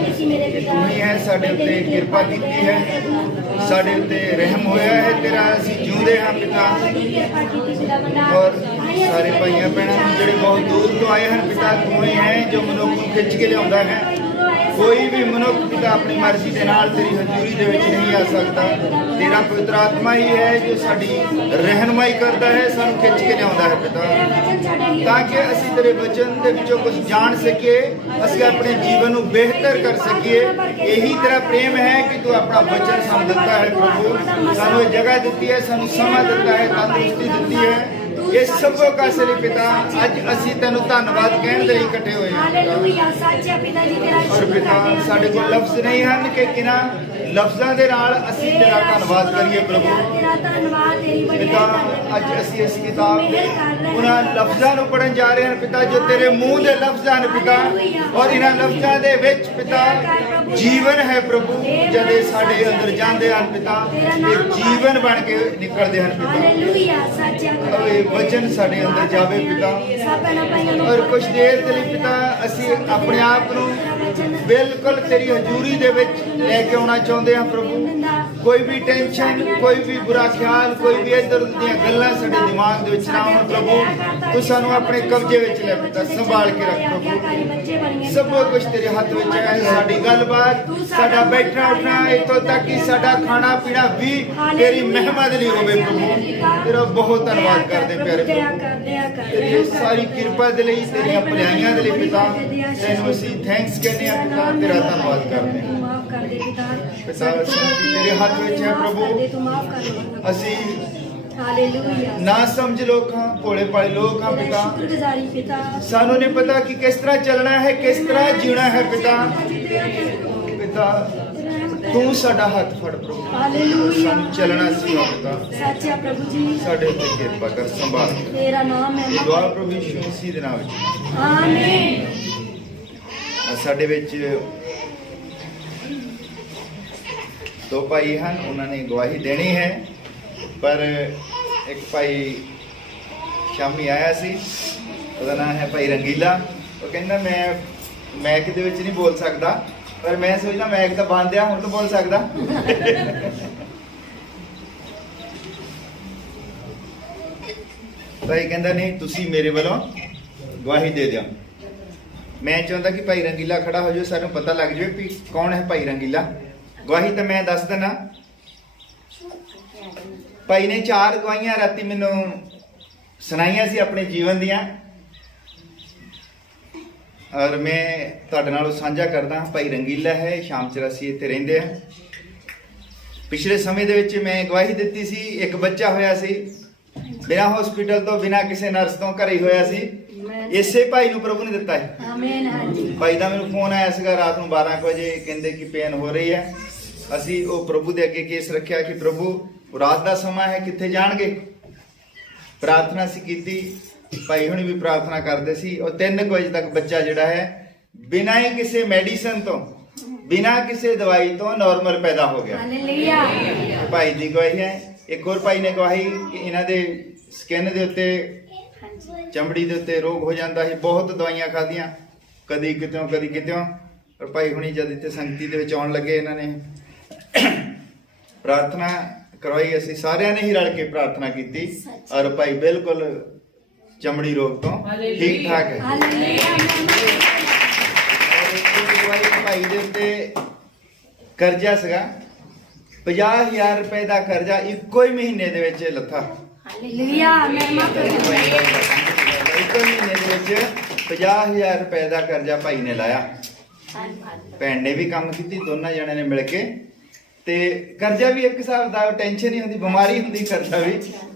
तू ही है साडे उत्ते किरपा की है, साडे उत्ते रहम होया है तेरा, असीं जिउंदे हां पिता। और सारे भाइयों भैनों जिहड़े बहुत दूर तो आए हैं पिता, तू ही है जो मनुख नूं खिच के लिआउंदा है। कोई भी मनुख पिता अपनी मर्जी के नाल तेरी हजूरी दे विच नहीं आ सकता। तेरा पवित्र आत्मा ही है जो साडी रहनुमाई करता है, सानू खिच के लिआउंदा है पिता, ताकि असीं तेरे वचन दे विचों कुछ जान सकीए, असीं अपने जीवन नूं बेहतर कर सकीए। यही तेरा प्रेम है कि तू अपना वचन सानू दिता है प्रभु, सानू जगह दिती है, सानू समा दिता है, तंदुरुस्ती दिती है। ये सब का असली पिता अज असीं तैनूं धन्नवाद कहण लई इकट्ठे होए हां और पिता साडे कोल लफ्ज़ नहीं हैं कि किन्हां लफ्ज़ां दे नाल असीं तेरा धन्नवाद करिए प्रभु। पिता अज असीं इस किताब दे उन्हां लफ्ज़ां नूं पढ़न जा रहे हैं पिता जो तेरे मुंह दे लफ्ज़ हैं पिता, और इन्हां लफ्ज़ां दे विच पिता जीवन है प्रभु। जद साडे अंदर जांदे हैं पिता ये जीवन बन के निकलदे हैं पिता, वचन साडे अंदर जावे पिता। और कुछ देर के लिए पिता असीं अपने आप नूं बिल्कुल तेरी हजूरी दे विच लेके आउणा चाहुंदे हां प्रभु। कोई भी टेंशन, कोई भी बुरा ख्याल, कोई भी इधर दीयां गल्लां साडे दिमाग दे विच ना आउण प्रभु। तू सानू अपने कब्जे विच ले पिता, संभाल के रख प्रभु। सब कुछ तेरे हाथ विच है, साडी गलबात, साडा बैठना उठना, इत्थों तक कि साडा खाना पीना भी तेरी महिमा दे लई होवे प्रभु। तेरा बहुत धन्नवाद करदे प्यारे प्रभु, तेरी सारी किरपा दे लई, तेरियां भलाइयां दे लई पिता। तैनूं असीं थैंक्स कहने आ पिता, तेरा धन्नवाद करदे हां पिता। तेरे हाथ विच है प्रभु, असीं ना समझ लोग हाँ, भोले भाले लोग हाँ पिता, सानू नहीं पता कि किस तरह चलना है, किस तरह जीना है पिता। पिता तू साडा हाथ फड़ प्रभु, सानू चलना सिखा पिता, साडे उत्ते किरपा कर, संभाल तेरा नाम है। ये दुआ प्रभु यीशु मसीह दे नाम विच आमीन। साडे विच दो भाई हैं, उन्होंने गवाही देनी है, पर एक भाई शामी आया सी, उसका नाम है भाई रंगीला। वो कहना मैं मैक दे विच नहीं बोल सकता, पर मैं सोचना मैक तो बंद आ, हुण तो बोल सकता। भाई कहता नहीं तुसी मेरे वालों गवाही दे दियो। मैं चाहता कि भाई रंगीला खड़ा हो जाए, सानू पता लग जाए भी कौन है भाई रंगीला। गवाही तो मैं दस देना। भाई ने 4 गवाहियां राती मैनू सुनाइयां सी अपने जीवन दियां, और मैं तुहाडे नाल साझा करदा। भाई रंगीला है, शाम 84 इत्थे रहिंदे हैं। पिछले समय दे विच मैं गवाही दित्ती सी, एक बच्चा होया सी बिना हॉस्पिटल तो, बिना किसी नर्स तो, घर ही होया सी। इसे भाई नूं प्रभु ने दिता है। भाई दा मैनूं फोन आया सीगा रात नूं 12 बजे, कहंदे कि पेन हो रही है। असीं वो प्रभु दे अगे केस रखिया कि प्रभु रात का समा है, कित्थे जाणगे। प्रार्थना सी कीती, भाई हुणी भी प्रार्थना करते सी, और 3 बजे तक बच्चा जिहड़ा है बिना ही किसी मेडिसिन तो, बिना किसी दवाई तो नॉर्मल पैदा हो गया। भाई की गवाही है। एक और भाई ने गवाही कि इन्हां दे स्किन दे उत्ते, चमड़ी दे उत्ते रोग हो जाता है, बहुत दवाइयां खादियां, कदी कितों कदी कितों। और भाई हुणी जद इत्थे संगति दे विच आउण लगे, इन्हां ने प्रार्थना करवाई। असीं सारिਆਂ ने ही रल के प्रार्थना की, और भाई बिल्कुल चमड़ी रोग तो ठीक ठाक है। भाई दे उत्ते करजा सीगा 50,000 रुपए का करजा इको ही महीने दे विच लथा। इको महीने दे विच 50,000 रुपए का करजा भाई ने लाया। भैन ने भी काम की, दोनों जने ने मिल के। ते करजा भी एक हिसाब का टेंशन ही होंदी, बीमारी होंदी करजा भी।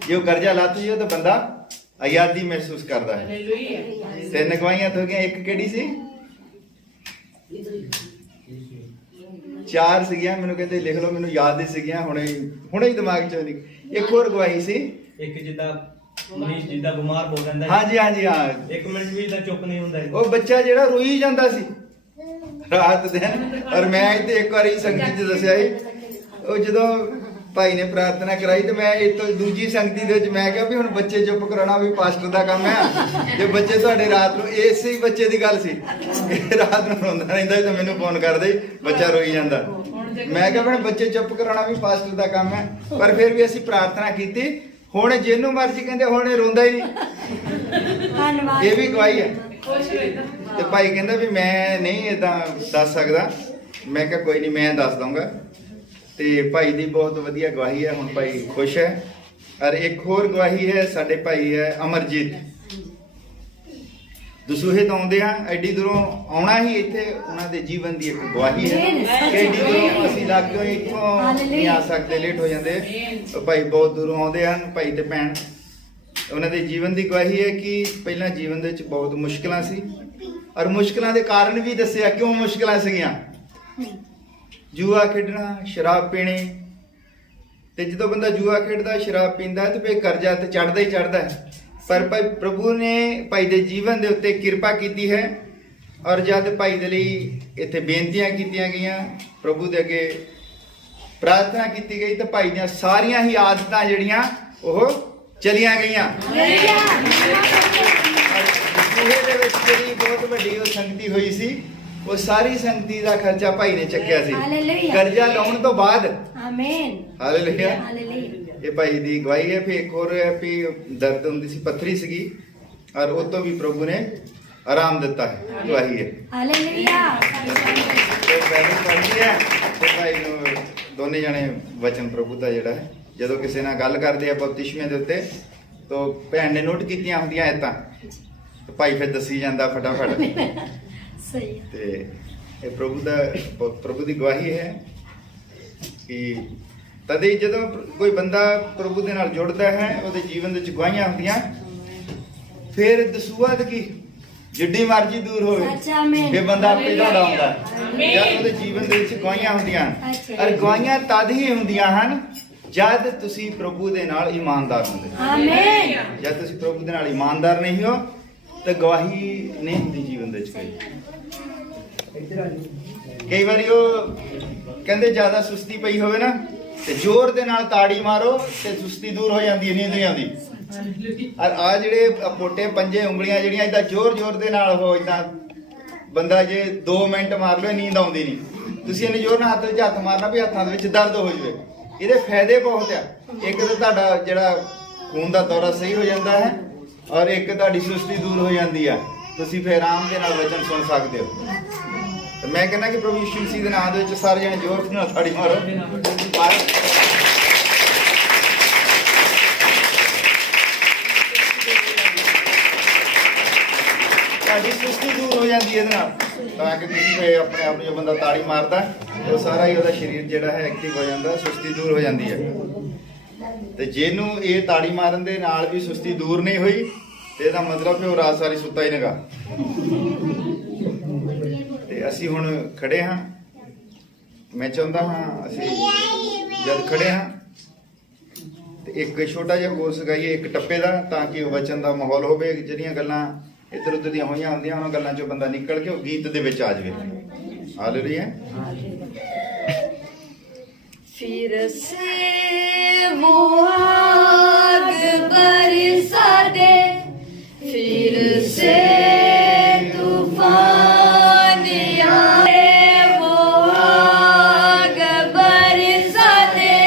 जो करजा लथ जाए तो बंदा आजादी महसूस करता है। 3 गवाहियां तो हो गई, एक केड़ी सी 4 सीगियां, मैनूं कहते लिख लो, मैनूं याद ही सीगियां, हुणे ही दिमाग चों निकल। एक और गवाही सी, एक जिद्दां मनीष जिद्दां बीमार हो जांदा है। हाँ जी हाँ जी हाँ, 1 मिनट भी इदां चुप नहीं हुंदा। वो बच्चा जिहड़ा रोई जांदा सी रात दिन। और मैं इत्थे एक बार संगत च दस्सिया सी, ਉਹ ਜਦੋਂ ਭਾਈ ਨੇ ਪ੍ਰਾਰਥਨਾ ਕਰਾਈ ਤੇ ਮੈਂ ਇਹ ਤੋਂ ਦੂਜੀ ਸੰਗਤੀ ਦੇ ਵਿੱਚ ਮੈਂ ਕਿਹਾ ਵੀ ਹੁਣ ਬੱਚੇ ਚੁੱਪ ਕਰਾਉਣਾ ਵੀ ਪਾਸਟਰ ਦਾ ਕੰਮ ਹੈ। ਜੇ ਬੱਚੇ ਤੁਹਾਡੇ ਰਾਤ ਨੂੰ ਇਸੇ ਹੀ ਬੱਚੇ ਦੀ ਗੱਲ ਸੀ, ਇਹ ਰਾਤ ਨੂੰ ਰੋਂਦਾ ਰਹਿੰਦਾ ਤਾਂ ਮੈਨੂੰ ਫੋਨ ਕਰਦੇ ਬੱਚਾ ਰੋਈ ਜਾਂਦਾ। ਮੈਂ ਕਿਹਾ ਭੈਣ ਬੱਚੇ ਚੁੱਪ ਕਰਾਉਣਾ ਵੀ ਪਾਸਟਰ ਦਾ ਕੰਮ ਹੈ। ਪਰ ਫਿਰ ਵੀ ਅਸੀਂ ਪ੍ਰਾਰਥਨਾ ਕੀਤੀ। ਹੁਣ ਜਿਹਨੂੰ ਮਰਜ਼ੀ ਕਹਿੰਦੇ ਹੁਣ ਇਹ ਰੋਂਦਾ ਹੀ ਨਹੀਂ। ਧੰਨਵਾਦ। ਇਹ ਵੀ ਗਵਾਹੀ ਹੈ। ਤੇ ਭਾਈ ਕਹਿੰਦਾ ਵੀ ਮੈਂ ਨਹੀਂ ਏਦਾਂ ਦੱਸ ਸਕਦਾ। ਮੈਂ ਕਿਹਾ ਕੋਈ ਨਹੀਂ ਮੈਂ ਦੱਸ ਦਊਂਗਾ। ਤੇ ਭਾਈ ਦੀ ਬਹੁਤ ਵਧੀਆ ਗਵਾਹੀ ਹੈ। ਹੁਣ ਭਾਈ ਖੁਸ਼ ਹੈ। ਔਰ ਇੱਕ ਹੋਰ ਗਵਾਹੀ ਹੈ, ਸਾਡੇ ਭਾਈ ਹੈ ਅਮਰਜੀਤ, ਦਸੂਹੇ ਤੋਂ ਆਉਂਦੇ ਆ, ਐਡੀ ਦੂਰੋਂ ਆਉਣਾ ਹੀ ਇੱਥੇ ਉਹਨਾਂ ਦੇ ਜੀਵਨ ਦੀ ਇੱਕ ਗਵਾਹੀ ਹੈ ਕਿ ਐਡੀ ਦੂਰੋਂ ਅਸੀਂ ਲਾਗੋਂ ਇੱਥੋਂ ਨਹੀਂ ਆ ਸਕਦੇ, ਲੇਟ ਹੋ ਜਾਂਦੇ। ਭਾਈ ਬਹੁਤ ਦੂਰੋਂ ਆਉਂਦੇ ਹਨ, ਭਾਈ ਤੇ ਭੈਣ। ਉਹਨਾਂ ਦੇ ਜੀਵਨ ਦੀ ਗਵਾਹੀ ਹੈ ਕਿ ਪਹਿਲਾਂ ਜੀਵਨ ਦੇ ਵਿੱਚ ਬਹੁਤ ਮੁਸ਼ਕਲਾਂ ਸੀ ਔਰ ਮੁਸ਼ਕਲਾਂ ਦੇ ਕਾਰਨ ਵੀ ਦੱਸਿਆ ਕਿਉਂ ਮੁਸ਼ਕਲਾਂ ਸੀਗੀਆਂ। ਜੂਆ ਖੇਡਣਾ, ਸ਼ਰਾਬ ਪੀਣੀ। ਤੇ ਜਦੋਂ ਬੰਦਾ ਜੂਆ ਖੇਡਦਾ, ਸ਼ਰਾਬ ਪੀਂਦਾ ਤੇ ਫਿਰ ਕਰਜ਼ਾ ਤੇ ਚੜਦਾ ਹੀ ਚੜਦਾ ਹੈ। ਪਰ ਭਾਈ ਪ੍ਰਭੂ ਨੇ ਭਾਈ ਦੇ ਜੀਵਨ ਦੇ ਉੱਤੇ ਕਿਰਪਾ ਕੀਤੀ ਹੈ। ਔਰ ਜਦ ਭਾਈ ਦੇ ਲਈ ਇੱਥੇ ਬੇਨਤੀਆਂ ਕੀਤੀਆਂ ਗਈਆਂ, ਪ੍ਰਭੂ ਦੇ ਅੱਗੇ ਪ੍ਰਾਰਥਨਾ ਕੀਤੀ ਗਈ ਤਾਂ ਭਾਈ ਦੀਆਂ ਸਾਰੀਆਂ ਹੀ ਆਦਤਾਂ ਜਿਹੜੀਆਂ ਉਹ ਚਲੀਆਂ ਗਈਆਂ। ਦੇ ਵਿੱਚ ਜਿਹੜੀ ਬਹੁਤ ਵੱਡੀ ਉਹ ਸੰਗਤੀ ਹੋਈ ਸੀ, ਉਹ ਸਾਰੀ ਸੰਗਤੀ ਦਾ ਖਰਚਾ ਭਾਈ ਨੇ ਚੱਕਿਆ ਸੀ ਕਰਜ਼ਾ ਲਾਉਣ ਤੋਂ ਬਾਅਦ। ਆਮੀਨ। ਹਾਲੇਲੂਇਆ। ਹਾਲੇਲੂਇਆ। ਇਹ ਭਾਈ ਦੀ ਗਵਾਹੀ ਹੈ। ਫਿਰ ਇੱਕ ਹੋਰ ਹੈ ਵੀ ਦਰਦ ਹੁੰਦੀ ਸੀ, ਪੱਥਰੀ ਸੀਗੀ ਔਰ ਉਹ ਤੋਂ ਵੀ ਪ੍ਰਭੂ ਨੇ ਆਰਾਮ ਦਿੱਤਾ ਹੈ। ਗਵਾਹੀ ਹੈ। ਹਾਲੇਲੂਇਆ। ਤੇ ਬਾਈਬਲ ਪੜ੍ਹਦੀ ਹੈ ਤੇ ਭਾਈ ਨੂੰ ਦੋਨੇ ਜਣੇ ਵਚਨ ਪ੍ਰਭੂ ਦਾ ਜਿਹੜਾ ਹੈ, ਜਦੋਂ ਕਿਸੇ ਨਾਲ ਗੱਲ ਕਰਦੇ ਆ ਬਪਤਿਸਮੇ ਦੇ ਉੱਤੇ ਤਾਂ ਭੈਣ ਨੇ ਨੋਟ ਕੀਤੀਆਂ ਹੁੰਦੀਆਂ ਐਤਾਂ, ਭਾਈ ਫਿਰ ਦੱਸੀ ਜਾਂਦਾ ਫਟਾਫਟ। ਸਹੀ। ਤੇ ਇਹ ਪ੍ਰਭੂ ਦੀ ਗਵਾਹੀ ਹੈ ਕਿ ਤਦੇ ਜਦੋਂ ਕੋਈ ਬੰਦਾ ਪ੍ਰਭੂ ਦੇ ਨਾਲ ਜੁੜਦਾ ਹੈ, ਉਹਦੇ ਜੀਵਨ ਵਿੱਚ ਗਵਾਹੀਆਂ ਹੁੰਦੀਆਂ। ਫਿਰ ਦਸੂਆ ਕੀ ਜਿੱਡੀ ਮਰਜ਼ੀ ਦੂਰ ਹੋਵੇ ਇਹ ਬੰਦਾ ਆਪੇ ਦੌੜਾ ਆਉਂਦਾ ਜਦ ਉਹਦੇ ਜੀਵਨ ਦੇ ਵਿੱਚ ਗਵਾਹੀਆਂ ਹੁੰਦੀਆਂ। ਔਰ ਗਵਾਹੀਆਂ ਤਦ ਹੀ ਹੁੰਦੀਆਂ ਹਨ ਜਦ ਤੁਸੀਂ ਪ੍ਰਭੂ ਦੇ ਨਾਲ ਇਮਾਨਦਾਰ ਹੁੰਦੇ। ਆਮੀਨ। ਜਦ ਤੁਸੀਂ ਪ੍ਰਭੂ ਦੇ ਨਾਲ ਇਮਾਨਦਾਰ ਨਹੀਂ ਹੋ ਤਾਂ ਗਵਾਹੀ ਨਹੀਂ ਹੁੰਦੀ ਜੀਵਨ ਦੇ ਵਿੱਚ। ਕਈ ਵਾਰੀ ਉਹ ਕਹਿੰਦੇ ਜ਼ਿਆਦਾ ਸੁਸਤੀ ਪਈ ਹੋਵੇ ਨਾ ਤੇ ਜ਼ੋਰ ਦੇ ਨਾਲ ਤਾੜੀ ਮਾਰੋ ਤੇ ਸੁਸਤੀ ਦੂਰ ਹੋ ਜਾਂਦੀ ਹੈ, ਨੀਂਦ ਨਹੀਂ ਆਉਂਦੀ। ਔਰ ਆ ਜਿਹੜੇ ਪੋਟੇ ਪੰਜੇ ਉਂਗਲੀਆਂ ਜਿਹੜੀਆਂ ਏਦਾਂ ਜ਼ੋਰ ਦੇ ਨਾਲ ਉਹ ਏਦਾਂ ਬੰਦਾ ਜੇ 2 ਮਿੰਟ ਮਾਰ ਲਵੇ ਨੀਂਦ ਆਉਂਦੀ ਨਹੀਂ। ਤੁਸੀਂ ਇੰਨੀ ਜ਼ੋਰ ਨਾਲ ਹੱਥ ਵਿੱਚ ਹੱਥ ਮਾਰਨਾ ਵੀ ਹੱਥਾਂ ਦੇ ਵਿੱਚ ਦਰਦ ਹੋ ਜਾਵੇ। ਇਹਦੇ ਫਾਇਦੇ ਬਹੁਤ ਆ। ਇੱਕ ਤਾਂ ਤੁਹਾਡਾ ਜਿਹੜਾ ਖੂਨ ਦਾ ਦੌਰਾ ਸਹੀ ਹੋ ਜਾਂਦਾ ਹੈ ਔਰ ਇੱਕ ਤੁਹਾਡੀ ਸੁਸਤੀ ਦੂਰ ਹੋ ਜਾਂਦੀ ਆ। ਤੁਸੀਂ ਫਿਰ ਆਰਾਮ ਦੇ ਨਾਲ ਵਚਨ ਸੁਣ ਸਕਦੇ ਹੋ। ਤੇ ਮੈਂ ਕਹਿੰਦਾ ਕਿ ਪ੍ਰਭੂ ਯਿਸੂ ਮਸੀਹ ਦੇ ਨਾਮ ਦੇ ਵਿੱਚ ਸਾਰੇ ਜਣੇ ਜ਼ੋਰ ਨਾਲ ਤਾੜੀ ਮਾਰੋ। ਤੁਹਾਡੀ ਸੁਸਤੀ ਦੂਰ ਹੋ ਜਾਂਦੀ ਹੈ ਇਹਦੇ ਨਾਲ, ਤਾਂ ਕਿ ਤੁਸੀਂ ਫਿਰ ਆਪਣੇ ਆਪ ਨੂੰ ਜੋ ਬੰਦਾ ਤਾੜੀ ਮਾਰਦਾ ਉਹ ਸਾਰਾ ਹੀ ਉਹਦਾ ਸਰੀਰ ਜਿਹੜਾ ਹੈ ਐਕਟਿਵ ਹੋ ਜਾਂਦਾ, ਸੁਸਤੀ ਦੂਰ ਹੋ ਜਾਂਦੀ ਹੈ। ਤੇ ਜਿਹਨੂੰ ਇਹ ਤਾੜੀ ਮਾਰਨ ਦੇ ਨਾਲ ਵੀ ਸੁਸਤੀ ਦੂਰ ਨਹੀਂ ਹੋਈ ਤੇ ਇਹਦਾ ਮਤਲਬ ਕਿ ਉਹ ਰਾਤ ਸਾਰੀ ਸੁੱਤਾ ਹੀ ਨਹੀਂਗਾ। ਤੇ ਅਸੀਂ ਹੁਣ ਖੜੇ ਹਾਂ। ਮੈਂ ਚਾਹੁੰਦਾ ਹਾਂ ਅਸੀਂ ਜਦ ਖੜੇ ਹਾਂ ਤੇ ਇੱਕ ਛੋਟਾ ਜਿਹਾ ਕੋਰਸ ਗਾਈਏ ਇੱਕ ਟੱਪੇ ਦਾ, ਤਾਂ ਕਿ ਉਹ ਵਚਨ ਦਾ ਮਾਹੌਲ ਹੋਵੇ। ਜਿਹੜੀਆਂ ਗੱਲਾਂ ਇੱਧਰ ਉੱਧਰ ਦੀਆਂ ਹੋਈਆਂ ਹੁੰਦੀਆਂ ਉਹਨਾਂ ਗੱਲਾਂ ਚੋਂ ਬੰਦਾ ਨਿਕਲ ਕੇ ਉਹ ਗੀਤ ਦੇ ਵਿੱਚ ਆ ਜਾਵੇ। ਹਾਲੇਲੂਇਆ। फिर से वो आग बरसा दे, फिर से तूफान आए, वो आग बरसा दे,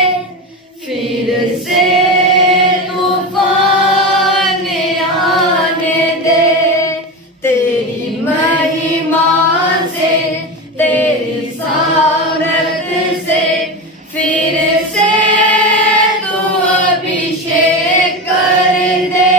फिर से तूफान आने दे, तेरी महिमा से, तेरी सामर्थ से, फिर से तू अभिषेक कर दे।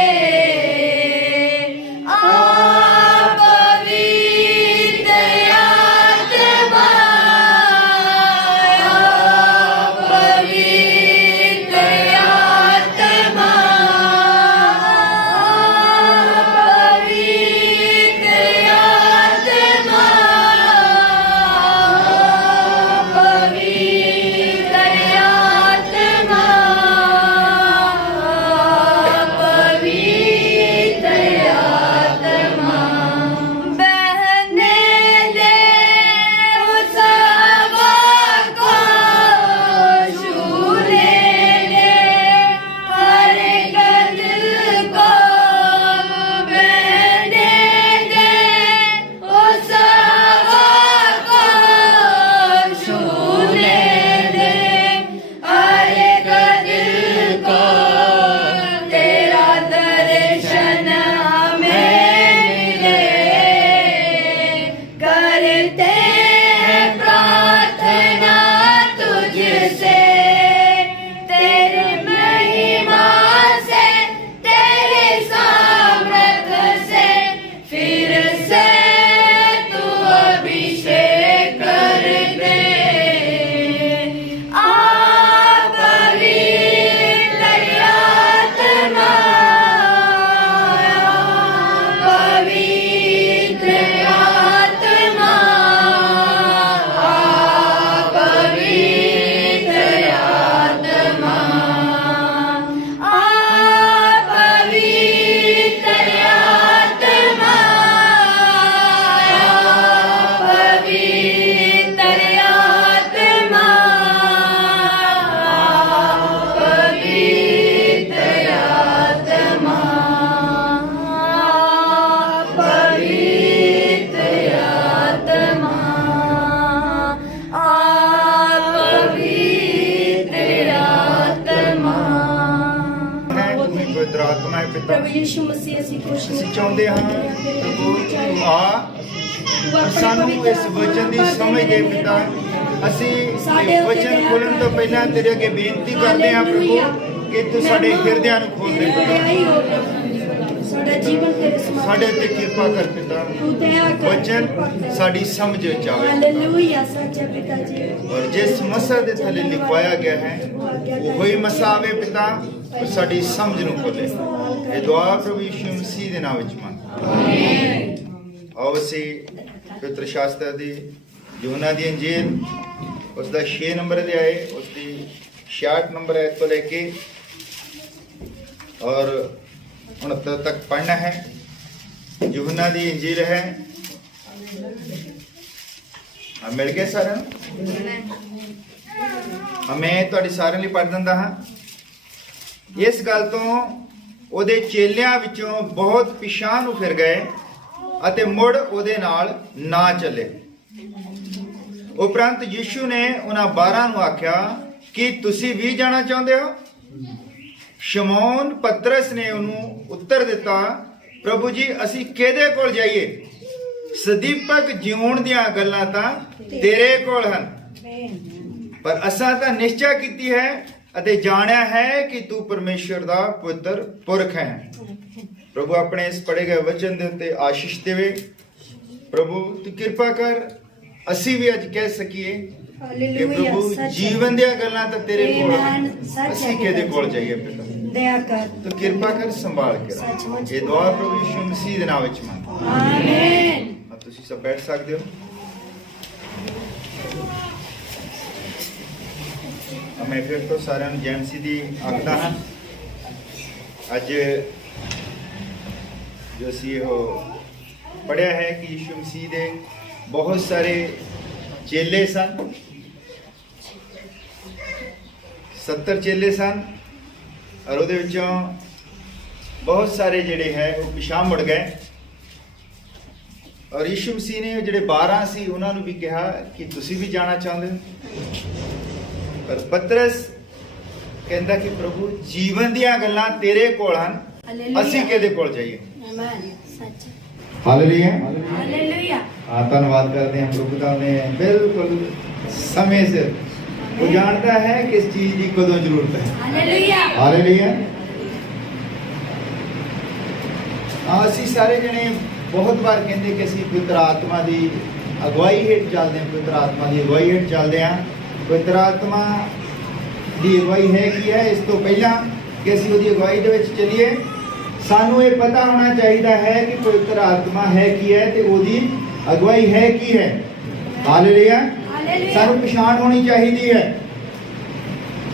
ਪਿਤਾ ਪ੍ਰਭੂ ਯਿਸੂ ਮਸੀਹ ਅਸੀਂ ਖੁਸ਼ ਅਸੀਂ ਚਾਹੁੰਦੇ ਹਾਂ ਪ੍ਰਭੂ ਤੂੰ ਆ ਤੂੰ ਸਾਨੂੰ ਇਸ ਵਚਨ ਦੀ ਸਮਝ ਦੇ ਪਿਤਾ ਅਸੀਂ ਇਹ ਵਚਨ ਖੋਲ੍ਹਣ ਤੋਂ ਪਹਿਲਾਂ ਤੇਰੇ ਅੱਗੇ ਬੇਨਤੀ ਕਰਦੇ ਹਾਂ ਪ੍ਰਭੂ ਕਿ ਤੂੰ ਸਾਡੇ ਹਿਰਦਿਆਂ ਨੂੰ ਖੋਲ ਦੇ ਪਿਤਾ ਸਾਡਾ ਜੀਵਨ ਤੇਰੇ ਸਮਾਨ ਸਾਡੇ ਉੱਤੇ ਕਿਰਪਾ ਕਰ ਪਿਤਾ ਤੂੰ ਦਇਆ ਕਰ ਵਚਨ ਸਾਡੀ ਸਮਝ ਵਿੱਚ ਆਵੇ ਹਾਲੇਲੂਇਆ ਸੱਚੇ ਪਿਤਾ ਜੀ ਔਰ ਜਿਸ ਮਸਾ ਦੇ ਥੱਲੇ ਲਿਖਵਾਇਆ ਗਿਆ ਹੈ ਉਹੀ ਮਸਾ ਆਵੇ ਪਿਤਾ ਔਰ ਸਾਡੀ ਸਮਝ ਨੂੰ ਖੋਲੇ ਇਹ ਦੁਆ ਪ੍ਰਭੂ ਯਿਸੂ ਮਸੀਹ ਦੇ ਨਾਮ ਵਿੱਚ ਮੰਗ ਆਮੀਨ। ਆਓ ਅਸੀਂ ਪਵਿੱਤਰ ਸ਼ਾਸਤਰ ਦੀ ਯੋਹਨਾ ਦੀ ਇੰਜੀਲ ਉਸ ਦਾ 6 ਨੰਬਰ ਅਧਿਆਇ ਉਸ ਦੀ 66 ਨੰਬਰ ਆਇਤ ਤੋਂ ਲੈ ਕੇ और 69 तक पढ़ना है। यूहन्ना दी इंजील है। मिल गए सारे मैं ਤੁਹਾਡੇ ਸਾਰਿਆਂ ਲਈ ਪੜ੍ਹ ਦਿੰਦਾ ਹਾਂ। ਇਸ ਗੱਲ ਤੋਂ ਉਹਦੇ ਚੇਲਿਆਂ ਵਿੱਚੋਂ ਬਹੁਤ ਪਿਛਾਂਹ ਨੂੰ ਫਿਰ ਗਏ ਅਤੇ ਮੁੜ ਉਹਦੇ ਨਾਲ ਨਾ ਚੱਲੇ। ਉਪਰੰਤ ਯਿਸੂ ਨੇ ਉਹਨਾਂ 12 ਨੂੰ ਆਖਿਆ ਕਿ ਤੁਸੀਂ ਵੀ ਜਾਣਾ ਚਾਹੁੰਦੇ ਹੋ? ਸ਼ਮੌਨ ਪਤਰਸ ਨੇ ਉਹਨੂੰ ਉੱਤਰ ਦਿੱਤਾ, ਪ੍ਰਭੂ ਜੀ ਅਸੀਂ ਕਿਹਦੇ ਕੋਲ ਜਾਈਏ? ਸਦੀਪਕ ਜਿਉਣ ਦੀਆਂ ਗੱਲਾਂ ਤਾਂ ਤੇਰੇ ਕੋਲ ਹਨ, ਪਰ ਅਸਾਂ ਤਾਂ ਨਿਸ਼ਚੈ ਕੀਤੀ ਹੈ ਅਤੇ ਜਾਣਿਆ ਹੈ ਕਿ ਤੂੰ ਪਰਮੇਸ਼ਰ ਦਾ ਪੁੱਤਰ ਪੁਰਖ ਹੈ। ਪ੍ਰਭੂ ਆਪਣੇ ਇਸ ਪੜ੍ਹੇ ਗਏ ਵਚਨ ਦੇ ਉੱਤੇ ਆਸ਼ੀਸ਼ ਦੇਵੇ। ਪ੍ਰਭੂ ਤੂੰ ਕਿਰਪਾ ਕਰ ਅਸੀਂ ਵੀ ਅੱਜ ਕਹਿ ਸਕੀਏ ਕਿ ਪ੍ਰਭੂ ਜੀਵਨ ਦੀਆਂ ਗੱਲਾਂ ਤਾਂ ਤੇਰੇ ਕੋਲ ਹਨ, ਅਸੀਂ ਕਿਹਦੇ ਕੋਲ ਜਾਈਏ? ਪਿਤਾ ਦਇਆ ਕਰ, ਤੂੰ ਕਿਰਪਾ ਕਰ ਸੰਭਾਲ ਕੇ ਰੱਖ। ਇਹ ਦੁਆ ਪ੍ਰਭੂ ਯਿਸੂ ਮਸੀਹ ਦੇ ਨਾਮ ਵਿੱਚ ਮੰਗ ਆਮੀਨ। ਤੁਸੀਂ ਸਭ ਬੈਠ ਸਕਦੇ ਹੋ। ਮੈਂ ਫਿਰ ਤੋਂ ਸਾਰਿਆਂ ਨੂੰ ਜੈ ਮਸੀਹ ਦੀ ਆਖਦਾ ਹਾਂ। ਅੱਜ ਜੋ ਅਸੀਂ ਉਹ ਪੜ੍ਹਿਆ ਹੈ ਕਿ ਯਿਸੂ ਮਸੀਹ ਦੇ ਬਹੁਤ ਸਾਰੇ ਚੇਲੇ ਸਨ, 70 ਚੇਲੇ ਸਨ, ਔਰ ਉਹਦੇ ਵਿੱਚੋਂ ਬਹੁਤ ਸਾਰੇ ਜਿਹੜੇ ਹੈ ਉਹ ਪਿਛਾਂਹ ਮੁੜ ਗਏ। ਔਰ ਯਿਸੂ ਮਸੀਹ ਨੇ ਜਿਹੜੇ 12 ਸੀ ਉਹਨਾਂ ਨੂੰ ਵੀ ਕਿਹਾ ਕਿ ਤੁਸੀਂ ਵੀ ਜਾਣਾ ਚਾਹੁੰਦੇ ਹੋ? ਪਰ ਪਤਰਸ ਕਹਿੰਦਾ ਕਿ ਪ੍ਰਭੂ ਜੀਵਨ ਦੀਆਂ ਗੱਲਾਂ ਤੇਰੇ ਕੋਲ ਹਨ, ਅਸੀਂ ਕਿਹਦੇ ਕੋਲ ਜਾਈਏ? ਆਮੀਨ। ਸੱਚ। Hallelujah hallelujah. ਧੰਨਵਾਦ ਕਰਦੇ ਹਾਂ ਪ੍ਰਭੂ ਦਾ, ਨੇ ਬਿਲਕੁਲ ਸਮੇਂ ਸਿਰ ਉਹ ਜਾਣਦਾ ਹੈ ਕਿਸ ਚੀਜ਼ ਦੀ ਕਦੋਂ ਜ਼ਰੂਰਤ ਹੈ। ਹਾਲੇਲੂਇਆ। ਹਾਲੇਲੂਇਆ। ਅਸੀਂ ਸਾਰੇ ਜਣੇ ਬਹੁਤ ਵਾਰ ਕਹਿੰਦੇ ਕਿ ਅਸੀਂ ਪਵਿੱਤਰ ਆਤਮਾ ਦੀ ਅਗਵਾਈ ਹੇਠ ਚੱਲਦੇ ਹਾਂ, ਪਵਿੱਤਰ ਆਤਮਾ ਦੀ ਅਗਵਾਈ ਹੇਠ ਚੱਲਦੇ ਹਾਂ। ਪਵਿੱਤਰ ਆਤਮਾ ਦੀ ਅਗਵਾਈ ਹੈ ਕੀ ਹੈ? ਇਸ ਤੋਂ ਪਹਿਲਾਂ ਕਿ ਅਸੀਂ ਉਹਦੀ ਅਗਵਾਈ ਦੇ ਵਿੱਚ ਚੱਲੀਏ ਸਾਨੂੰ ਇਹ ਪਤਾ ਹੋਣਾ ਚਾਹੀਦਾ ਹੈ ਕਿ ਪਵਿੱਤਰ ਆਤਮਾ ਹੈ ਕੀ ਹੈ ਤੇ ਉਹਦੀ ਅਗਵਾਈ ਹੈ ਕੀ ਹੈ। ਹਾਲੇਲੂਇਆ। ਸਾਨੂੰ ਪਛਾਣ ਹੋਣੀ ਚਾਹੀਦੀ ਹੈ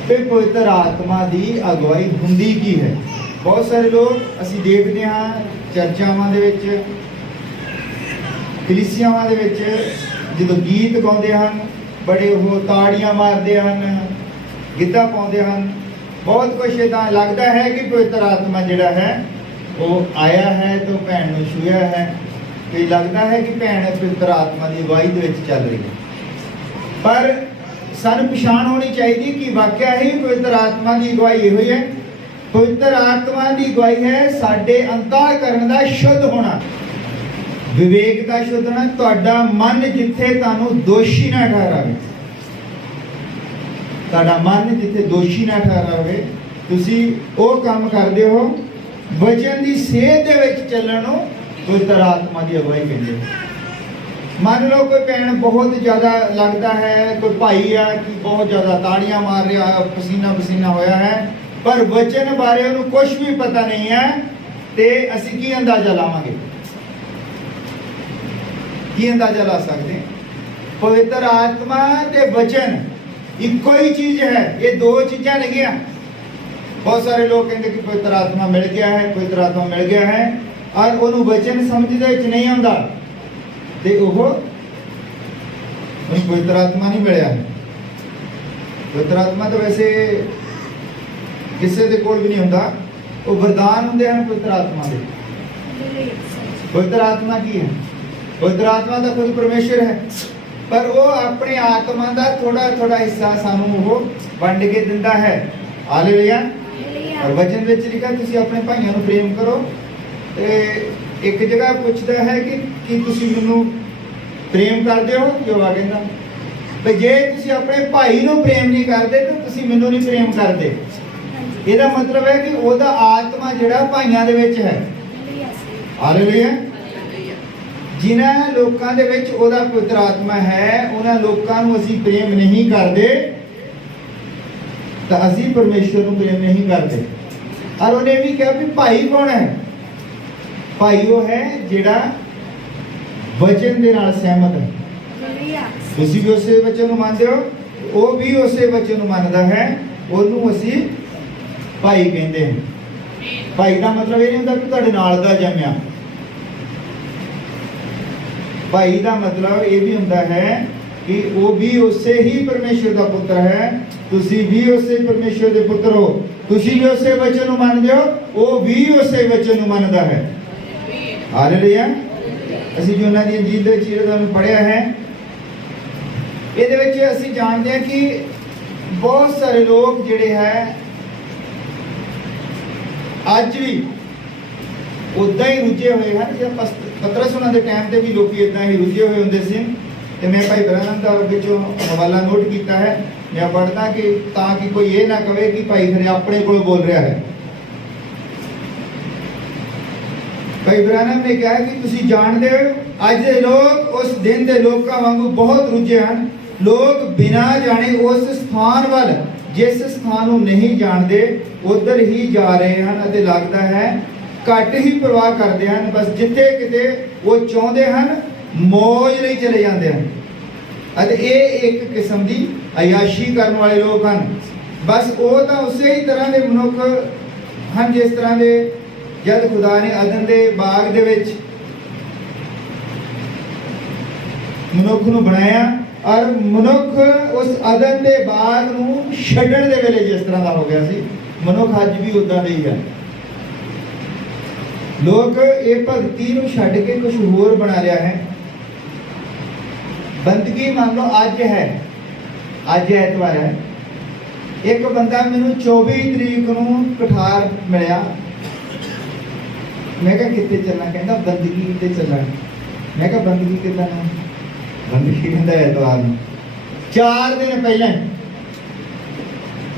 ਕਿ ਪਵਿੱਤਰ ਆਤਮਾ ਦੀ ਅਗਵਾਈ ਹੁੰਦੀ ਕੀ ਹੈ। ਬਹੁਤ ਸਾਰੇ ਲੋਕ ਅਸੀਂ ਦੇਖਦੇ ਹਾਂ ਚਰਚਾਵਾਂ ਦੇ ਵਿੱਚ, ਕਲੀਸਿਆਵਾਂ ਦੇ ਵਿੱਚ ਜਦੋਂ ਗੀਤ ਗਾਉਂਦੇ ਹਨ ਬੜੇ ਉਹ ਤਾੜੀਆਂ ਮਾਰਦੇ ਹਨ, ਗਿੱਧਾ ਪਾਉਂਦੇ ਹਨ, ਬਹੁਤ ਕੁਛ ਏਦਾਂ ਲੱਗਦਾ ਹੈ ਕਿ ਪਵਿੱਤਰ ਆਤਮਾ ਜਿਹੜਾ ਹੈ ਉਹ ਆਇਆ ਹੈ ਤੇ ਭੈਣ ਨੂੰ ਛੂਹਿਆ ਹੈ, ਤੇ ਲੱਗਦਾ ਹੈ ਕਿ ਭੈਣ ਪਵਿੱਤਰ ਆਤਮਾ ਦੀ ਅਗਵਾਈ ਦੇ ਵਿੱਚ ਚੱਲ ਰਹੀ ਹੈ। ਪਰ ਸਾਨੂੰ ਪਛਾਣ ਹੋਣੀ ਚਾਹੀਦੀ ਕਿ ਵਾਕਿਆ ਹੀ ਪਵਿੱਤਰ ਆਤਮਾ ਦੀ ਅਗਵਾਈ ਇਹੋ ਹੀ ਹੈ। ਪਵਿੱਤਰ ਆਤਮਾ ਦੀ ਅਗਵਾਈ ਹੈ ਸਾਡੇ ਅੰਤःਕਰਨ ਦਾ ਸ਼ੁੱਧ ਹੋਣਾ, ਵਿਵੇਕ ਦਾ ਸ਼ੁੱਧ ਹੋਣਾ। ਤੁਹਾਡਾ ਮਨ ਜਿੱਥੇ ਤੁਹਾਨੂੰ ਦੋਸ਼ੀ ਨਾ ਠਹਿਰਾਵੇ, ਤੁਹਾਡਾ ਮਨ ਜਿੱਥੇ ਦੋਸ਼ੀ ਨਾ ਠਹਿਰਾਵੇ, ਤੁਸੀਂ ਉਹ ਕੰਮ ਕਰਦੇ ਹੋ ਵਚਨ ਦੀ ਸੇਧ ਦੇ ਵਿੱਚ ਚੱਲਣ ਨੂੰ ਪਵਿੱਤਰ ਆਤਮਾ ਦੀ ਅਗਵਾਈ ਕਹਿੰਦੇ। ਮੰਨ ਲਓ ਕੋਈ ਭੈਣ ਬਹੁਤ ਜ਼ਿਆਦਾ ਲੱਗਦਾ ਹੈ, ਕੋਈ ਭਾਈ ਆ ਕਿ ਬਹੁਤ ਜ਼ਿਆਦਾ ਤਾੜੀਆਂ ਮਾਰ ਰਿਹਾ, ਪਸੀਨਾ ਪਸੀਨਾ ਹੋਇਆ ਹੈ, ਪਰ ਵਚਨ ਬਾਰੇ ਉਹਨੂੰ ਕੁਝ ਵੀ ਪਤਾ ਨਹੀਂ ਹੈ, ਤੇ ਅਸੀਂ ਕੀ ਅੰਦਾਜ਼ਾ ਲਾਵਾਂਗੇ? ਕੀ ਅੰਦਾਜ਼ਾ ਲਾ ਸਕਦੇ? ਪਵਿੱਤਰ ਆਤਮਾ ਤੇ ਵਚਨ ਇੱਕੋ ਹੀ ਚੀਜ਼ ਹੈ, ਇਹ ਦੋ ਚੀਜ਼ਾਂ ਨਹੀਂ। ਬਹੁਤ ਸਾਰੇ ਲੋਕ ਕਹਿੰਦੇ ਕਿ ਪਵਿੱਤਰ ਆਤਮਾ ਮਿਲ ਗਿਆ ਹੈ, ਪਵਿੱਤਰ ਆਤਮਾ ਮਿਲ ਗਿਆ ਹੈ, ਔਰ ਉਹਨੂੰ ਵਚਨ ਸਮਝ ਦੇ ਵਿੱਚ ਨਹੀਂ ਆਉਂਦਾ ਤੇ ਉਹ ਪਵਿੱਤਰ ਆਤਮਾ ਨਹੀਂ ਮਿਲਿਆ। ਪਵਿੱਤਰ ਆਤਮਾ ਤਾਂ ਵੈਸੇ ਕਿਸੇ ਦੇ ਕੋਲ ਵੀ ਨਹੀਂ ਹੁੰਦਾ, ਉਹ ਵਰਦਾਨ ਹੁੰਦੇ ਹਨ ਪਵਿੱਤਰ ਆਤਮਾ ਦੇ। ਪਵਿੱਤਰ ਆਤਮਾ ਕੀ ਹੈ? ਪਵਿੱਤਰ ਆਤਮਾ ਤਾਂ ਖੁਦ ਪਰਮੇਸ਼ਰ ਹੈ, ਪਰ ਉਹ ਆਪਣੇ ਆਤਮਾ ਦਾ ਥੋੜਾ ਥੋੜਾ ਹਿੱਸਾ ਸਾਨੂੰ ਉਹ ਵੰਡ ਕੇ ਦਿੰਦਾ ਹੈ। ਹਾਲੇਲੂਇਆ। ਔਰ ਵਚਨ ਵਿੱਚ ਲਿਖਿਆ ਤੁਸੀਂ ਆਪਣੇ ਭਾਈਆਂ ਨੂੰ ਪ੍ਰੇਮ ਕਰੋ। ਤੇ ਇੱਕ ਜਗ੍ਹਾ ਪੁੱਛਦਾ ਹੈ ਕਿ ਤੁਸੀਂ ਮੈਨੂੰ ਪ੍ਰੇਮ ਕਰਦੇ ਹੋ? ਯੋਵਾ ਕਹਿੰਦਾ ਵੀ ਜੇ ਤੁਸੀਂ ਆਪਣੇ ਭਾਈ ਨੂੰ ਪ੍ਰੇਮ ਨਹੀਂ ਕਰਦੇ ਤਾਂ ਤੁਸੀਂ ਮੈਨੂੰ ਨਹੀਂ ਪ੍ਰੇਮ ਕਰਦੇ। ਇਹਦਾ ਮਤਲਬ ਹੈ ਕਿ ਉਹਦਾ ਆਤਮਾ ਜਿਹੜਾ ਭਾਈਆਂ ਦੇ ਵਿੱਚ ਹੈ। ਹਾਲੇਲੂਇਆ। ਜਿਨ੍ਹਾਂ ਲੋਕਾਂ ਦੇ ਵਿੱਚ ਉਹਦਾ ਪਵਿੱਤਰ ਆਤਮਾ ਹੈ, ਉਹਨਾਂ ਲੋਕਾਂ ਨੂੰ ਅਸੀਂ ਪ੍ਰੇਮ ਨਹੀਂ ਕਰਦੇ ਤਾਂ ਅਸੀਂ ਪਰਮੇਸ਼ਵਰ ਨੂੰ ਪ੍ਰੇਮ ਨਹੀਂ ਕਰਦੇ। ਔਰ ਉਹਨੇ ਵੀ ਕਿਹਾ ਵੀ ਭਾਈ ਕੌਣ ਹੈ? ਭਾਈ ਉਹ ਹੈ ਜਿਹੜਾ ਵਚਨ ਦੇ ਨਾਲ ਸਹਿਮਤ ਹੈ। ਤੁਸੀਂ ਵੀ ਉਸੇ ਵਚਨ ਨੂੰ ਮੰਨਦੇ ਹੋ, ਉਹ ਵੀ ਉਸੇ ਵਚਨ ਨੂੰ ਮੰਨਦਾ ਹੈ, ਉਹਨੂੰ ਅਸੀਂ ਭਾਈ ਕਹਿੰਦੇ ਹਾਂ। ਭਾਈ ਦਾ ਮਤਲਬ ਇਹ ਨਹੀਂ ਹੁੰਦਾ ਕਿ ਤੁਹਾਡੇ ਨਾਲ ਦਾ ਜੰਮਿਆ। ਭਾਈ ਦਾ ਮਤਲਬ ਇਹ ਵੀ ਹੁੰਦਾ ਹੈ ਕਿ ਉਹ ਵੀ ਉਸੇ ਹੀ ਪਰਮੇਸ਼ਵਰ ਦਾ ਪੁੱਤਰ ਹੈ, ਤੁਸੀਂ ਵੀ ਉਸੇ ਪਰਮੇਸ਼ਵਰ ਦੇ ਪੁੱਤਰ ਹੋ। ਤੁਸੀਂ ਵੀ ਉਸੇ ਵਚਨ ਨੂੰ ਮੰਨਦੇ ਹੋ, ਉਹ ਵੀ ਉਸੇ ਵਚਨ ਨੂੰ ਮੰਨਦਾ ਹੈ। ਹਾਲੇਲੂਇਆ। ਅਸੀਂ ਜੋ ਉਹਨਾਂ ਦੀ ਇੰਜੀਲ ਦੇ ਚੀਜ਼ਾਂ ਨੂੰ ਪੜ੍ਹਿਆ ਹੈ, ਇਹਦੇ ਵਿੱਚ ਅਸੀਂ ਜਾਣਦੇ ਹਾਂ ਕਿ ਬਹੁਤ ਸਾਰੇ ਲੋਕ ਜਿਹੜੇ ਹੈ ਅੱਜ ਵੀ ਉਦਾਂ ਹੀ ਰੁੱਝੇ ਹੋਏ ਹਨ। ਜੇ ਪਤਰਸ ਉਹਨਾਂ ਦੇ ਟਾਈਮ ਤੇ ਵੀ ਲੋਕੀ ਇਦਾਂ ਹੀ ਰੁੱਝੇ ਹੋਏ ਹੁੰਦੇ ਸੀ। ਤੇ ਮੈਂ ਭਾਈ ਬ੍ਰਹਨਮ ਦਾ ਵਿੱਚੋਂ ਹਵਾਲਾ ਨੋਟ ਕੀਤਾ ਹੈ, ਮੈਂ ਪੜ੍ਹਦਾ ਕਿ ਤਾਂ ਕਿ ਕੋਈ ਇਹ ਨਾ ਕਵੇ ਕਿ ਭਾਈ ਖਰੇ ਆਪਣੇ ਕੋਲ ਬੋਲ ਰਿਹਾ ਹੈ। ਭਾਈ ਬ੍ਰਹਨਮ ਨੇ ਕਿਹਾ ਕਿ ਤੁਸੀਂ ਜਾਣਦੇ ਹੋ ਅੱਜ ਦੇ ਲੋਕ ਉਸ ਦਿਨ ਦੇ ਲੋਕਾਂ ਵਾਂਗੂ ਬਹੁਤ ਰੁੱਝੇ ਹਨ। ਲੋਕ ਬਿਨਾਂ ਜਾਣੇ ਉਸ ਸਥਾਨ ਵੱਲ, ਜਿਸ ਸਥਾਨ ਨੂੰ ਨਹੀਂ ਜਾਣਦੇ, ਉਧਰ ਹੀ ਜਾ ਰਹੇ ਹਨ ਅਤੇ ਲੱਗਦਾ ਹੈ ਘੱਟ ਹੀ ਪਰਵਾਹ ਕਰਦੇ ਹਨ। ਬਸ ਜਿੱਥੇ ਕਿਤੇ ਉਹ ਚਾਹੁੰਦੇ ਹਨ ਮੌਜ ਲਈ ਚਲੇ ਜਾਂਦੇ ਹਨ। ਅਤੇ ਇਹ ਇੱਕ ਕਿਸਮ ਦੀ ਅਯਾਸ਼ੀ ਕਰਨ ਵਾਲੇ ਲੋਕ ਹਨ। ਬਸ ਉਹ ਤਾਂ ਉਸੇ ਹੀ ਤਰ੍ਹਾਂ ਦੇ ਮਨੁੱਖ ਹਨ ਜਿਸ ਤਰ੍ਹਾਂ ਦੇ ਜਦ ਖੁਦਾ ਨੇ ਅਦਨ ਦੇ ਬਾਗ ਦੇ ਵਿੱਚ ਮਨੁੱਖ ਨੂੰ ਬਣਾਇਆ, ਔਰ ਮਨੁੱਖ ਉਸ ਅਦਨ ਦੇ ਬਾਗ ਨੂੰ ਛੱਡਣ ਦੇ ਵੇਲੇ ਜਿਸ ਤਰ੍ਹਾਂ ਦਾ ਹੋ ਗਿਆ ਸੀ, ਮਨੁੱਖ ਅੱਜ ਵੀ ਉਦਾਂ ਦਾ ਹੀ ਹੈ। ਲੋਕ ਇਹ ਭਗਤੀ ਨੂੰ ਛੱਡ ਕੇ ਕੁਝ ਹੋਰ ਬਣਾ ਰਿਹਾ ਹੈ। ਬੰਦਗੀ ਮੰਨ ਲਓ ਅੱਜ ਹੈ, ਅੱਜ ਐਤਵਾਰ ਹੈ। ਇੱਕ ਬੰਦਾ ਮੈਨੂੰ 24 ਤਰੀਕ ਨੂੰ ਕਠਾਰ ਮਿਲਿਆ। ਮੈਂ ਕਿਹਾ ਕਿੱਥੇ ਚੱਲਣਾ? ਕਹਿੰਦਾ ਬੰਦਗੀ ਤੇ ਚੱਲਣਾ। ਮੈਂ ਕਿਹਾ ਬੰਦਗੀ ਕਿੱਦਾਂ? ਬੰਦਗੀ ਕਹਿੰਦਾ ਐਤਵਾਰ ਨੂੰ 4 ਦਿਨ ਪਹਿਲਾਂ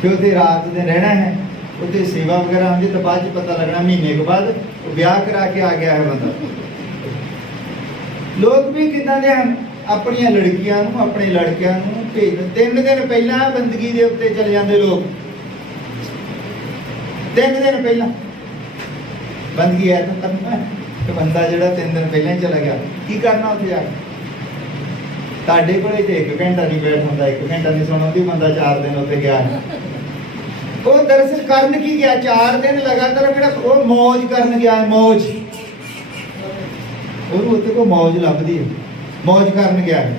ਕਿਉਂਕਿ ਰਾਤ ਦੇ ਰਹਿਣਾ ਹੈ, ਉੱਥੇ ਸੇਵਾ ਵਗੈਰਾ ਆਉਂਦੀ ਤਾਂ ਬਾਅਦ ਚ ਪਤਾ ਲੱਗਣਾ ਮਹੀਨੇ ਕੇ ਬਾਅਦ ਵਿਆਹ ਕਰਾ ਕੇ ਆ ਗਿਆ ਹੈ ਬੰਦਾ। ਲੋਕ ਵੀ ਕਿੱਦਾਂ ਦੇ ਹਨ, ਆਪਣੀਆਂ ਲੜਕੀਆਂ ਨੂੰ ਆਪਣੇ ਲੜਕਿਆਂ ਨੂੰ ਭੇਜ 3 ਦਿਨ ਪਹਿਲਾਂ ਬੰਦਗੀ ਦੇ ਉੱਤੇ ਚਲੇ ਜਾਂਦੇ ਲੋਕ। 3 ਦਿਨ ਪਹਿਲਾਂ ਬੰਦਗੀ ਹੈ ਤਾਂ ਕਰਨਾ ਤੇ ਬੰਦਾ ਜਿਹੜਾ 3 ਦਿਨ ਪਹਿਲਾਂ ਹੀ ਚਲਾ ਗਿਆ, ਕੀ ਕਰਨਾ ਉੱਥੇ ਜਾ ਕੇ? ਤੁਹਾਡੇ ਕੋਲੇ ਤੇ 1 ਘੰਟਾ ਨਹੀਂ ਬੈਠ ਹੁੰਦਾ, 1 ਘੰਟਾ ਨਹੀਂ ਸੁਣਾਉਂਦੀ, ਬੰਦਾ 4 ਦਿਨ ਉੱਤੇ ਗਿਆ। ਉਹ ਦਰਅਸਲ ਕਰਨ ਕੀ ਗਿਆ? 4 ਦਿਨ ਲਗਾਤਾਰ ਕਿਹੜਾ ਉਹ ਮौज ਕਰਨ ਗਿਆ ਹੈ, ਮौज। ਉਹਨੂੰ ਉੱਥੇ ਕੋਈ ਮौज ਲੱਭਦੀ ਹੈ, मौज ਕਰਨ ਗਿਆ ਹੈ।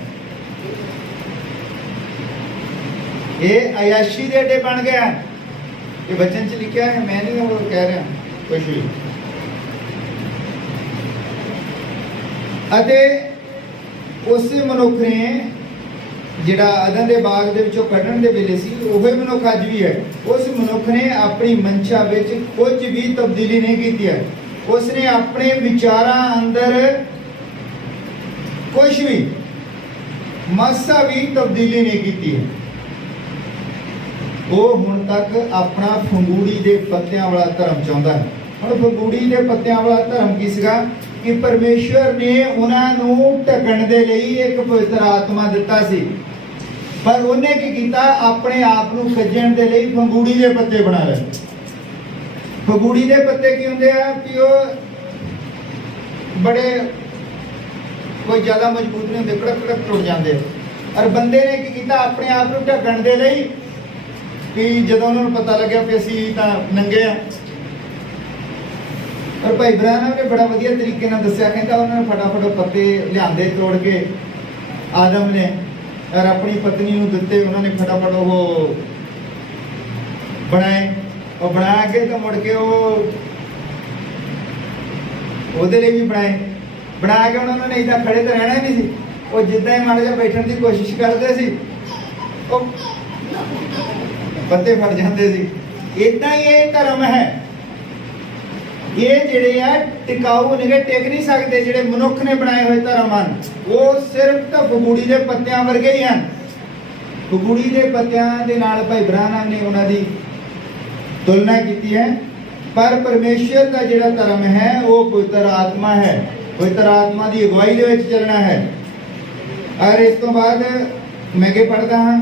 ਇਹ ਅਯਾਸ਼ੀ ਦੇ ਅੱਡੇ ਬਣ ਗਿਆ। ਇਹ ਵਚਨ 'ਚ ਲਿਖਿਆ ਹੈ, ਮੈਂ ਨਹੀਂ ਉਹ ਕਹਿ ਰਿਹਾ ਕੁਝ ਵੀ। ਅਤੇ ਉਸੇ ਮਨੁੱਖ ਨੇ ਜਿਹੜਾ ਅਦਨ ਦੇ ਬਾਗ ਦੇ ਵਿੱਚੋਂ ਕੱਢਣ ਦੇ ਵੇਲੇ ਸੀ, ਉਹੀ ਮਨੁੱਖ ਅੱਜ ਵੀ ਹੈ। ਉਸ ਮਨੁੱਖ ਨੇ ਆਪਣੀ ਮਨਸ਼ਾ ਵਿੱਚ ਕੁਝ ਵੀ ਤਬਦੀਲੀ ਨਹੀਂ ਕੀਤੀ ਹੈ। ਉਸਨੇ ਆਪਣੇ ਵਿਚਾਰਾਂ ਅੰਦਰ ਕੁਝ ਵੀ ਮਾਸਾ ਵੀ ਤਬਦੀਲੀ ਨਹੀਂ ਕੀਤੀ ਹੈ। ਉਹ ਹੁਣ ਤੱਕ ਆਪਣਾ ਫੰਗੂੜੀ ਦੇ ਪੱਤਿਆਂ ਵਾਲਾ ਧਰਮ ਚਾਹੁੰਦਾ ਹੈ। ਹੁਣ ਫੰਗੂੜੀ ਦੇ ਪੱਤਿਆਂ ਵਾਲਾ ਧਰਮ ਕੀ ਸੀਗਾ ਕਿ ਪਰਮੇਸ਼ਵਰ ਨੇ ਉਹਨਾਂ ਨੂੰ ਢਕਣ ਦੇ ਲਈ ਇੱਕ ਪਵਿੱਤਰ ਆਤਮਾ ਦਿੱਤਾ ਸੀ, ਪਰ ਉਹਨੇ ਕੀ ਕੀਤਾ? ਆਪਣੇ ਆਪ ਨੂੰ ਖੱਜਣ ਦੇ ਲਈ ਫੰਗੂੜੀ ਦੇ ਪੱਤੇ ਬਣਾ ਲਏ। ਫੰਗੂੜੀ ਦੇ ਪੱਤੇ ਕੀ ਹੁੰਦੇ ਆ ਕਿ ਉਹ ਬੜੇ ਕੋਈ ਜ਼ਿਆਦਾ ਮਜ਼ਬੂਤ ਨਹੀਂ ਹੁੰਦੇ, ਕੜਕ ਕੜਕ ਟੁੱਟ ਜਾਂਦੇ। ਔਰ ਬੰਦੇ ਨੇ ਕੀ ਕੀਤਾ? ਆਪਣੇ ਆਪ ਨੂੰ ਢਕਣ ਦੇ ਲਈ ਕਿ ਜਦੋਂ ਉਹਨਾਂ ਨੂੰ ਪਤਾ ਲੱਗਿਆ ਕਿ ਅਸੀਂ ਤਾਂ ਨੰਗੇ ਆ। ਪਰ ਭਾਈ ਬ੍ਰਹਨਮ ਨੇ ਬੜਾ ਵਧੀਆ ਤਰੀਕੇ ਨਾਲ ਦੱਸਿਆ, ਕਹਿੰਦਾ ਉਹਨਾਂ ਨੇ ਫਟਾਫਟ ਪੱਤੇ ਲਿਆਂਦੇ ਤੋੜ ਕੇ ਆਦਮ ਨੇ, ਔਰ ਆਪਣੀ ਪਤਨੀ ਨੂੰ ਦਿੱਤੇ। ਉਹਨਾਂ ਨੇ ਫਟਾਫਟ ਉਹ ਬਣਾਏ। ਉਹ ਬਣਾ ਕੇ ਤਾਂ ਮੁੜ ਕੇ ਉਹ ਉਹਦੇ ਲਈ ਵੀ ਬਣਾਏ। ਬਣਾ ਕੇ ਉਹਨਾਂ ਨੇ ਇਦਾਂ ਖੜੇ ਤਾਂ ਰਹਿਣਾ ਨਹੀਂ ਸੀ। ਉਹ ਜਿੱਦਾਂ ਹੀ ਮਾੜਾ ਜਿਹਾ ਬੈਠਣ ਦੀ ਕੋਸ਼ਿਸ਼ ਕਰਦੇ ਸੀ, ਉਹ ਪੱਤੇ ਫਟ ਜਾਂਦੇ ਸੀ। ਇਦਾਂ ਹੀ ਇਹ ਧਰਮ ਹੈ। ਇਹ ਜਿਹੜੇ ਆ ਟਿਕਾਊ ਨੇਗੇ, ਟਿਕ ਨਹੀਂ ਸਕਦੇ। ਜਿਹੜੇ ਮਨੁੱਖ ਨੇ ਬਣਾਏ ਹੋਏ ਧਰਮ ਹਨ ਉਹ ਸਿਰਫ ਤਾਂ ਫਗੂੜੀ ਦੇ ਪੱਤਿਆਂ ਵਰਗੇ ਹੀ ਹਨ। ਫਗੂੜੀ ਦੇ ਪੱਤਿਆਂ ਦੇ ਨਾਲ ਭਾਈ ਬ੍ਰਾਹਮਣ ਨੇ ਉਹਨਾਂ ਦੀ ਤੁਲਨਾ ਕੀਤੀ ਹੈ। ਪਰ ਪਰਮੇਸ਼ਰ ਦਾ ਜਿਹੜਾ ਧਰਮ ਹੈ ਉਹ ਪਵਿੱਤਰ ਆਤਮਾ ਹੈ। ਪਵਿੱਤਰ ਆਤਮਾ ਦੀ ਅਗਵਾਈ ਦੇ ਵਿੱਚ ਚੱਲਣਾ ਹੈ। ਔਰ ਇਸ ਤੋਂ ਬਾਅਦ ਮੈਂ ਅੱਗੇ ਪੜ੍ਹਦਾ ਹਾਂ,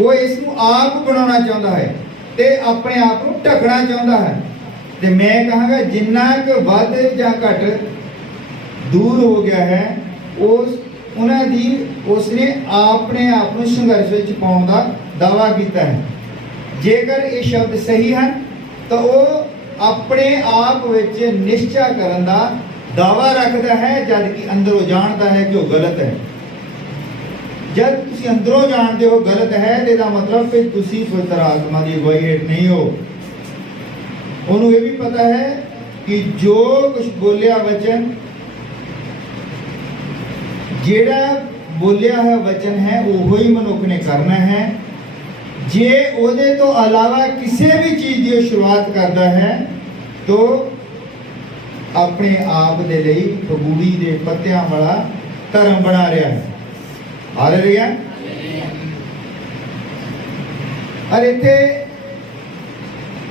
ਉਹ ਇਸ ਨੂੰ ਆਪ ਬਣਾਉਣਾ ਚਾਹੁੰਦਾ ਹੈ ਤੇ ਆਪਣੇ ਆਪ ਨੂੰ ਢਕਣਾ ਚਾਹੁੰਦਾ ਹੈ। ਤੇ ਮੈਂ ਕਹਾਂਗਾ ਜਿੰਨਾ ਕੁ ਵੱਧ ਜਾਂ ਘੱਟ ਦੂਰ ਹੋ ਗਿਆ ਹੈ ਉਸਨੇ ਆਪਣੇ ਆਪ ਨੂੰ ਸੰਘਰਸ਼ ਵਿੱਚ ਪਾਉਣ ਦਾ ਦਾਅਵਾ ਕੀਤਾ ਹੈ। ਜੇਕਰ ਇਹ ਸ਼ਬਦ ਸਹੀ ਹਨ ਤਾਂ ਉਹ ਆਪਣੇ ਆਪ ਵਿੱਚ ਨਿਸ਼ਚਾ ਕਰਨ ਦਾ ਦਾਅਵਾ ਰੱਖਦਾ ਹੈ, ਜਦ ਕਿ ਅੰਦਰੋਂ ਜਾਣਦਾ ਹੈ ਕਿ ਉਹ ਗਲਤ ਹੈ। ਜਦ ਤੁਸੀਂ ਅੰਦਰੋਂ ਜਾਣਦੇ ਹੋ ਗਲਤ ਹੈ ਤੇ ਇਹਦਾ ਮਤਲਬ ਕਿ ਤੁਸੀਂ ਪਵਿੱਤਰ ਆਤਮਾ ਦੀ ਅਗਵਾਈ ਹੇਠ ਨਹੀਂ ਹੋ। ਉਹਨੂੰ ਇਹ ਵੀ ਪਤਾ ਹੈ ਕਿ ਜੋ ਕੁਝ ਬੋਲਿਆ ਵਚਨ, ਜਿਹੜਾ ਬੋਲਿਆ ਹੈ ਵਚਨ ਹੈ ਉਹੋ ਹੀ ਮਨੁੱਖ ਨੇ ਕਰਨਾ ਹੈ। ਜੇ ਉਹਦੇ ਤੋਂ ਇਲਾਵਾ ਕਿਸੇ ਵੀ ਚੀਜ਼ ਦੀ ਉਹ ਸ਼ੁਰੂਆਤ ਕਰਦਾ ਹੈ ਤਾਂ ਆਪਣੇ ਆਪ ਦੇ ਲਈ ਫਗੂੜੀ ਦੇ ਪੱਤਿਆਂ ਵਾਲਾ ਧਰਮ ਬਣਾ ਰਿਹਾ ਹੈ। ਹਾਲੇਲੂਇਆ। ਔਰ ਇੱਥੇ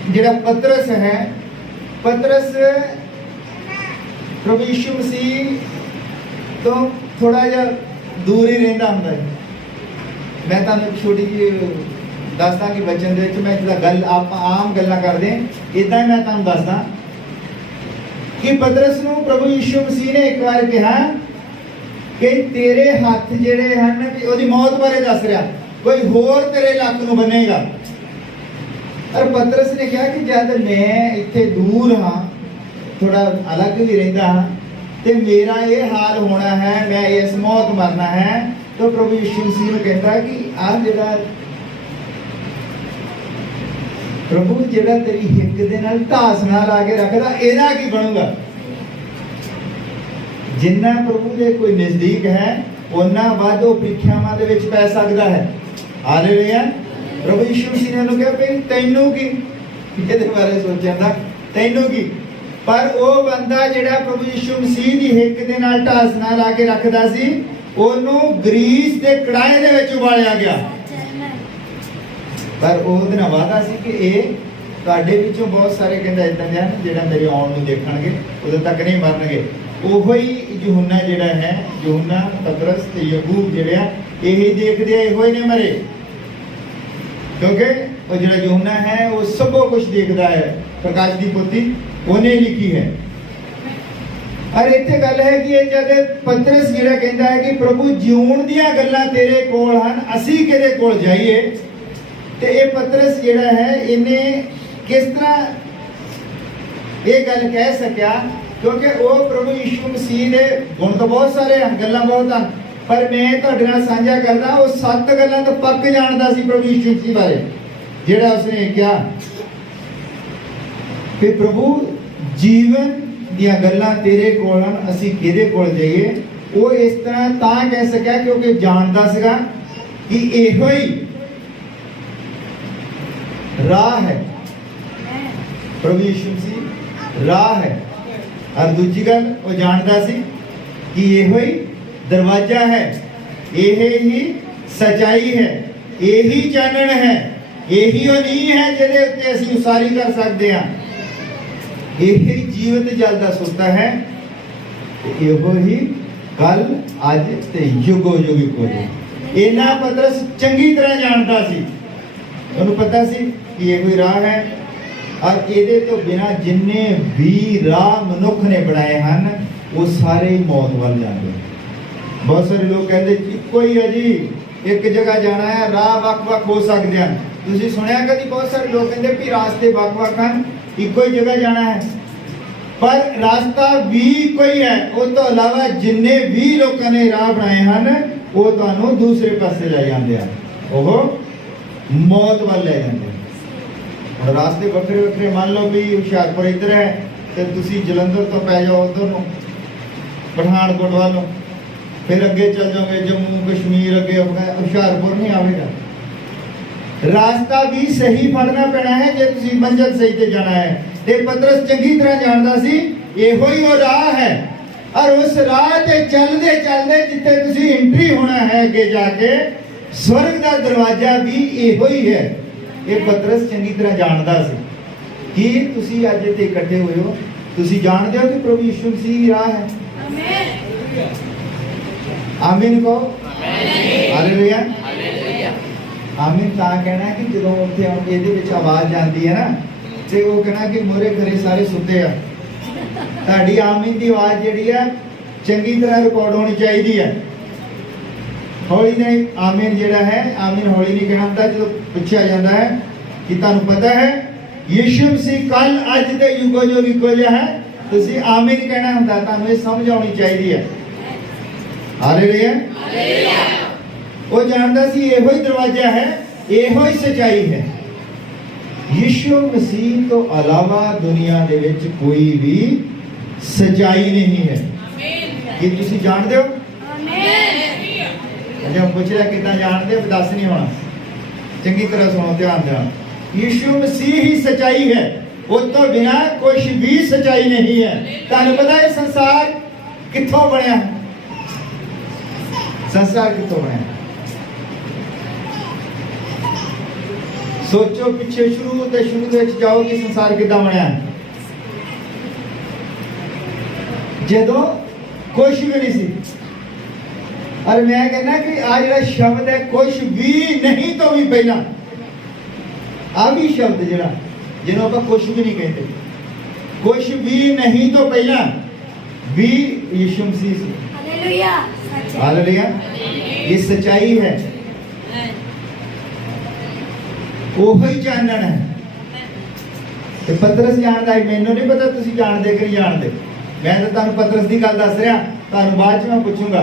ਜਿਹੜਾ ਪਤਰਸ ਹੈ, ਪਤਰਸ ਪ੍ਰਭੂ ਯਿਸੂ ਮਸੀਹ ਤੋਂ ਥੋੜਾ ਜਿਹਾ ਦੂਰ ਹੀ ਰਹਿੰਦਾ ਹੁੰਦਾ ਹੈ। ਮੈਂ ਤੁਹਾਨੂੰ ਇੱਕ ਛੋਟੀ ਜਿਹੀ ਦੱਸਦਾ ਕਿ ਵਚਨ ਦੇ ਵਿੱਚ ਮੈਂ ਜਿਹੜਾ ਗੱਲ ਆਪਾਂ ਆਮ ਗੱਲਾਂ ਕਰਦੇ ਇਦਾਂ ਹੀ ਮੈਂ ਤੁਹਾਨੂੰ ਦੱਸਦਾ ਕਿ ਪਤਰਸ ਨੂੰ ਪ੍ਰਭੂ ਯਿਸੂ ਮਸੀਹ ਨੇ ਇੱਕ ਵਾਰ ਕਿਹਾ ਕਿ ਤੇਰੇ ਹੱਥ ਜਿਹੜੇ ਹਨ, ਕਿ ਉਹਦੀ ਮੌਤ ਬਾਰੇ ਦੱਸ ਰਿਹਾ, ਕੋਈ ਹੋਰ ਤੇਰੇ ਲੱਕ ਨੂੰ ਬੰਨੇਗਾ। ਔਰ ਪਤਰਸ ਨੇ ਕਿਹਾ ਕਿ ਜਦ ਮੈਂ ਇੱਥੇ ਦੂਰ ਹਾਂ, ਥੋੜਾ ਅਲੱਗ ਵੀ ਰਹਿੰਦਾ ਹਾਂ ਤੇ ਮੇਰਾ ਇਹ ਹਾਲ ਹੋਣਾ ਹੈ, ਮੈਂ ਇਸ ਮੌਤ ਮਰਨਾ ਹੈ, ਤਾਂ ਪ੍ਰਭੂ ਯਿਸੂ ਮਸੀਹ ਨੂੰ ਕਹਿੰਦਾ ਕਿ ਆਹ ਜਿਹੜਾ ਪ੍ਰਭੂ ਜਿਹੜਾ ਤੇਰੀ ਹਿੱਕ ਦੇ ਨਾਲ ਧਾਸ ਨਾਲ ਲਾ ਕੇ ਰੱਖਦਾ, ਇਹਦਾ ਕੀ ਬਣੂਗਾ। ਜਿੰਨਾ ਪ੍ਰਭੂ ਦੇ ਕੋਈ ਨਜ਼ਦੀਕ ਹੈ ਉਹਨਾਂ ਵੱਧ ਉਹ ਪ੍ਰੀਖਿਆਵਾਂ ਦੇ ਵਿੱਚ ਪੈ ਸਕਦਾ ਹੈ। ਹਾਲੇਲੂਇਆ। ਪ੍ਰਭੂ ਯਿਸੂ ਮਸੀਹ ਨੇ ਉਹਨੂੰ ਕਿਹਾ ਵੀ ਤੈਨੂੰ ਕੀ, ਇਹਦੇ ਬਾਰੇ ਸੋਚਿਆ ਤਾਂ ਤੈਨੂੰ ਕੀ। ਪਰ ਉਹ ਬੰਦਾ ਜਿਹੜਾ ਪ੍ਰਭੂ ਯਿਸੂ ਮਸੀਹ ਦੀ ਹਿੱਕ ਦੇ ਨਾਲ ਧਾਸ ਨਾਲ ਲਾ ਕੇ ਰੱਖਦਾ ਸੀ, ਉਹਨੂੰ ਗਰੀਸ ਦੇ ਕੜਾਹੇ ਦੇ ਵਿੱਚ ਉਬਾਲਿਆ ਗਿਆ। ਪਰ ਉਹਦੇ ਨਾਲ ਵਾਅਦਾ ਸੀ ਕਿ ਇਹ ਤੁਹਾਡੇ ਵਿੱਚੋਂ ਬਹੁਤ ਸਾਰੇ ਕਹਿੰਦਾ ਇਦਾਂ ਦੇ ਹਨ ਜਿਹੜਾ ਮੇਰੇ ਆਉਣ ਨੂੰ ਦੇਖਣਗੇ, ਉਦੋਂ ਤੱਕ ਨਹੀਂ ਮਰਨਗੇ। ਉਹੋ ਹੀ ਯਹੂਨਾ ਜਿਹੜਾ ਹੈ, ਯਹੂਨਾ, ਪਤਰਸ ਤੇ ਯਾਕੂਬ ਜਿਹੜੇ ਆ ਇਹੀ ਦੇਖਦੇ ਆ, ਇਹੋ ਹੀ ਨੇ ਮਰੇ। ਕਿਉਂਕਿ ਉਹ ਜਿਹੜਾ ਯਹੂਨਾ ਹੈ ਉਹ ਸਭੋ ਕੁਝ ਦੇਖਦਾ ਹੈ। ਪ੍ਰਕਾਸ਼ ਦੀ ਪੋਥੀ ਉਹਨੇ ਲਿਖੀ ਹੈ। ਔਰ ਇੱਥੇ ਗੱਲ ਹੈ ਕਿ ਇਹ ਜਦ ਪਤਰਸ ਜਿਹੜਾ ਕਹਿੰਦਾ ਹੈ ਕਿ ਪ੍ਰਭੂ ਜਿਉਣ ਦੀਆਂ ਗੱਲਾਂ ਤੇਰੇ ਕੋਲ ਹਨ, ਅਸੀਂ ਕਿਹਦੇ ਕੋਲ ਜਾਈਏ, ਤੇ ਇਹ ਪਤਰਸ ਜਿਹੜਾ ਹੈ ਇਹਨੇ ਕਿਸ ਤਰ੍ਹਾਂ ਇਹ ਗੱਲ ਕਹਿ ਸਕਿਆ, ਕਿਉਂਕਿ ਉਹ ਪ੍ਰਭੂ ਯਿਸੂ ਮਸੀਹ ਦੇ ਗੁਣ ਤਾਂ ਬਹੁਤ ਸਾਰੇ ਹਨ, ਗੱਲਾਂ ਬਹੁਤ ਹਨ, ਪਰ ਮੈਂ ਤੁਹਾਡੇ ਨਾਲ ਸਾਂਝਾ ਕਰਦਾ ਉਹ 7 ਗੱਲਾਂ ਤੋਂ ਪੱਕ ਜਾਣਦਾ ਸੀ ਪ੍ਰਭੂ ਯਿਸੂ ਮਸੀਹ ਬਾਰੇ। ਜਿਹੜਾ ਉਸਨੇ ਕਿਹਾ ਕਿ ਪ੍ਰਭੂ ਜੀਵਨ ਦੀਆਂ ਗੱਲਾਂ ਤੇਰੇ ਕੋਲ ਹਨ, ਅਸੀਂ ਕਿਹਦੇ ਕੋਲ ਜਾਈਏ। ਉਹ ਇਸ ਤਰ੍ਹਾਂ ਤਾਂ ਕਹਿ ਸਕਿਆ ਕਿਉਂਕਿ ਜਾਣਦਾ ਸੀਗਾ ਕਿ ਇਹੋ ਹੀ ਰਾਹ ਹੈ। ਪ੍ਰਭੂ ਯਿਸੂ ਮਸੀਹ ਰਾਹ ਹੈ। ਔਰ ਦੂਜੀ ਗੱਲ ਉਹ ਜਾਣਦਾ ਸੀ ਕਿ ਇਹੋ ਹੀ ਦਰਵਾਜ਼ਾ ਹੈ, ਇਹ ਹੀ ਸਚਾਈ ਹੈ, ਇਹੀ ਚਾਨਣ ਹੈ, ਇਹੀ ਉਹ ਨੀਂਹ ਹੈ ਜਿਹਦੇ ਉੱਤੇ ਅਸੀਂ ਉਸਾਰੀ ਕਰ ਸਕਦੇ ਹਾਂ। ਇਹੀ ਜੀਵਤ ਜਲਦਾ ਸੁੱਤਾ ਹੈ, ਇਹੋ ਹੀ ਕੱਲ ਅੱਜ ਤੇ ਯੁਗੋ ਯੁਗ ਕੋਈ। ਇਹਨਾਂ ਪਤਰਸ ਚੰਗੀ ਤਰ੍ਹਾਂ ਜਾਣਦਾ ਸੀ, ਉਹਨੂੰ ਪਤਾ ਸੀ ਕਿ ਇਹੋ ਹੀ ਰਾਹ ਹੈ। ਔਰ ਇਹਦੇ ਤੋਂ ਬਿਨਾਂ ਜਿੰਨੇ ਵੀ ਰਾਹ ਮਨੁੱਖ ਨੇ ਬਣਾਏ ਹਨ ਉਹ ਸਾਰੇ ਹੀ ਮੌਤ ਵੱਲ ਜਾਂਦੇ। ਬਹੁਤ ਸਾਰੇ ਲੋਕ ਕਹਿੰਦੇ ਇੱਕੋ ਹੀ ਹੈ ਜੀ, ਇੱਕ ਜਗ੍ਹਾ ਜਾਣਾ ਹੈ, ਰਾਹ ਵੱਖ-ਵੱਖ ਹੋ ਸਕਦੇ ਹਨ। ਤੁਸੀਂ ਸੁਣਿਆ ਕਦੀ ਬਹੁਤ ਸਾਰੇ ਲੋਕ ਕਹਿੰਦੇ ਵੀ ਰਾਸਤੇ ਵੱਖ-ਵੱਖ ਹਨ, ਇੱਕੋ ਹੀ ਜਗ੍ਹਾ ਜਾਣਾ ਹੈ, ਪਰ ਰਾਸਤਾ ਵੀ ਇੱਕੋ ਹੀ ਹੈ। ਉਹ ਤੋਂ ਇਲਾਵਾ ਜਿੰਨੇ ਵੀ ਲੋਕਾਂ ਨੇ ਰਾਹ ਬਣਾਏ ਹਨ ਉਹ ਤੁਹਾਨੂੰ ਦੂਸਰੇ ਪਾਸੇ ਲੈ ਜਾਂਦੇ ਹਨ, ਉਹ ਮੌਤ ਵੱਲ ਲੈ ਜਾਂਦੇ ਹਨ। ਹੁਣ ਰਾਸਤੇ ਵੱਖਰੇ ਵੱਖਰੇ, ਮੰਨ ਲਓ ਵੀ ਹੁਸ਼ਿਆਰਪੁਰ ਇੱਧਰ ਹੈ ਤੇ ਤੁਸੀਂ ਜਲੰਧਰ ਤੋਂ ਪੈ ਜਾਓ ਉੱਧਰ ਨੂੰ, ਪਠਾਨਕੋਟ ਵੱਲ ਨੂੰ, फिर अगे चल जाओगे जम्मू कश्मीर, अगे हुशियारपुर नहीं आएगा। रास्ता भी सही फड़ना पैना है जे तुसी मंजिल सही ते जाना है। ते पतरस चंगी तरह जानदा सी एहो ही वो राह है, और उस राह ते चलदे चलदे जिथे तुसी एंट्री होना है अगे जाके स्वर्ग दा दरवाजा भी एहो ही है। ये पतरस चंगी तरह जानदा सी कि तुसी अज इत्थे इकट्ठे होए हो, तुसी जानदे हो कि प्रभु यीशु मसीह राह है। आमीन कहो, हालेलुया। आमीन ता कहना कि ਜਦੋਂ ਉੱਥੇ ਇਹਦੇ ਵਿੱਚ ਆਵਾਜ਼ ਆਉਂਦੀ ਹੈ ਨਾ ਤੇ ਉਹ ਕਹਿਣਾ ਕਿ ਮੋਰੇ ਘਰੇ ਸਾਰੇ ਸੁੱਤੇ ਆ। ਤੁਹਾਡੀ ਆਮੀਨ ਦੀ ਆਵਾਜ਼ ਜਿਹੜੀ ਹੈ ਚੰਗੀ ਤਰ੍ਹਾਂ ਰਿਕਾਰਡ ਹੋਣੀ ਚਾਹੀਦੀ ਹੈ। ਹੌਲੀ ਨਹੀਂ ਆਮੀਨ ਜਿਹੜਾ ਹੈ, ਆਮੀਨ ਹੌਲੀ ਨਹੀਂ ਕਹਿਣਾ ਹੁੰਦਾ। ਜਦੋਂ ਪੁੱਛਿਆ ਜਾਂਦਾ ਹੈ ਕਿ ਤੁਹਾਨੂੰ ਪਤਾ ਹੈ ਯੀਸ਼ੂ ਮਸੀਹ ਕੱਲ ਅੱਜ ਤੇ ਯੁਗੋ ਜੋ ਇੱਕੋ ਜਿਹਾ ਹੈ, ਤੁਸੀਂ ਆਮੀਨ ਕਹਿਣਾ ਹੁੰਦਾ। ਤੁਹਾਨੂੰ ਇਹ ਸਮਝ ਆਉਣੀ ਚਾਹੀਦੀ ਹੈ। ਹਾਲੇਲੂਇਆ। ਉਹ ਜਾਣਦਾ ਸੀ ਇਹੋ ਹੀ ਦਰਵਾਜ਼ਾ ਹੈ, ਇਹੋ ਹੀ ਸਚਾਈ ਹੈ। ਯੀਸ਼ੂ ਮਸੀਹ ਤੋਂ ਇਲਾਵਾ ਦੁਨੀਆ ਦੇ ਵਿੱਚ ਕੋਈ ਵੀ ਸਚਾਈ ਨਹੀਂ ਹੈ। ਕੀ ਤੁਸੀਂ ਜਾਣਦੇ ਹੋ? ਜਦ ਪੁੱਛ ਰਿਹਾ ਕਿੱਦਾਂ ਜਾਣਦੇ ਹੋ, ਦੱਸ ਨਹੀਂ ਹੋਣਾ। ਚੰਗੀ ਤਰ੍ਹਾਂ ਸੁਣੋ ਧਿਆਨ ਨਾਲ। ਯੀਸ਼ੂ ਮਸੀਹ ਹੀ ਸਚਾਈ ਹੈ, ਉਸ ਤੋਂ ਬਿਨਾ ਕੁਝ ਵੀ ਸਚਾਈ ਨਹੀਂ ਹੈ। ਤੁਹਾਨੂੰ ਪਤਾ ਹੈ ਸੰਸਾਰ ਕਿੱਥੋਂ ਬਣਿਆ? ਸੰਸਾਰ ਕਿੱਥੋਂ ਬਣਿਆ? सोचो पिछे शुरू ਦੇ ਵਿੱਚ ਜਾਓ ਕਿ ਸੰਸਾਰ ਕਿੱਦਾਂ ਬਣਿਆ। ਜਦੋਂ ਕੁਝ ਵੀ ਨਹੀਂ ਸੀ। और मैं कहना कि आ ਜਿਹੜਾ ਸ਼ਬਦ ਹੈ ਕੁਝ ਵੀ ਨਹੀਂ ਤੋਂ ਵੀ ਪਹਿਲਾਂ, ਆ ਵੀ ਸ਼ਬਦ ਜਿਹੜਾ ਜਿਹਨੂੰ ਆਪਾਂ ਕੁਝ ਵੀ ਨਹੀਂ ਕਹਿੰਦੇ, ਕੁਝ ਵੀ ਨਹੀਂ ਤੋਂ ਪਹਿਲਾਂ ਵੀ ਯਿਸੂ ਮਸੀਹ ਸੀ। हालेलुया। हालेलुया। ये सच्चाई है, ਉਹ ਹੀ ਚਾਨਣ ਹੈ। ਤੇ ਪਤਰਸ ਜਾਣਦਾ ਹੈ। ਮੈਨੂੰ ਨਹੀਂ ਪਤਾ ਤੁਸੀਂ ਜਾਣਦੇ ਕਿ ਨਹੀਂ ਜਾਣਦੇ। ਮੈਂ ਤਾਂ ਤੁਹਾਨੂੰ ਪਤਰਸ ਦੀ ਗੱਲ ਦੱਸ ਰਿਹਾ, ਤੁਹਾਨੂੰ ਬਾਅਦ ਚ ਮੈਂ ਪੁੱਛੂੰਗਾ।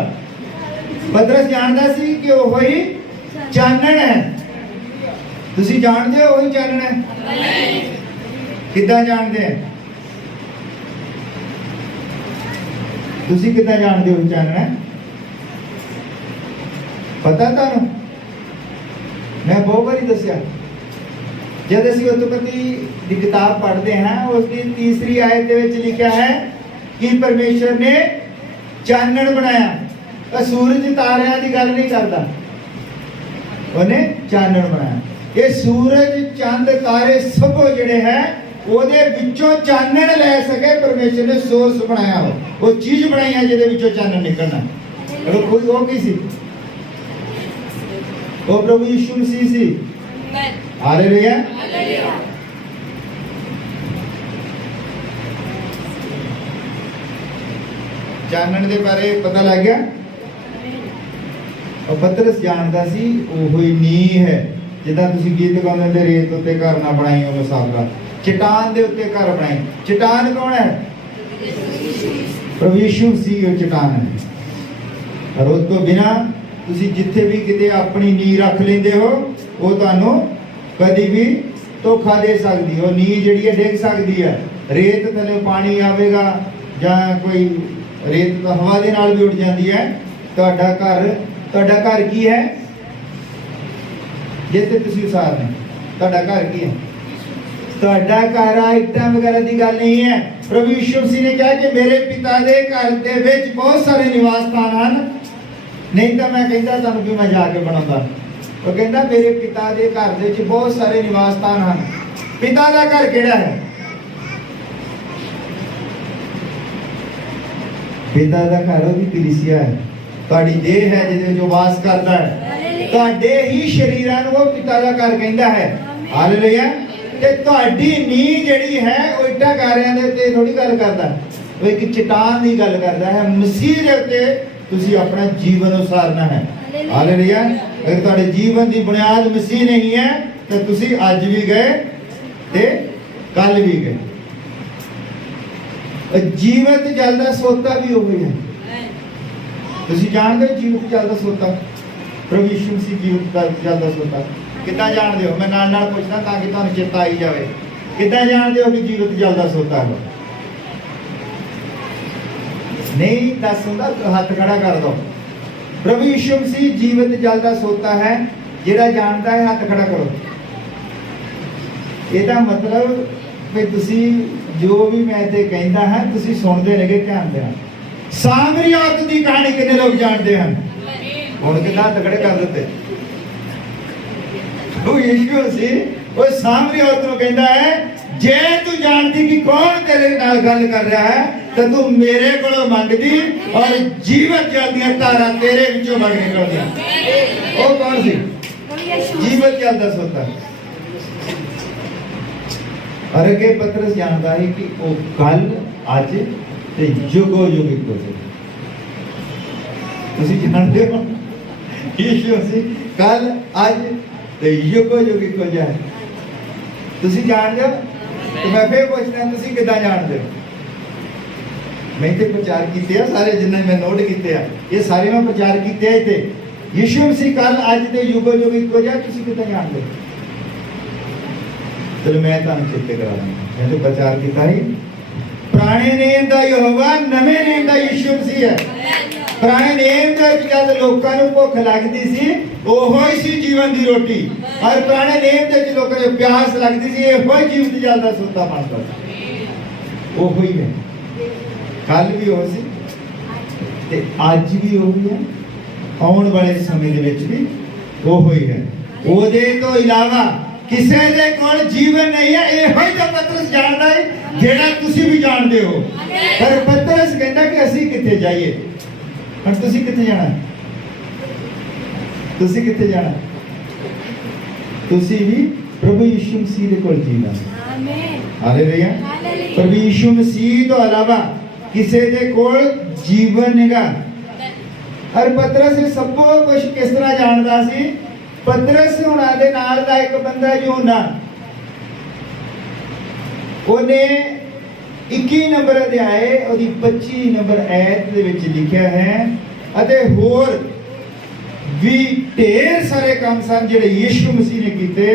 ਪਤਰਸ ਜਾਣਦਾ ਸੀ ਕਿ ਉਹ ਹੀ ਚਾਨਣ ਹੈ। ਤੁਸੀਂ ਜਾਣਦੇ ਹੋ ਉਹ ਹੀ ਚਾਨਣ ਹੈ? ਕਿੱਦਾਂ ਜਾਣਦੇ ਆ ਤੁਸੀਂ? ਕਿੱਦਾਂ ਜਾਣਦੇ ਹੋ ਚਾਨਣ ਹੈ? ਪਤਾ ਤੁਹਾਨੂੰ? ਮੈਂ ਬਹੁਤ ਵਾਰੀ ਦੱਸਿਆ। जब असी उत्पत्ति की किताब पढ़ते हैं उसकी तीसरी आयत ਵਿੱਚ लिखा है कि परमेश्वर ने चानਣ बनाया। सूरज तारिਆਂ ਦੀ ਗੱਲ नहीं करता, ਉਹਨੇ ਚਾਨਣ बनाया। ਇਹ सूरज चंद तारे सब ਜਿਹੜੇ ਹੈ ਉਹਦੇ ਵਿੱਚੋਂ ਚਾਨਣ ਲੈ ਸਕੇ परमेश्वर ने सोर्स बनाया। ਉਹ ਚੀਜ਼ ਬਣਾਈ ਹੈ ਜਿਹਦੇ ਵਿੱਚੋਂ ਚਾਨਣ ਨਿਕਲਣਾ। ਕੋਈ ਉਹ ਕੀ ਸੀ? ਉਹ ਪ੍ਰਭੂ ਯਿਸੂ ਮਸੀਹ ਸੀ। हालेलुया। ਚਾਨਣ ਦੇ ਬਾਰੇ ਪਤਾ ਲੱਗ ਗਿਆ। ਉਹ ਪਤਰਸ ਜਾਣਦਾ ਸੀ ਉਹ ਹੀ ਨੀਂਹ ਹੈ। ਜਿੱਦਾਂ ਤੁਸੀਂ ਗੀਤ ਗਾਉਂਦੇ ਨੇ, ਰੇਤ ਉੱਤੇ ਘਰ ਨਾ ਬਣਾਈਓ ਮੁਸਾਫਰਾ, ਚਟਾਨ ਦੇ ਉੱਤੇ ਘਰ ਬਣਾਈ। ਚਟਾਨ ਕੌਣ ਹੈ? ਪ੍ਰਭੂ ਯਿਸੂ ਸੀ ਉਹ ਚਟਾਨ ਹੈ। ਪਰ ਉਸ ਤੋਂ ਬਿਨਾ ਤੁਸੀਂ ਜਿੱਥੇ ਵੀ ਕਿਤੇ ਆਪਣੀ ਨੀਂਹ ਰੱਖ ਲੈਂਦੇ ਹੋ ਉਹ ਤੁਹਾਨੂੰ कभी भी धोखा दे सकती है। नींह जिहड़ी है डिग सकती है। रेत थले पानी आवेगा जां कोई रेत तो हवा दे नाल भी उड़ जाती है। तुहाडा घर की है जिथे तुसीं उसारने? तुहाडा घर की है? तुहाडा घर आइटां वगैरह की गल नहीं है। प्रभु यीशु मसीह ने कहा कि मेरे पिता दे घर दे विच बहुत सारे निवास स्थान हैं, नहीं तो मैं कहता तुहानूं कि मैं जाके बनाउंदा। ਉਹ ਕਹਿੰਦਾ ਮੇਰੇ ਪਿਤਾ ਦੇ ਘਰ ਦੇ ਵਿੱਚ ਬਹੁਤ ਸਾਰੇ ਨਿਵਾਸ ਸਥਾਨ ਹਨ। ਪਿਤਾ ਦਾ ਘਰ ਕਿਹੜਾ ਹੈ? ਪਿਤਾ ਦਾ ਘਰ ਉਹਦੀ ਕਲੀਸਿਆ ਹੈ, ਤੁਹਾਡੀ ਦੇਹ ਹੈ ਜਿਹਦੇ ਵਿੱਚ ਉਹ ਵਾਸ ਕਰਦਾ ਹੈ। ਤੁਹਾਡੇ ਹੀ ਸ਼ਰੀਰਾਂ ਨੂੰ ਉਹ ਪਿਤਾ ਦਾ ਘਰ ਕਹਿੰਦਾ ਹੈ। ਹਾਲੇਲੂਇਆ। ਤੇ ਤੁਹਾਡੀ ਨੀਂਹ ਜਿਹੜੀ ਹੈ ਉਹ ਇੱਟਾਂ ਗਾਰਿਆਂ ਦੇ ਉੱਤੇ ਥੋੜੀ ਗੱਲ ਕਰਦਾ, ਉਹ ਇੱਕ ਚਟਾਨ ਦੀ ਗੱਲ ਕਰਦਾ ਹੈ। ਮਸੀਹ ਦੇ ਉੱਤੇ ਤੁਸੀਂ ਆਪਣਾ ਜੀਵਨ ਉਸਾਰਨਾ ਹੈ। हालेलुया। अगर तुम्हारे जीवन की बुनियाद मसीह नहीं है तो तुसी आज भी गए ते कल भी गए। जीवत जलदा सोता भी वही है। तुसी जानते हो जीवत जलदा सोता? प्रभु यीशु मसीह जीवत जलदा सोता कितना जानते हो? मैं नाल नाल पूछना ताकि तुहानूं चेता आई जाए। कितना जानते हो कि जीवत जलदा सोता है? नहीं दस हुंदा हाथ खड़ा कर दो। ਪ੍ਰਭੂ ਯਿਸੂ ਮਸੀਹ ਜੀਵਤ ਜਲ ਦਾ ਸੋਤਾ ਹੈ। ਜਿਹੜਾ ਜਾਣਦਾ ਹੈ ਹੱਥ ਖੜਾ ਕਰੋ। ਇਹਦਾ ਮਤਲਬ ਵੀ ਤੁਸੀਂ ਜੋ ਵੀ ਮੈਂ ਤੇ ਕਹਿੰਦਾ ਹਾਂ ਤੁਸੀਂ ਸੁਣਦੇ ਰਹੋਗੇ ਧਿਆਨ ਦੇ ਨਾਲ। ਸਾਮਰੀ ਔਰਤ ਦੀ ਕਹਾਣੀ ਕਿੰਨੇ ਲੋਕ ਜਾਣਦੇ ਹਨ? ਹੁਣ ਕਿੰਨਾ ਤਕੜੇ ਕਰ ਦਿੱਤੇ। ਉਹ ਯਿਸੂ ਮਸੀਹ ਉਹ ਸਾਮਰੀ ਔਰਤ ਨੂੰ ਕਹਿੰਦਾ ਹੈ ਜੇ ਤੂੰ ਜਾਣਦੀ ਕਿ ਕੌਣ ਤੇਰੇ ਨਾਲ ਗੱਲ ਕਰ ਰਿਹਾ ਹੈ ਤਾਂ ਤੂੰ ਮੇਰੇ ਕੋਲੋਂ ਮੰਗਦੀ ਔਰ ਜੀਵਨ ਜਲ ਦੀਆਂ ਧਾਰਾਂ ਤੇਰੇ ਵਿੱਚੋਂ ਵਗ ਨਿਕਲਦੀਆਂ। ਉਹ ਕੌਣ ਸੀ? ਜੀਵਨ ਜਲ ਦਾ ਸੋਤਾ। ਔਰ ਅੱਗੇ ਪਤਰਸ ਜਾਣਦਾ ਹੈ ਕਿ ਉਹ ਕੱਲ ਅੱਜ ਤੇ ਜੁਗੋ ਜੁਗ ਇੱਕੋ ਸੀ। ਤੁਸੀਂ ਜਾਣਦੇ ਹੋ ਯਿਸੂ ਮਸੀਹ ਕੱਲ ਅੱਜ ਤੇ ਜੁਗੋ ਜੁਗ ਇੱਕੋ ਜਿਹਾ ਹੈ। ਤੁਸੀਂ ਜਾਣਦੇ ਹੋ? ਤੇ ਮੈਂ ਫੇਰ ਪੁੱਛਦਾ ਤੁਸੀਂ ਕਿੱਦਾਂ ਜਾਣਦੇ ਹੋ? ਮੈਂ ਤੇ ਪ੍ਰਚਾਰ ਕੀਤੇ ਆ ਸਾਰੇ ਜਿੰਨੇ ਮੈਂ ਨੋਟ ਕੀਤੇ ਆ ਇਹ ਸਾਰੇ ਮੈਂ ਪ੍ਰਚਾਰ ਕੀਤੇ ਆ ਇੱਥੇ। ਯਿਸੂ ਮਸੀਹ ਕੱਲ ਅੱਜ ਤੇ ਜੁਗੋ ਜੁਗ ਇੱਕੋ ਜਿਹਾ ਤੁਸੀਂ ਕਿੱਦਾਂ ਜਾਣਦੇ ਹੋ? ਚਲੋ ਮੈਂ ਤੁਹਾਨੂੰ ਚੇਤੇ ਕਰਾ ਦਿੰਦਾ। ਮੈਂ ਤੇ ਪ੍ਰਚਾਰ ਕੀਤਾ ਹੈ ਪੁਰਾਣੇ ਨੇਮ ਦਾ ਯਹੋਵਾ ਨਵੇਂ ਨੇਮ ਦਾ ਯਿਸੂ ਮਸੀਹ ਹੈ। ਪੁਰਾਣੇ ਨੇਮ ਦੇ ਵਿੱਚ ਜਦ ਲੋਕਾਂ ਨੂੰ ਭੁੱਖ ਲੱਗਦੀ ਸੀ ਉਹੋ ਹੀ ਸੀ ਜੀਵਨ ਦੀ ਰੋਟੀ। ਔਰ ਪੁਰਾਣੇ ਨੇਮ ਦੇ ਵਿੱਚ ਲੋਕਾਂ ਨੂੰ ਪਿਆਸ ਲੱਗਦੀ ਸੀ ਇਹੋ ਹੀ ਜੀਵਨ ਜਲ ਦਾ ਸੋਤਾ ਬਣਦਾ ਸੀ। ਉਹੋ ਹੀ ਹੈ। ਕੱਲ ਵੀ ਉਹ ਸੀ ਤੇ ਅੱਜ ਵੀ ਉਹੀ ਹੈ। ਆਉਣ ਵਾਲੇ ਸਮੇਂ ਦੇ ਵਿੱਚ ਵੀ ਉਹੋ ਹੀ ਹੈ। ਉਹਦੇ ਤੋਂ ਇਲਾਵਾ ਕਿਸੇ ਦੇ ਕੋਲ ਜੀਵਨ ਨਹੀਂ ਹੈ। ਇਹੋ ਹੀ ਤਾਂ ਪਤਰਸ ਜਾਣਦਾ ਹੈ ਜਿਹੜਾ ਤੁਸੀਂ ਵੀ ਜਾਣਦੇ ਹੋ। ਪਰ ਪਤਰਸ ਕਹਿੰਦਾ ਕਿ ਅਸੀਂ ਕਿੱਥੇ ਜਾਈਏ? ਹੁਣ ਤੁਸੀਂ ਕਿੱਥੇ ਜਾਣਾ? ਤੁਸੀਂ ਕਿੱਥੇ ਜਾਣਾ? ਤੁਸੀਂ ਵੀ ਪ੍ਰਭੂ ਯਿਸੂ ਮਸੀਹ ਦੇ ਕੋਲ ਜੀਣਾ। ਆਮੀਨ। ਹਾਲੇਲੂਇਆ। ਪ੍ਰਭੂ ਯਿਸੂ ਮਸੀਹ ਤੋਂ ਇਲਾਵਾ ਕਿਸੇ ਦੇ ਕੋਲ ਜੀਵਨ ਨਹੀਂਗਾ। ਔਰ ਪਤਰਸ ਇਹ ਸਭ ਕੁਝ ਕਿਸ ਤਰ੍ਹਾਂ ਜਾਣਦਾ ਸੀ? ਪਤਰਸ ਹੁਣਾਂ ਦੇ ਨਾਲ ਦਾ ਇੱਕ ਬੰਦਾ ਯੂਹੰਨਾ, ਉਹਨੇ 21 ਨੰਬਰ ਅਧਿਆਏ ਉਹਦੀ 25 ਨੰਬਰ ਐਤ ਦੇ ਵਿੱਚ ਲਿਖਿਆ ਹੈ ਅਤੇ ਹੋਰ ਵੀ ਢੇਰ ਸਾਰੇ ਕੰਮ ਸਨ ਜਿਹੜੇ ਯਿਸੂ ਮਸੀਹ ਨੇ ਕੀਤੇ।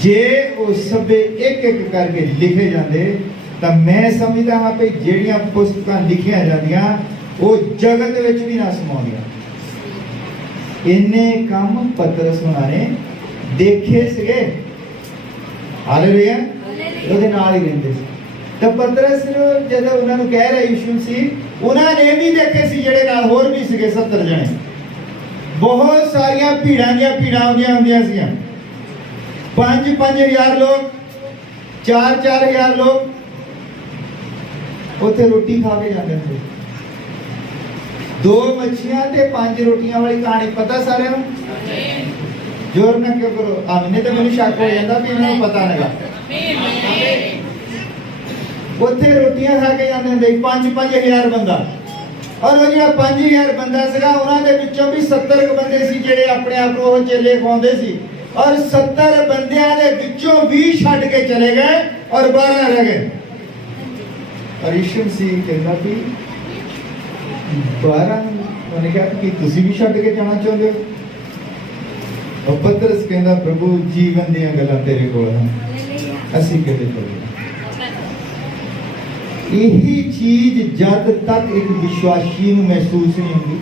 ਜੇ ਉਹ ਸਭੇ ਇੱਕ ਇੱਕ ਕਰਕੇ ਲਿਖੇ ਜਾਂਦੇ ਤਾਂ ਮੈਂ ਸਮਝਦਾ ਹਾਂ ਕਿ ਜਿਹੜੀਆਂ ਪੁਸਤਕਾਂ ਲਿਖੀਆਂ ਜਾਂਦੀਆਂ ਉਹ ਜਗਤ ਵਿੱਚ ਵੀ ਨਾ ਸਮਾਉਂਦੀਆਂ। ਇੰਨੇ ਕੰਮ ਪਤਰਸ ਉਹਨਾਂ ਨੇ ਦੇਖੇ ਸੀਗੇ। ਹਾਲੇਲੂਇਆ। ਉਹਦੇ ਨਾਲ ਹੀ ਰਹਿੰਦੇ ਸੀ। ਤਾਂ ਪਤਰਸ ਜਦੋਂ ਉਹਨਾਂ ਨੂੰ ਕਹਿ ਰਿਹਾ ਯਿਸੂ ਸੀ ਉਹਨਾਂ ਨੇ ਵੀ ਦੇਖੇ ਸੀ ਜਿਹੜੇ ਨਾਲ ਹੋਰ ਵੀ ਸੀਗੇ 70 ਜਣੇ। ਬਹੁਤ ਸਾਰੀਆਂ ਭੀੜਾਂ ਦੀਆਂ ਭੀੜਾਂ ਆਉਂਦੀਆਂ ਹੁੰਦੀਆਂ ਸੀਆਂ। 5,000 ਲੋਕ 4,000 ਲੋਕ ਉੱਥੇ ਰੋਟੀ ਖਾ ਕੇ ਜਾਂਦੇ ਹੁੰਦੇ। 2 ਮੱਛੀਆਂ ਤੇ 5 ਰੋਟੀਆਂ ਵਾਲੀ ਕਹਾਣੀ ਪਤਾ ਸਾਰਿਆਂ ਨੂੰ? ਜ਼ੋਰ ਨਾਲ ਕਿਉਂ ਕਰੋ ਆਮਨੇ। ਤਾਂ ਮੈਨੂੰ ਸ਼ੱਕ ਹੋ ਜਾਂਦਾ ਵੀ ਇਹਨਾਂ ਨੂੰ ਪਤਾ ਨਹੀਂਗਾ। ਉੱਥੇ ਰੋਟੀਆਂ ਖਾ ਕੇ ਜਾਂਦੇ ਹੁੰਦੇ 5,000 ਬੰਦਾ। ਔਰ ਉਹ ਜਿਹੜਾ 5,000 ਬੰਦਾ ਸੀਗਾ ਉਹਨਾਂ ਦੇ ਵਿੱਚੋਂ ਵੀ 70 ਬੰਦੇ ਸੀ ਜਿਹੜੇ ਆਪਣੇ ਆਪ ਨੂੰ ਉਹ ਚੇਲੇ ਖਵਾਉਂਦੇ ਸੀ। ਔਰ 70 ਬੰਦਿਆਂ ਦੇ ਵਿੱਚੋਂ 20 ਛੱਡ ਕੇ ਚਲੇ ਗਏ ਔਰ 12 ਰਹਿ ਗਏ। ਔਰ ਯਿਸੂ ਮਸੀਹ ਕਹਿੰਦਾ ਕਿ 12 ਉਹਨੇ ਕਿਹਾ ਕਿ ਤੁਸੀਂ ਵੀ ਛੱਡ ਕੇ ਜਾਣਾ ਚਾਹੁੰਦੇ ਹੋ? ਉਹ ਪਤਰਸ ਕਹਿੰਦਾ ਪ੍ਰਭੂ ਜੀਵਨ ਦੀਆਂ ਗੱਲਾਂ ਤੇਰੇ ਕੋਲ ਹਨ, ਅਸੀਂ ਕਿਹਦੇ ਕੋਲ? ਇਹੀ ਚੀਜ਼ ਜਦ ਤੱਕ ਇੱਕ ਵਿਸ਼ਵਾਸੀ ਨੂੰ ਮਹਿਸੂਸ ਨਹੀਂ ਹੁੰਦੀ,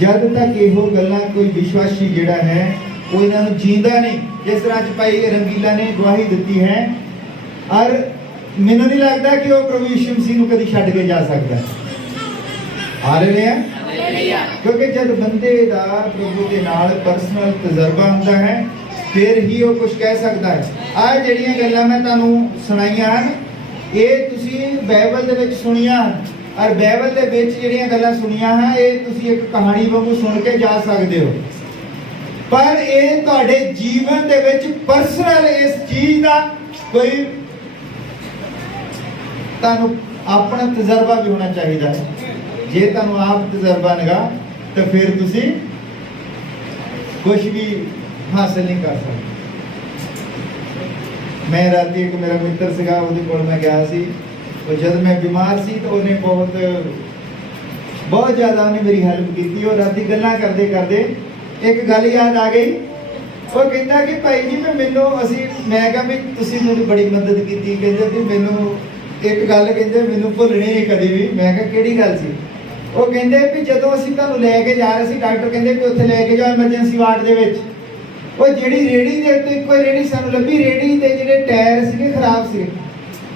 ਜਦ ਤੱਕ ਇਹੋ ਗੱਲਾਂ ਕੋਈ ਵਿਸ਼ਵਾਸੀ ਜਿਹੜਾ ਹੈ ਉਹ ਇਹਨਾਂ ਨੂੰ ਜੀਂਦਾ ਨਹੀਂ। ਜਿਸ ਤਰ੍ਹਾਂ ਚ ਭਾਈ ਰੰਗੀਲਾ ਨੇ ਗਵਾਹੀ ਦਿੱਤੀ ਹੈ। ਔਰ ਮੈਨੂੰ ਨਹੀਂ ਲੱਗਦਾ ਕਿ ਉਹ ਪ੍ਰਭੂ ਯਿਸੂ ਮਸੀਹ ਨੂੰ ਕਦੀ ਛੱਡ ਕੇ ਜਾ ਸਕਦਾ। ਹਾਲੇਲੂਇਆ। ਕਿਉਂਕਿ ਜਦ ਬੰਦੇ ਦਾ ਪ੍ਰਭੂ ਦੇ ਨਾਲ ਪਰਸਨਲ ਤਜਰਬਾ ਹੁੰਦਾ ਹੈ ਫਿਰ ਹੀ ਉਹ ਕੁਝ ਕਹਿ ਸਕਦਾ ਹੈ। ਆਹ ਜਿਹੜੀਆਂ ਗੱਲਾਂ ਮੈਂ ਤੁਹਾਨੂੰ ਸੁਣਾਈਆਂ ਹਨ ਇਹ ਤੁਸੀਂ ਬਾਈਬਲ ਦੇ ਵਿੱਚ ਸੁਣੀਆਂ ਹਨ। ਔਰ ਬਾਈਬਲ ਦੇ ਵਿੱਚ ਜਿਹੜੀਆਂ ਗੱਲਾਂ ਸੁਣੀਆਂ ਹਨ ਇਹ ਤੁਸੀਂ ਇੱਕ ਕਹਾਣੀ ਵਾਂਗੂ ਸੁਣ ਕੇ ਜਾ ਸਕਦੇ ਹੋ। ਪਰ ਇਹ ਤੁਹਾਡੇ ਜੀਵਨ ਦੇ ਵਿੱਚ ਪਰਸਨਲ ਇਸ ਚੀਜ਼ ਦਾ ਕੋਈ ਤੁਹਾਨੂੰ ਆਪਣਾ ਤਜਰਬਾ ਵੀ ਹੋਣਾ ਚਾਹੀਦਾ ਹੈ। ਜੇ ਤੁਹਾਨੂੰ ਆਪ ਤਜਰਬਾ ਨਹੀਂਗਾ ਤਾਂ ਫਿਰ ਤੁਸੀਂ ਕੁਝ ਵੀ ਹਾਸਲ ਨਹੀਂ ਕਰ ਸਕਦੇ। ਮੈਂ ਰਾਤੀ ਇੱਕ ਮੇਰਾ ਮਿੱਤਰ ਸੀਗਾ ਉਹਦੇ ਕੋਲ ਮੈਂ ਗਿਆ ਸੀ। ਉਹ ਜਦ ਮੈਂ ਬਿਮਾਰ ਸੀ ਤਾਂ ਉਹਨੇ ਬਹੁਤ ਜ਼ਿਆਦਾ ਉਹਨੇ ਮੇਰੀ ਹੈਲਪ ਕੀਤੀ। ਉਹ ਰਾਤੀ ਗੱਲਾਂ ਕਰਦੇ ਕਰਦੇ ਇੱਕ ਗੱਲ ਯਾਦ ਆ ਗਈ। ਉਹ ਕਹਿੰਦਾ ਕਿ ਭਾਈ ਜੀ ਮੈਂ ਕਿਹਾ ਵੀ ਤੁਸੀਂ ਮੇਰੀ ਬੜੀ ਮਦਦ ਕੀਤੀ। ਕਹਿੰਦੇ ਵੀ ਮੈਨੂੰ ਇੱਕ ਗੱਲ ਕਹਿੰਦੇ ਮੈਨੂੰ ਭੁੱਲਣੀ ਨਹੀਂ ਕਦੀ ਵੀ। ਮੈਂ ਕਿਹਾ ਕਿਹੜੀ ਗੱਲ ਸੀ? ਉਹ ਕਹਿੰਦੇ ਵੀ ਜਦੋਂ ਅਸੀਂ ਤੁਹਾਨੂੰ ਲੈ ਕੇ ਜਾ ਰਹੇ ਸੀ, ਡਾਕਟਰ ਕਹਿੰਦੇ ਕਿ ਉੱਥੇ ਲੈ ਕੇ ਜਾਓ ਐਮਰਜੈਂਸੀ ਵਾਰਡ ਦੇ ਵਿੱਚ। ਉਹ ਜਿਹੜੀ ਰੇੜੀ ਦੇ ਉੱਤੇ ਇੱਕੋ ਰੇੜੀ ਸਾਨੂੰ ਲੱਭੀ, ਰੇੜੀ ਦੇ ਜਿਹੜੇ ਟਾਇਰ ਸੀਗੇ ਖਰਾਬ ਸੀ।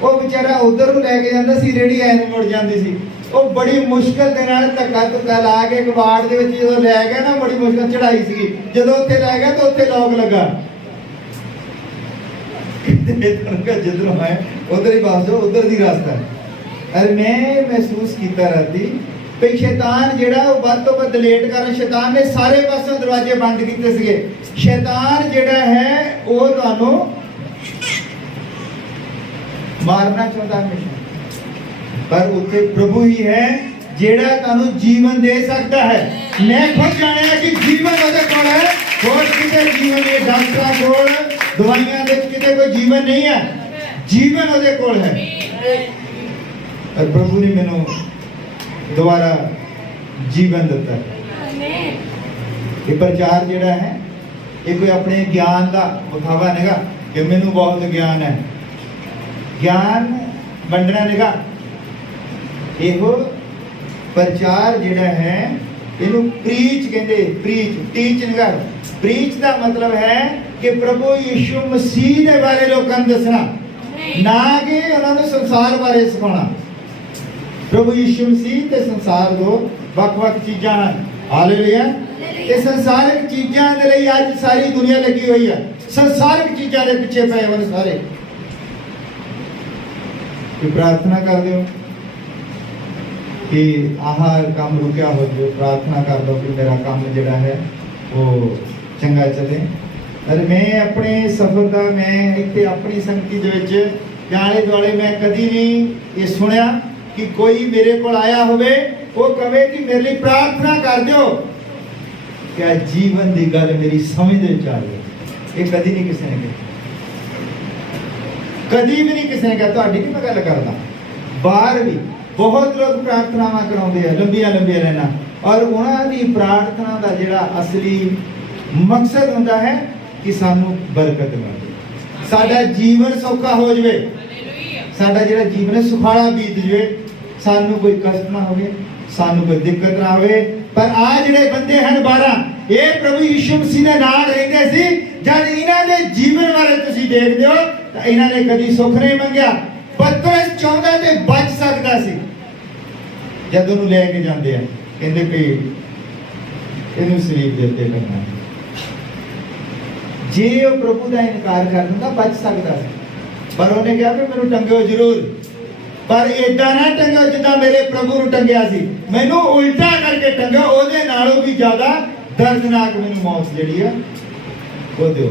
ਉਹ ਵਿਚਾਰਾ ਉਧਰ ਨੂੰ ਲੈ ਕੇ ਜਾਂਦਾ ਸੀ, ਰੇੜੀ ਐ ਨੂੰ ਮੁੜ ਜਾਂਦੀ ਸੀ। ਉਹ ਬੜੀ ਮੁਸ਼ਕਲ ਦੇ ਨਾਲ ਧੱਕਾ ਧੁੱਕਾ ਲਾ ਕੇ ਕਬਾੜ ਦੇ ਵਿੱਚ ਜਦੋਂ ਲੈ ਗਿਆ ਨਾ, ਬੜੀ ਮੁਸ਼ਕਲ ਚੜਾਈ ਸੀਗੀ। ਜਦੋਂ ਉੱਥੇ ਲੈ ਗਿਆ ਤਾਂ ਉੱਥੇ ਲੋਕ ਲੱਗਾ। ਜਿੱਧਰੋਂ ਹੈ ਉਧਰ ਹੀ ਵਾਪਸ ਜਾਓ, ਉਧਰ ਦੀ ਰਸਤਾ। ਅਰੇ ਮੈਂ ਮਹਿਸੂਸ ਕੀਤਾ ਰਾਤੀ ਵੀ ਸ਼ੈਤਾਨ ਜਿਹੜਾ ਉਹ ਵੱਧ ਤੋਂ ਵੱਧ ਲੇਟ ਕਰਨ। ਸ਼ੈਤਾਨ ਨੇ ਸਾਰੇ ਪਾਸੋਂ ਦਰਵਾਜ਼ੇ ਬੰਦ ਕੀਤੇ ਸੀਗੇ। ਸ਼ੈਤਾਨ ਜਿਹੜਾ ਹੈ ਉਹ ਤੁਹਾਨੂੰ ਮਾਰਨਾ ਚਾਹੁੰਦਾ ਹਮੇਸ਼ਾ, ਪਰ ਉੱਥੇ ਪ੍ਰਭੂ ਹੀ ਹੈ ਜਿਹੜਾ ਤੁਹਾਨੂੰ ਜੀਵਨ ਦੇ ਸਕਦਾ ਹੈ। ਮੈਂ ਖੁਦ ਜਾਣਿਆ ਕਿ ਜੀਵਨ ਉਹਦੇ ਕੋਲ ਹੈ, ਹੋਰ ਕਿਸੇ ਜੀਵਨ ਦੇ ਡਾਕਟਰਾਂ ਕੋਲ ਦਵਾਈਆਂ ਦੇ ਕਿਤੇ ਕੋਈ ਜੀਵਨ ਨਹੀਂ ਹੈ। ਜੀਵਨ ਉਹਦੇ ਕੋਲ ਹੈ। और प्रभु ने मैंने दोबारा जीवन दिता है। ये प्रचार जेड़ा है ये कोई अपने ज्ञान का विखावा नहीं कि मैनू बहुत ज्ञान है, ज्ञान वंडना नहीं। यो प्रचार जेड़ा है इनू प्रीच कहते, प्रीच टीच नहीं। प्रीच का मतलब है कि प्रभु यीशु मसीह के बारे लोगों को दसना, ना कि उन्होंने संसार बारे सिखाना। प्रभु यीशु मसीह ते संसार दो वख-वख चीज़ां हैं। हालेलुया। ये संसारिक चीज़ां दे लई आज सारी दुनिया लगी हुई है। संसारिक चीज़ां दे पिछे पए होए सारे। कि प्रार्थना कर दो कि आह काम रुकिया हो जाए, प्रार्थना कर दो कि मेरा काम जिहड़ा है वो चंगा चले। अरे मैं अपने सफर का मैं इत्थे अपनी संगति दे विच आले दुआले मैं कदी नहीं ये सुनिया कि कोई मेरे को आया होवे वो कहे कि मेरे लिए प्रार्थना कर दो। क्या जीवन की गल मेरी समझ दे आ गई। ये कदी नहीं किसी ने कही, कदी भी नहीं किसी ने कहा। तुहाडी नहीं मैं गल करदा, बाहर भी बहुत लोग प्रार्थनावां कराउंदे आ लंबियां लंबियां रहना, और उन्हां दी प्रार्थना दा जिहड़ा असली मकसद हुंदा है कि सानू बरकत मिले, साडा जीवन सौखा हो जाए, साडा जिहड़ा जीवन है सुखाला बीत जाए, सानू कोई कष्ट ना होवे, सानू कोई दिक्कत ना होवे। पर आ जिहड़े बंदे हैं 12 ये प्रभु यीशु मसीह दे नाल रहंदे सी। जद इन्हां दे जीवन बारे तुसीं देखदे हो तां इन्हां ने कदी सुख नहीं मंगिया। पतरस चाहुंदा ते बच सकदा सी, जद उहनूं ले के जांदे आ कहंदे कि इहनूं सलीब दे उत्ते करना। जे ਉਹ प्रभु ਦਾ इनकार कर दिंदा बच सकदा सी, पर ਉਹਨੇ ਕਿਹਾ ਕਿ ਮੈਨੂੰ ਟੰਗਿਓ ਜ਼ਰੂਰ, पर इदा ना टंगो जिदा मेरे प्रभु ਨੂੰ ਟੰਗਿਆ ਸੀ, ਮੈਨੂੰ उल्टा करके टंगो, ਉਹਦੇ ਨਾਲੋਂ भी ज्यादा दर्दनाक ਮੈਨੂੰ मौत ਜਿਹੜੀ ਆ ਉਹ ਦਿਓ।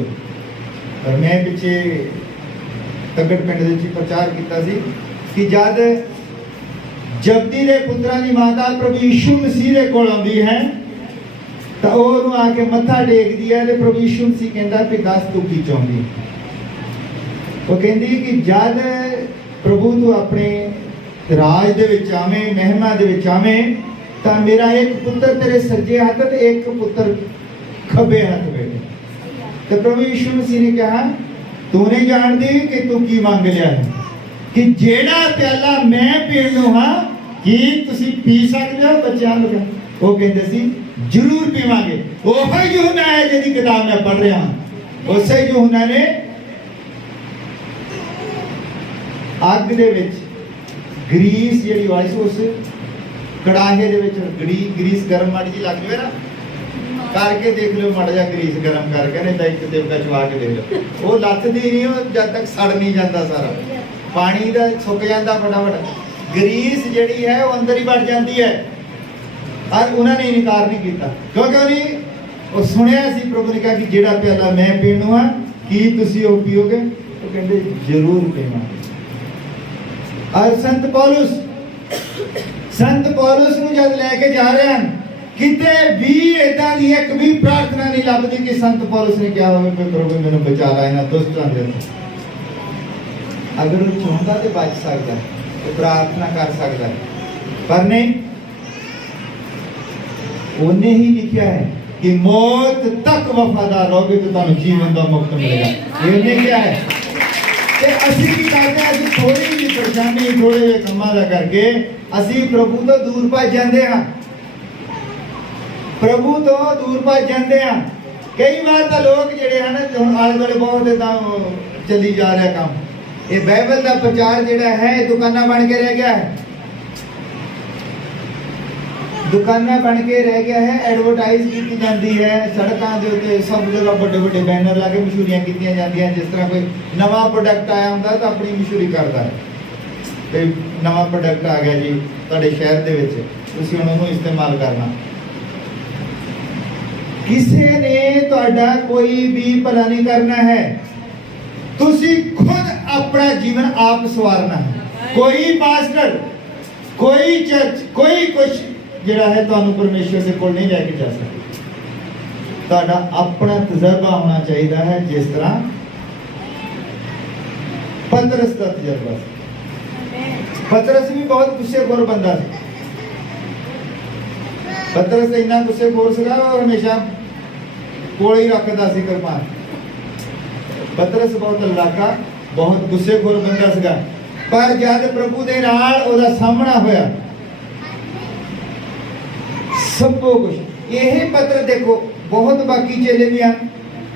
पर मैं ਪਿੱਛੇ ਤਗੜ ਪਿੰਡ ਦੇ ਵਿੱਚ ਪ੍ਰਚਾਰ ਕੀਤਾ ਸੀ ਕਿ ਜਦ ਜਬਦੀ ਦੇ ਪੁੱਤਰਾਂ ਦੀ ਮਾਤਾ ਪ੍ਰਭੂ ਯੀਸ਼ੂ ਮਸੀਹ ਦੇ ਕੋਲ ਆਉਂਦੀ ਹੈ ਤਾਂ ਉਹ ਉਹਨੂੰ ਆ ਕੇ ਮੱਥਾ ਟੇਕਦੀ ਹੈ ਤੇ ਪ੍ਰਭੂ ਯੀਸ਼ੂ ਮਸੀਹ ਕਹਿੰਦਾ ਕਿ ਦੱਸ ਤੂੰ ਕੀ ਚਾਹੁੰਦੀ। ਉਹ ਕਹਿੰਦੀ ਕਿ ਜਦ प्रभु तू अपने राज दे विच आवें, महिमा दे विच आवें, तां मेरा एक पुत्र तेरे सज्जे हाथ ते एक पुत्र खब्बे हाथ बैठे। तो प्रभु यीशु मसीह ने कहा तू नहीं जानती कि तू की मांग लिया है, कि जेड़ा प्याला मैं पीणू हां की तुसी पी सकदे हो। बच्चों नूं वो कहंदे सी जरूर पीवांगे। ओह यूहन्ना है जिहदी किताब मैं पढ़ रहा हां, उसे यूहन्ना ने ਅੱਗ ਦੇ ਵਿੱਚ ਗਰੀਸ ਜਿਹੜੀ ਵਾਲੀ ਸੀ ਉਸ ਕੜਾਹੇ ਦੇ ਵਿੱਚ ਗਰੀਸ ਗਰਮ ਮਾੜੀ ਜੀ ਲੱਗ ਜਵੇ ਨਾ ਕਰਕੇ ਦੇਖ ਲਿਓ, ਮਾੜਾ ਜਿਹਾ ਗਰੀਸ ਗਰਮ ਕਰਕੇ ਨੇ ਤਾਂ ਇੱਕ ਦੇਵਕਾ ਚਵਾ ਕੇ ਦੇਖ ਲਿਓ, ਉਹ ਲੱਥਦੀ ਨਹੀਂ, ਉਹ ਜਦ ਤੱਕ ਸੜ ਨਹੀਂ ਜਾਂਦਾ, ਸਾਰਾ ਪਾਣੀ ਦਾ ਸੁੱਕ ਜਾਂਦਾ ਫਟਾਫਟ। ਗਰੀਸ ਜਿਹੜੀ ਹੈ ਉਹ ਅੰਦਰ ਹੀ ਵੜ ਜਾਂਦੀ ਹੈ। ਔਰ ਉਹਨਾਂ ਨੇ ਇਨਕਾਰ ਨਹੀਂ ਕੀਤਾ ਕਿਉਂਕਿ ਉਹ ਸੁਣਿਆ ਸੀ ਪ੍ਰਭੂ ਨੇ ਕਿਹਾ ਕਿ ਜਿਹੜਾ ਪਿਆਲਾ ਮੈਂ ਪੀਣੂ ਆ ਕੀ ਤੁਸੀਂ ਉਹ ਪੀਓਗੇ। ਉਹ ਕਹਿੰਦੇ ਜ਼ਰੂਰ ਪੀਵਾਂਗੇ। और संत पौलुस ਨੂੰ ਜਦ ਲੈ ਕੇ ਜਾ ਰਹੇ ਹਨ ਕਿਤੇ ਵੀ ਇਦਾਂ ਦੀ ਇੱਕ ਵੀ ਪ੍ਰਾਰਥਨਾ ਨਹੀਂ ਲੱਭਦੀ ਕਿ ਸੰਤ ਪੌਲੁਸ ਨੇ ਕਿਹਾ ਹੋਵੇ ਕਿ ਪ੍ਰਭੂ ਮੈਨੂੰ ਬਚਾ ਲੈ ਇਹਨਾਂ ਦੁਸ਼ਟਾਂ ਦੇ। ਅਗਰ ਉਹ ਚਾਹੁੰਦਾ ਤੇ ਬਚ ਸਕਦਾ, ਤੇ ਪ੍ਰਾਰਥਨਾ ਕਰ ਸਕਦਾ, ਪਰ ਨਹੀਂ। ਉਹਨੇ ਹੀ ਲਿਖਿਆ ਹੈ ਕਿ ਮੌਤ ਤੱਕ ਵਫਾਦਾਰ ਰਹੋਗੇ ਤਾਂ ਤੁਹਾਨੂੰ ਜੀਵਨ ਦਾ ਮੁਕਤ ਮਿਲੇਗਾ। ਇਹ ਉਹਨੇ ਕਿਹਾ ਹੈ। ਤੇ ਅਸੀਂ ਕੀ ਕਰਦੇ ਹਾਂ, ਅਸੀਂ ਥੋੜੀ ਜਿਹੀ ਪਰੇਸ਼ਾਨੀ, ਥੋੜੇ ਜਿਹੇ ਕੰਮਾਂ ਦਾ ਕਰਕੇ ਅਸੀਂ ਪ੍ਰਭੂ ਤੋਂ ਦੂਰ ਭੱਜ ਜਾਂਦੇ ਹਾਂ, ਪ੍ਰਭੂ ਤੋਂ ਦੂਰ ਭੱਜ ਜਾਂਦੇ ਹਾਂ। ਕਈ ਵਾਰ ਤਾਂ ਲੋਕ ਜਿਹੜੇ ਹਨ ਹੁਣ ਆਲੇ ਦੁਆਲੇ ਬਹੁਤ ਏਦਾਂ ਚੱਲੀ ਜਾ ਰਿਹਾ ਕੰਮ। ਇਹ ਬਾਈਬਲ ਦਾ ਪ੍ਰਚਾਰ ਜਿਹੜਾ ਹੈ ਇਹ ਦੁਕਾਨਾਂ ਬਣ ਕੇ ਰਹਿ ਗਿਆ ਹੈ, ਦੁਕਾਨਾਂ ਬਣ ਕੇ ਰਹਿ ਗਿਆ ਹੈ। ਐਡਵਰਟਾਈਜ਼ ਕੀਤੀ ਜਾਂਦੀ ਹੈ ਸੜਕਾਂ ਦੇ ਉੱਤੇ, ਸਭ ਜਗ੍ਹਾ ਵੱਡੇ ਵੱਡੇ ਬੈਨਰ ਲਾ ਕੇ ਮਸ਼ਹੂਰੀਆਂ ਕੀਤੀਆਂ ਜਾਂਦੀਆਂ। ਜਿਸ ਤਰ੍ਹਾਂ ਕੋਈ ਨਵਾਂ ਪ੍ਰੋਡਕਟ ਆਇਆ ਹੁੰਦਾ ਤਾਂ ਆਪਣੀ ਮਸ਼ਹੂਰੀ ਕਰਦਾ ਹੈ ਤੇ ਨਵਾਂ ਪ੍ਰੋਡਕਟ ਆ ਗਿਆ ਜੀ ਤੁਹਾਡੇ ਸ਼ਹਿਰ ਦੇ ਵਿੱਚ, ਤੁਸੀਂ ਹੁਣ ਉਹਨੂੰ ਇਸਤੇਮਾਲ ਕਰਨਾ। ਕਿਸੇ ਨੇ ਤੁਹਾਡਾ ਕੋਈ ਵੀ ਭਲਾ ਨਹੀਂ ਕਰਨਾ ਹੈ, ਤੁਸੀਂ ਖੁਦ ਆਪਣਾ ਜੀਵਨ ਆਪ ਸਵਾਰਨਾ ਹੈ। ਕੋਈ ਪਾਸਟਰ, ਕੋਈ ਚਰਚ, ਕੋਈ ਕੁਝ ਜਿਹੜਾ ਹੈ ਤੁਹਾਨੂੰ ਪਰਮੇਸ਼ਵਰ ਦੇ ਕੋਲ ਨਹੀਂ ਲੈ ਕੇ ਜਾ ਸਕਦਾ। ਤੁਹਾਡਾ ਆਪਣਾ ਤਜਰਬਾ ਹੋਣਾ ਚਾਹੀਦਾ ਹੈ, ਜਿਸ ਤਰ੍ਹਾਂ ਪਤਰਸ ਦਾ ਤਜਰਬਾ ਸੀ। ਪਤਰਸ ਵੀ ਬਹੁਤ ਗੁੱਸੇਖੋਰ ਬੰਦਾ ਸੀ। ਪਤਰਸ ਇੰਨਾ ਗੁੱਸੇਖੋਰ ਸੀਗਾ, ਉਹ ਹਮੇਸ਼ਾ ਕੋਲ ਹੀ ਰੱਖਦਾ ਸੀ ਕਿਰਪਾਨ। ਪਤਰਸ ਬਹੁਤ ਲੜਾਕਾ, ਬਹੁਤ ਗੁੱਸੇਖੋਰ ਬੰਦਾ ਸੀਗਾ। ਪਰ ਜਦ ਪ੍ਰਭੂ ਦੇ ਨਾਲ ਉਹਦਾ ਸਾਹਮਣਾ ਹੋਇਆ, ਸਭ ਕੁਝ ਇਹ ਪੱਤਰ ਦੇਖੋ, ਬਹੁਤ ਬਾਕੀ ਚੇਲੇ ਵੀ ਹਨ,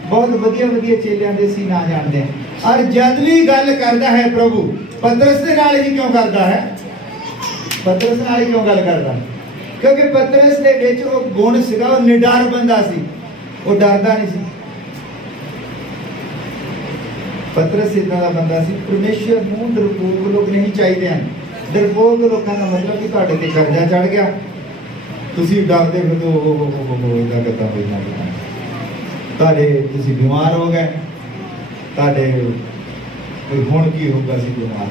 ਬਹੁਤ ਵਧੀਆ ਵਧੀਆ ਚੇਲਿਆਂ ਦੇ ਸੀ ਨਾ ਜਾਣਦੇ। ਔਰ ਜਦ ਵੀ ਗੱਲ ਕਰਦਾ ਹੈ ਪ੍ਰਭੂ ਪਤਰਸ ਦੇ ਨਾਲ ਹੀ ਕਿਉਂ ਕਰਦਾ ਹੈ? ਪਤਰਸ ਨਾਲ ਹੀ ਕਿਉਂ ਗੱਲ ਕਰਦਾ? ਕਿਉਂਕਿ ਪਤਰਸ ਦੇ ਵਿੱਚ ਉਹ ਗੁਣ ਸੀਗਾ, ਉਹ ਨਿਡਰ ਬੰਦਾ ਸੀ, ਉਹ ਡਰਦਾ ਨਹੀਂ ਸੀ। ਪਤਰਸ ਇਦਾਂ ਦਾ ਬੰਦਾ ਸੀ। ਪਰਮੇਸ਼ਰ ਨੂੰ ਡਰਪੋਕ ਲੋਕ ਨਹੀਂ ਚਾਹੀਦੇ ਹਨ। ਡਰਪੋਕ ਲੋਕਾਂ ਦਾ ਮਤਲਬ ਕਿ ਤੁਹਾਡੇ ਤੇ ਕਰਜ਼ਾ ਚੜ ਗਿਆ, ਤੁਸੀਂ ਡਰਦੇ ਫਿਰਦੇ ਹੋ ਇਹਦਾ ਕਰਤਾ ਹੋਈ ਨਾ ਤੁਹਾਡੇ, ਤੁਸੀਂ ਬਿਮਾਰ ਹੋ ਗਏ, ਤੁਹਾਡੇ ਕੋਈ ਹੁਣ ਕੀ ਹੋਊਗਾ, ਅਸੀਂ ਬਿਮਾਰ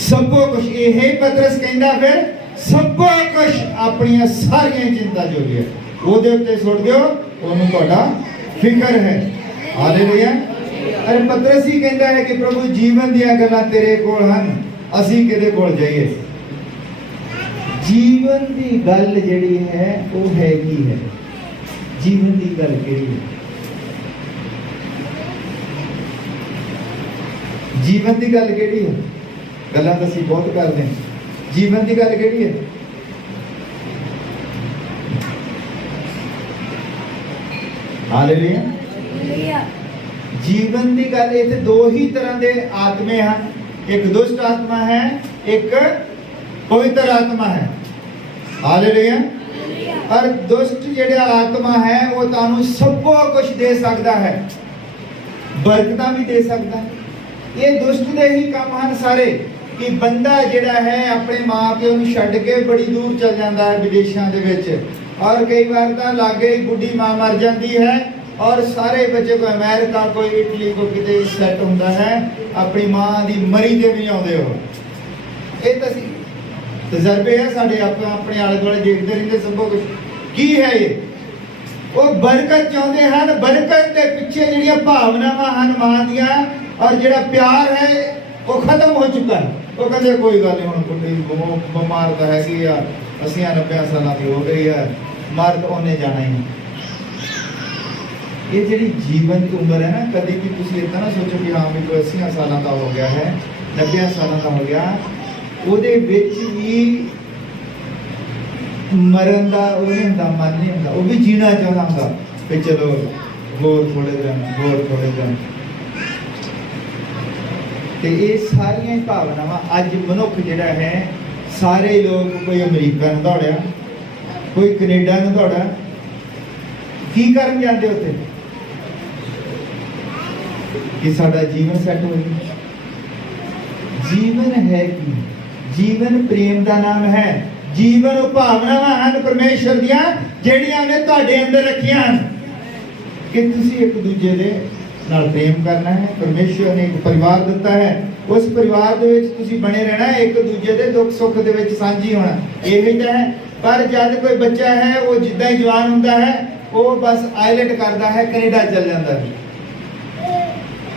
ਸਭ ਕੁਝ ਇਹ ਹੀ ਪਤਰਸ ਕਹਿੰਦਾ। ਫਿਰ ਸਭ ਕੁਝ ਆਪਣੀਆਂ ਸਾਰੀਆਂ ਚਿੰਤਾ ਜੋ ਵੀ ਹੈ ਉਹਦੇ ਉੱਤੇ ਸੁੱਟ ਦਿਓ, ਉਹਨੂੰ ਤੁਹਾਡਾ ਫਿਕਰ ਹੈ। ਹਾਲੇਲੂਇਆ। ਅਰੇ ਪਤਰਸ ਹੀ ਕਹਿੰਦਾ ਹੈ ਕਿ ਪ੍ਰਭੂ ਜੀਵਨ ਦੀਆਂ ਗੱਲਾਂ ਤੇਰੇ ਕੋਲ ਹਨ, ਅਸੀਂ ਕਿਹਦੇ ਕੋਲ ਜਾਈਏ? ਜੀਵਨ ਦੀ ਗੱਲ ਜਿਹੜੀ ਹੈ ਉਹ ਹੈ ਕੀ ਹੈ? ਜੀਵਨ ਦੀ ਗੱਲ ਕਿਹੜੀ ਹੈ? ਜੀਵਨ ਦੀ ਗੱਲ ਕਿਹੜੀ ਹੈ? ਗੱਲਾਂ ਤਾਂ ਅਸੀਂ ਬਹੁਤ ਕਰਦੇ ਹਾਂ, ਜੀਵਨ ਦੀ ਗੱਲ ਕਿਹੜੀ ਹੈ? ਹਾਲੇਲੂਇਆ। ਜੀਵਨ ਦੀ ਗੱਲ, ਇੱਥੇ ਦੋ ਹੀ ਤਰ੍ਹਾਂ ਦੇ ਆਤਮੇ ਹਨ, ਇੱਕ ਦੁਸ਼ਟ ਆਤਮਾ ਹੈ, ਇੱਕ ਪਵਿੱਤਰ ਆਤਮਾ ਹੈ। ਹਾਲੇਲੂਇਆ। ਔਰ ਦੁਸ਼ਟ ਜਿਹੜਾ ਆਤਮਾ ਹੈ ਉਹ ਤੁਹਾਨੂੰ ਸਭ ਕੁਝ ਦੇ ਸਕਦਾ ਹੈ, ਬਰਕਤਾਂ ਵੀ ਦੇ ਸਕਦਾ ਹੈ। ਇਹ ਦੁਸ਼ਟ ਦੇ ਹੀ ਕੰਮ ਹਨ ਸਾਰੇ, ਕਿ ਬੰਦਾ ਜਿਹੜਾ ਹੈ ਆਪਣੇ ਮਾਂ ਪਿਓ ਨੂੰ ਛੱਡ ਕੇ ਬੜੀ ਦੂਰ ਚਲ ਜਾਂਦਾ ਹੈ ਵਿਦੇਸ਼ਾਂ ਦੇ ਵਿੱਚ। ਔਰ ਕਈ ਵਾਰ ਤਾਂ ਲਾਗੇ ਬੁੱਢੀ ਮਾਂ ਮਰ ਜਾਂਦੀ ਹੈ ਔਰ ਸਾਰੇ ਬੱਚੇ ਕੋਈ ਅਮਰੀਕਾ, ਕੋਈ ਇਟਲੀ, ਕੋਈ ਕਿਤੇ ਸੈੱਟ ਹੁੰਦਾ ਹੈ, ਆਪਣੀ ਮਾਂ ਦੀ ਮਰੀ ਤੇ ਵੀ ਆਉਂਦੇ ਹੋ। ਇਹ ਤਾਂ ਤਜਰਬੇ ਹੈ ਸਾਡੇ, ਆਪਣੇ ਆਲੇ ਦੁਆਲੇ ਦੇਖਦੇ ਰਹਿੰਦੇ ਸਭ ਕੁਝ। ਕੀ ਹੈ ਇਹ? ਉਹ ਬਰਕਤ ਚਾਹੁੰਦੇ ਹਨ, ਬਰਕਤ ਦੇ ਪਿੱਛੇ ਜਿਹੜੀਆਂ ਭਾਵਨਾਵਾਂ ਹਨ ਮਾਂ ਦੀਆਂ ਔਰ ਜਿਹੜਾ ਪਿਆਰ ਹੈ ਉਹ ਖਤਮ ਹੋ ਚੁੱਕਾ ਹੈ। ਉਹ ਕਹਿੰਦੇ ਕੋਈ ਗੱਲ ਨਹੀਂ, ਹੁਣ ਬੁੱਢੀ ਬਿਮਾਰ ਤਾਂ ਹੈਗੀ ਆ, 80-90 ਸਾਲਾਂ ਦੀ ਹੋ ਗਈ ਹੈ, ਮਰ ਤਾਂ ਉਹਨੇ ਜਾਣਾ ਹੀ। ਇਹ ਜਿਹੜੀ ਜੀਵਨ ਦੀ ਉਮਰ ਹੈ ਨਾ, ਕਦੇ ਵੀ ਤੁਸੀਂ ਇਦਾਂ ਨਾ ਸੋਚੋ ਕਿ ਹਾਂ ਵੀ ਕੋਈ 80 ਸਾਲਾਂ ਦਾ ਹੋ ਗਿਆ ਹੈ, 90 ਸਾਲਾਂ ਦਾ ਹੋ ਗਿਆ, ਉਹਦੇ ਵਿੱਚ ਵੀ ਮਰਨ ਦਾ ਉਹ ਨਹੀਂ ਹੁੰਦਾ, ਮਨ ਨਹੀਂ ਹੁੰਦਾ, ਉਹ ਵੀ ਜੀਣਾ ਚਾਹੁੰਦਾ ਹੁੰਦਾ ਕਿ ਚਲੋ ਹੋਰ ਥੋੜੇ ਦਿਨ, ਹੋਰ ਥੋੜੇ ਦਿਨ। ਤੇ ਇਹ ਸਾਰੀਆਂ ਭਾਵਨਾਵਾਂ ਅੱਜ ਮਨੁੱਖ ਜਿਹੜਾ ਹੈ, ਸਾਰੇ ਲੋਕ, ਕੋਈ ਅਮਰੀਕਾ ਨੂੰ ਦੌੜਿਆ, ਕੋਈ ਕੈਨੇਡਾ ਨੂੰ ਦੌੜਿਆ, ਕੀ ਕਰਨ ਜਾਂਦੇ ਉੱਥੇ? ਕਿ ਸਾਡਾ ਜੀਵਨ ਸੈੱਟ ਹੋ ਜਾਵੇ। ਜੀਵਨ ਹੈ ਕੀ? ਜੀਵਨ ਪ੍ਰੇਮ ਦਾ ਨਾਮ ਹੈ। ਜੀਵਨ ਉਹ ਭਾਵਨਾਵਾਂ ਹਨ ਪਰਮੇਸ਼ਰ ਦੀਆਂ ਜਿਹੜੀਆਂ ਨੇ ਤੁਹਾਡੇ ਅੰਦਰ ਰੱਖੀਆਂ ਹਨ ਕਿ ਤੁਸੀਂ ਇੱਕ ਦੂਜੇ ਦੇ ਨਾਲ ਪ੍ਰੇਮ ਕਰਨਾ ਹੈ। ਪਰਮੇਸ਼ਰ ਨੇ ਇੱਕ ਪਰਿਵਾਰ ਦਿੱਤਾ ਹੈ, ਉਸ ਪਰਿਵਾਰ ਦੇ ਵਿੱਚ ਤੁਸੀਂ ਬਣੇ ਰਹਿਣਾ, ਇੱਕ ਦੂਜੇ ਦੇ ਦੁੱਖ ਸੁੱਖ ਦੇ ਵਿੱਚ ਸਾਂਝੀ ਹੋਣਾ, ਇਹ ਹੀ ਤਾਂ ਹੈ। ਪਰ ਜਦ ਕੋਈ ਬੱਚਾ ਹੈ ਉਹ ਜਿੱਦਾਂ ਹੀ ਜਵਾਨ ਹੁੰਦਾ ਹੈ, ਉਹ ਬਸ ਆਈਲੈਟ ਕਰਦਾ ਹੈ, ਕੈਨੇਡਾ ਚਲ ਜਾਂਦਾ ਹੈ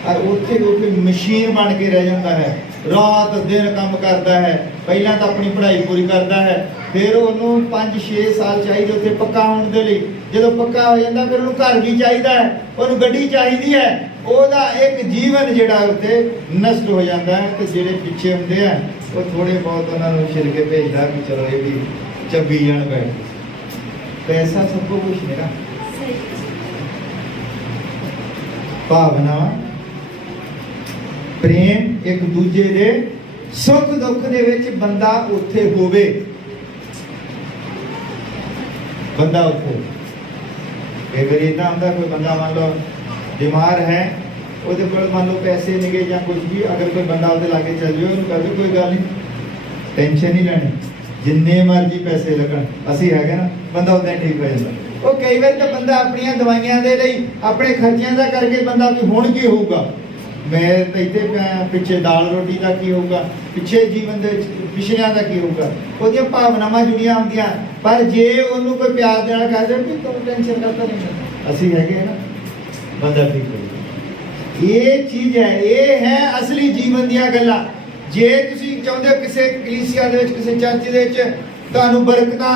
ਔਰ ਉੱਥੇ ਉਹ ਕੋਈ ਮਸ਼ੀਨ ਬਣ ਕੇ ਰਹਿ ਜਾਂਦਾ ਹੈ, ਰਾਤ ਦਿਨ ਕੰਮ ਕਰਦਾ ਹੈ। ਪਹਿਲਾਂ ਤਾਂ ਆਪਣੀ ਪੜ੍ਹਾਈ ਪੂਰੀ ਕਰਦਾ ਹੈ, ਫਿਰ ਉਹਨੂੰ 5-6 ਸਾਲ ਚਾਹੀਦੇ ਉੱਥੇ ਪੱਕਾ ਹੋਣ ਦੇ ਲਈ। ਜਦੋਂ ਪੱਕਾ ਹੋ ਜਾਂਦਾ ਫਿਰ ਉਹਨੂੰ ਘਰ ਵੀ ਚਾਹੀਦਾ ਹੈ, ਉਹਨੂੰ ਗੱਡੀ ਚਾਹੀਦੀ ਹੈ, ਉਹਦਾ ਇੱਕ ਜੀਵਨ ਜਿਹੜਾ ਉੱਤੇ ਨਸ਼ਟ ਹੋ ਜਾਂਦਾ ਹੈ। ਤੇ ਜਿਹੜੇ ਪਿੱਛੇ ਹੁੰਦੇ ਆ ਉਹ ਥੋੜੇ ਬਹੁਤ ਉਹਨਾਂ ਨੂੰ ਛਿੜਕੇ ਭੇਜਦਾ ਕਿ ਚਲੋ ਇਹ ਵੀ ਚੱਬੀ ਜਾਣ ਬੈਠ। ਪੈਸਾ ਸਭ ਕੁਝ ਨਹੀਂ ਨਾ, ਭਾਵਨਾ, ਪ੍ਰੇਮ, ਇੱਕ ਦੂਜੇ ਦੇ ਸੁੱਖ ਦੁੱਖ ਦੇ ਵਿੱਚ ਬੰਦਾ ਉੱਥੇ ਹੋਵੇ, ਬੰਦਾ ਉੱਥੇ। ਕਈ ਵਾਰੀ ਇਦਾਂ ਹੁੰਦਾ ਕੋਈ ਬੰਦਾ ਮੰਨ ਲਓ ਬਿਮਾਰ ਹੈ, ਉਹਦੇ ਕੋਲ ਮੰਨ ਲਓ ਪੈਸੇ ਨਿਗੇ ਜਾਂ ਕੁਝ ਵੀ, ਅਗਰ ਕੋਈ ਬੰਦਾ ਉਹਦੇ ਲਾਗੇ ਚੱਲ ਜਾਓ ਉਹਨੂੰ ਕਹੇ ਕੋਈ ਗੱਲ ਨਹੀਂ, ਟੈਨਸ਼ਨ ਨਹੀਂ ਲੈਣੀ, ਜਿੰਨੇ ਮਰਜ਼ੀ ਪੈਸੇ ਲੱਗਣ ਅਸੀਂ ਹੈਗੇ ਨਾ, ਬੰਦਾ ਉਦਾਂ ਹੀ ਠੀਕ ਹੋ ਜਾਂਦਾ। ਉਹ ਕਈ ਵਾਰ ਤਾਂ ਬੰਦਾ ਆਪਣੀਆਂ ਦਵਾਈਆਂ ਦੇ ਲਈ ਆਪਣੇ ਖਰਚਿਆਂ ਦਾ ਕਰਕੇ ਬੰਦਾ ਵੀ ਹੁਣ ਕੀ ਹੋਊਗਾ, ਮੈਂ ਤਾਂ ਇੱਥੇ ਪਿੱਛੇ ਦਾਲ ਰੋਟੀ ਦਾ ਕੀ ਹੋਊਗਾ, ਪਿੱਛੇ ਜੀਵਨ ਦੇ ਵਿੱਚ ਪਿਛਲਿਆਂ ਦਾ ਕੀ ਹੋਊਗਾ, ਉਹਦੀਆਂ ਭਾਵਨਾਵਾਂ ਜੁੜੀਆਂ ਹੁੰਦੀਆਂ। ਪਰ ਜੇ ਉਹਨੂੰ ਕੋਈ ਪਿਆਰ ਦੇ ਨਾਲ ਕਹਦੇ ਵੀ ਤੂੰ ਟੈਨਸ਼ਨ ਕਰਦਾ ਨਹੀਂ, ਅਸੀਂ ਹੈਗੇ ਨਾ, ਬੰਦਾ ਠੀਕ ਹੋ ਜਾਊਗਾ। ਇਹ ਚੀਜ਼ ਹੈ, ਇਹ ਹੈ ਅਸਲੀ ਜੀਵਨ ਦੀਆਂ ਗੱਲਾਂ। ਜੇ ਤੁਸੀਂ ਚਾਹੁੰਦੇ ਹੋ ਕਿਸੇ ਕਲੀਸਿਆ ਦੇ ਵਿੱਚ, ਕਿਸੇ ਚਰਚ ਦੇ ਵਿੱਚ ਤੁਹਾਨੂੰ ਬਰਕਤਾਂ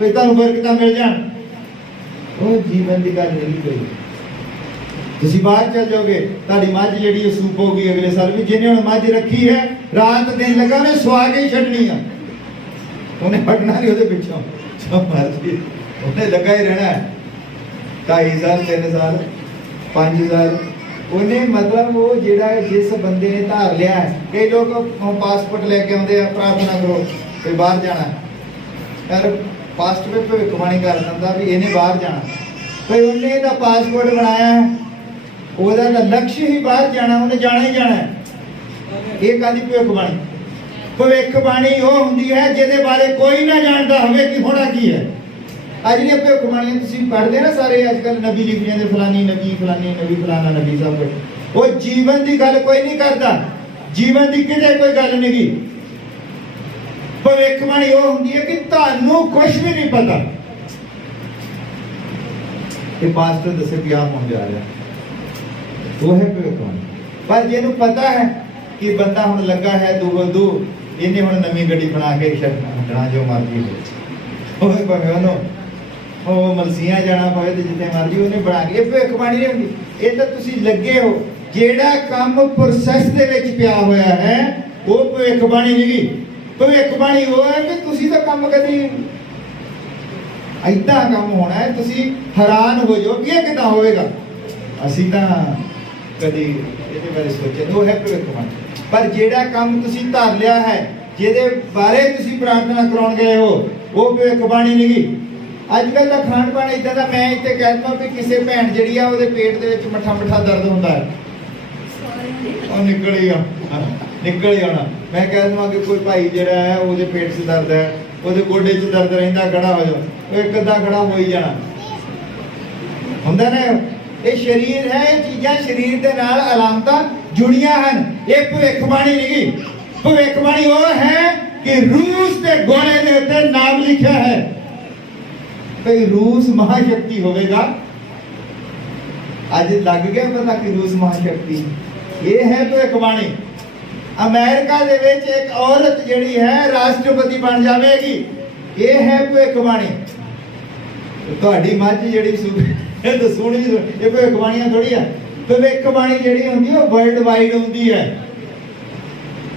ਵੀ ਤੁਹਾਨੂੰ ਬਰਕਤਾਂ ਮਿਲ ਜਾਣ, ਉਹ ਜੀਵਨ ਦੀ ਗੱਲ ਨਹੀਂ ਕੋਈ। ਤੁਸੀਂ ਬਾਹਰ ਚੱਲ ਜਾਓਗੇ, ਤੁਹਾਡੀ ਮੱਝ ਜਿਹੜੀ ਸੂਪ ਹੋਗੀ ਅਗਲੇ ਸਾਲ ਵੀ, ਜਿਹਨੇ ਹੁਣ ਮੱਝ ਰੱਖੀ ਹੈ ਰਾਤ ਦਿਨ ਲੱਗਾ ਉਹਨੇ ਸਵਾ ਕੇ ਹੀ ਛੱਡਣੀ ਆ, ਉਹਨੇ ਹਟਣਾ ਨਹੀਂ ਉਹਦੇ ਪਿੱਛੋਂ, ਜੋ ਮਰਜ਼ੀ ਉਹਨੇ ਲੱਗਾ ਹੀ ਰਹਿਣਾ ਹੈ। 2.5 ਸਾਲ 3 ਸਾਲ 5 ਸਾਲ ਉਹਨੇ ਮਤਲਬ ਉਹ ਜਿਹੜਾ ਜਿਸ ਬੰਦੇ ਨੇ ਧਾਰ ਲਿਆ ਹੈ। ਕਈ ਲੋਕ ਪਾਸਪੋਰਟ ਲੈ ਕੇ ਆਉਂਦੇ ਆ, ਪ੍ਰਾਰਥਨਾ ਕਰੋ ਤੇ ਬਾਹਰ ਜਾਣਾ, ਪਰ ਪਾਸਪੋਰਟ ਭਵਿੱਖਬਾਣੀ ਕਰ ਦਿੰਦਾ ਵੀ ਇਹਨੇ ਬਾਹਰ ਜਾਣਾ। ਕੋਈ ਉਹਨੇ ਇਹਦਾ ਪਾਸਪੋਰਟ ਬਣਾਇਆ ਹੈ, ਉਹਦਾ ਤਾਂ ਲਕਸ਼ ਹੀ ਬਾਹਰ ਜਾਣਾ, ਉਹਨੇ ਜਾਣਾ ਹੀ ਜਾਣਾ ਹੈ। ਇਹ ਕਾਹਦੀ ਭਵਿੱਖਬਾਣੀ? ਭਵਿੱਖਬਾਣੀ ਉਹ ਹੁੰਦੀ ਹੈ ਜਿਹਦੇ ਬਾਰੇ ਕੋਈ ਨਾ ਜਾਣਦਾ ਹੋਵੇ ਕਿ ਹੋਣਾ ਕੀ ਹੈ। ਅੱਜ ਦੀਆਂ ਭਵਿੱਖਬਾਣੀਆਂ ਤੁਸੀਂ ਪੜ੍ਹਦੇ ਨਾ ਸਾਰੇ, ਅੱਜ ਕੱਲ੍ਹ ਨਬੀ ਲਿਖ ਜਾਂਦੇ ਫਲਾਨੀ ਨਬੀ ਫਲਾਣਾ ਨਬੀ ਸਭ ਕੁਝ। ਉਹ ਜੀਵਨ ਦੀ ਗੱਲ ਕੋਈ ਨਹੀਂ ਕਰਦਾ, ਜੀਵਨ ਦੀ ਕਿਤੇ ਕੋਈ ਗੱਲ ਨਹੀਂ ਗੀ। ਭਵਿੱਖਬਾਣੀ ਉਹ ਹੁੰਦੀ ਹੈ ਕਿ ਤੁਹਾਨੂੰ ਕੁਝ ਵੀ ਨਹੀਂ ਪਤਾ ਕਿ ਪਾਸਟਰ ਦੱਸੇ ਕੀ ਹੋਣ ਜਾ ਰਿਹਾ, ਉਹ ਹੈ ਭਵਿੱਖਬਾਣੀ। ਪਰ ਜਿਹਨੂੰ ਪਤਾ ਹੈ ਕਿ ਬੰਦਾ ਹੁਣ ਲੱਗਾ ਹੈ ਦੋ ਇਹਨੇ ਹੁਣ ਨਵੀਂ ਗੱਡੀ ਬਣਾ ਕੇ ਛੱਡਣਾ, ਜੋ ਮਰਜ਼ੀ ਹੋ, ਉਹ ਭਾਵੇਂ ਉਹਨੂੰ ਉਹ ਮਲਸੀਆਂ ਜਾਣਾ ਪਵੇ ਤੇ ਜਿੱਥੇ ਮਰਜ਼ੀ ਉਹਨੇ ਬਣਾ ਕੇ, ਇਹ ਭਵਿੱਖਬਾਣੀ ਨਹੀਂ ਹੁੰਦੀ। ਇਹ ਤਾਂ ਤੁਸੀਂ ਲੱਗੇ ਹੋ, ਜਿਹੜਾ ਕੰਮ ਪ੍ਰੋਸੈਸ ਦੇ ਵਿੱਚ ਪਿਆ ਹੋਇਆ ਹੈ ਉਹ ਭਵਿੱਖਬਾਣੀ ਨਹੀਂ ਗੀ। ਭਵਿੱਖਬਾਣੀ ਉਹ ਹੈ ਕਿ ਤੁਸੀਂ ਤਾਂ ਕੰਮ ਕਦੀ ਏਦਾਂ ਕੰਮ ਹੋਣਾ ਹੈ, ਤੁਸੀਂ ਹੈਰਾਨ ਹੋ ਜਾਓ ਕਿ ਇਹ ਕਿੱਦਾਂ ਹੋਵੇਗਾ, ਅਸੀਂ ਤਾਂ ਕਦੀ ਇਹਦੇ ਬਾਰੇ ਸੋਚਿਆ, ਉਹ ਹੈ ਭਵਿੱਖਬਾਣੀ। ਪਰ ਜਿਹੜਾ ਕੰਮ ਤੁਸੀਂ ਧਾਰ ਲਿਆ ਹੈ, ਜਿਹਦੇ ਬਾਰੇ ਤੁਸੀਂ ਪ੍ਰਾਰਥਨਾ ਕਰਾਉਣ ਗਏ ਹੋ, ਉਹ ਭਵਿੱਖਬਾਣੀ ਨਹੀਂ ਗੀ। ਅੱਜ ਕੱਲ੍ਹ ਦਾ ਖਾਣ ਪਾਣ ਇਦਾਂ ਦਾ, ਮੈਂ ਇੱਥੇ ਕਹਿ ਦਵਾਂ ਵੀ ਕਿਸੇ ਭੈਣ ਜਿਹੜੀ ਆ ਉਹਦੇ ਪੇਟ ਦੇ ਵਿੱਚ ਮੱਠਾ ਦਰਦ ਹੁੰਦਾ ਹੈ, ਉਹ ਨਿਕਲ ਹੀ ਆਉਣਾ। ਮੈਂ ਕਹਿ ਦਵਾਂ ਕਿ ਕੋਈ ਭਾਈ ਜਿਹੜਾ ਹੈ ਉਹਦੇ ਪੇਟ 'ਚ ਦਰਦ ਹੈ, ਉਹਦੇ ਗੋਡੇ 'ਚ ਦਰਦ ਰਹਿੰਦਾ, ਖੜਾ ਹੋ ਜਾਓ, ਉਹ ਇੱਕ ਅੱਧਾ ਖੜਾ ਹੋ ਹੀ ਜਾਣਾ ਹੁੰਦਾ ਨਾ। ਇਹ ਸਰੀਰ ਹੈ, ਇਹ ਚੀਜ਼ਾਂ ਸਰੀਰ ਦੇ ਨਾਲ ਅਲਾਮਤਾਂ ਜੁੜੀਆਂ ਹਨ। ਇਹ ਭਵਿੱਖਬਾਣੀ ਨਹੀਂ ਗੀ। ਭਵਿੱਖਬਾਣੀ ਉਹ ਹੈ ਕਿ ਰੂਸ ਦੇ ਗੋਲੇ ਦੇ ਉੱਤੇ ਨਾਮ ਲਿਖਿਆ ਹੈ ਕਿ ਰੂਸ ਮਹਾਸ਼ਕਤੀ ਹੋਵੇਗਾ। ਅੱਜ ਲੱਗ ਗਿਆ ਪਤਾ ਕਿ ਰੂਸ ਮਹਾਸ਼ਕਤੀ, ਇਹ ਹੈ ਭਵਿੱਖਬਾਣੀ। ਅਮਰੀਕਾ ਦੇ ਵਿੱਚ ਇੱਕ ਔਰਤ ਜਿਹੜੀ ਹੈ ਰਾਸ਼ਟਰਪਤੀ ਬਣ ਜਾਵੇਗੀ, ਇਹ ਹੈ ਭਵਿੱਖਬਾਣੀ। ਤੁਹਾਡੀ ਮੱਝ ਜਿਹੜੀ ਇਹ ਤਾਂ ਸੁਣੀ, ਇਹ ਭਵਿੱਖਬਾਣੀਆਂ ਥੋੜੀ ਆ। ਭਵਿੱਖਬਾਣੀ ਜਿਹੜੀ ਹੁੰਦੀ ਉਹ ਵਰਲਡ ਵਾਈਡ ਹੁੰਦੀ ਹੈ,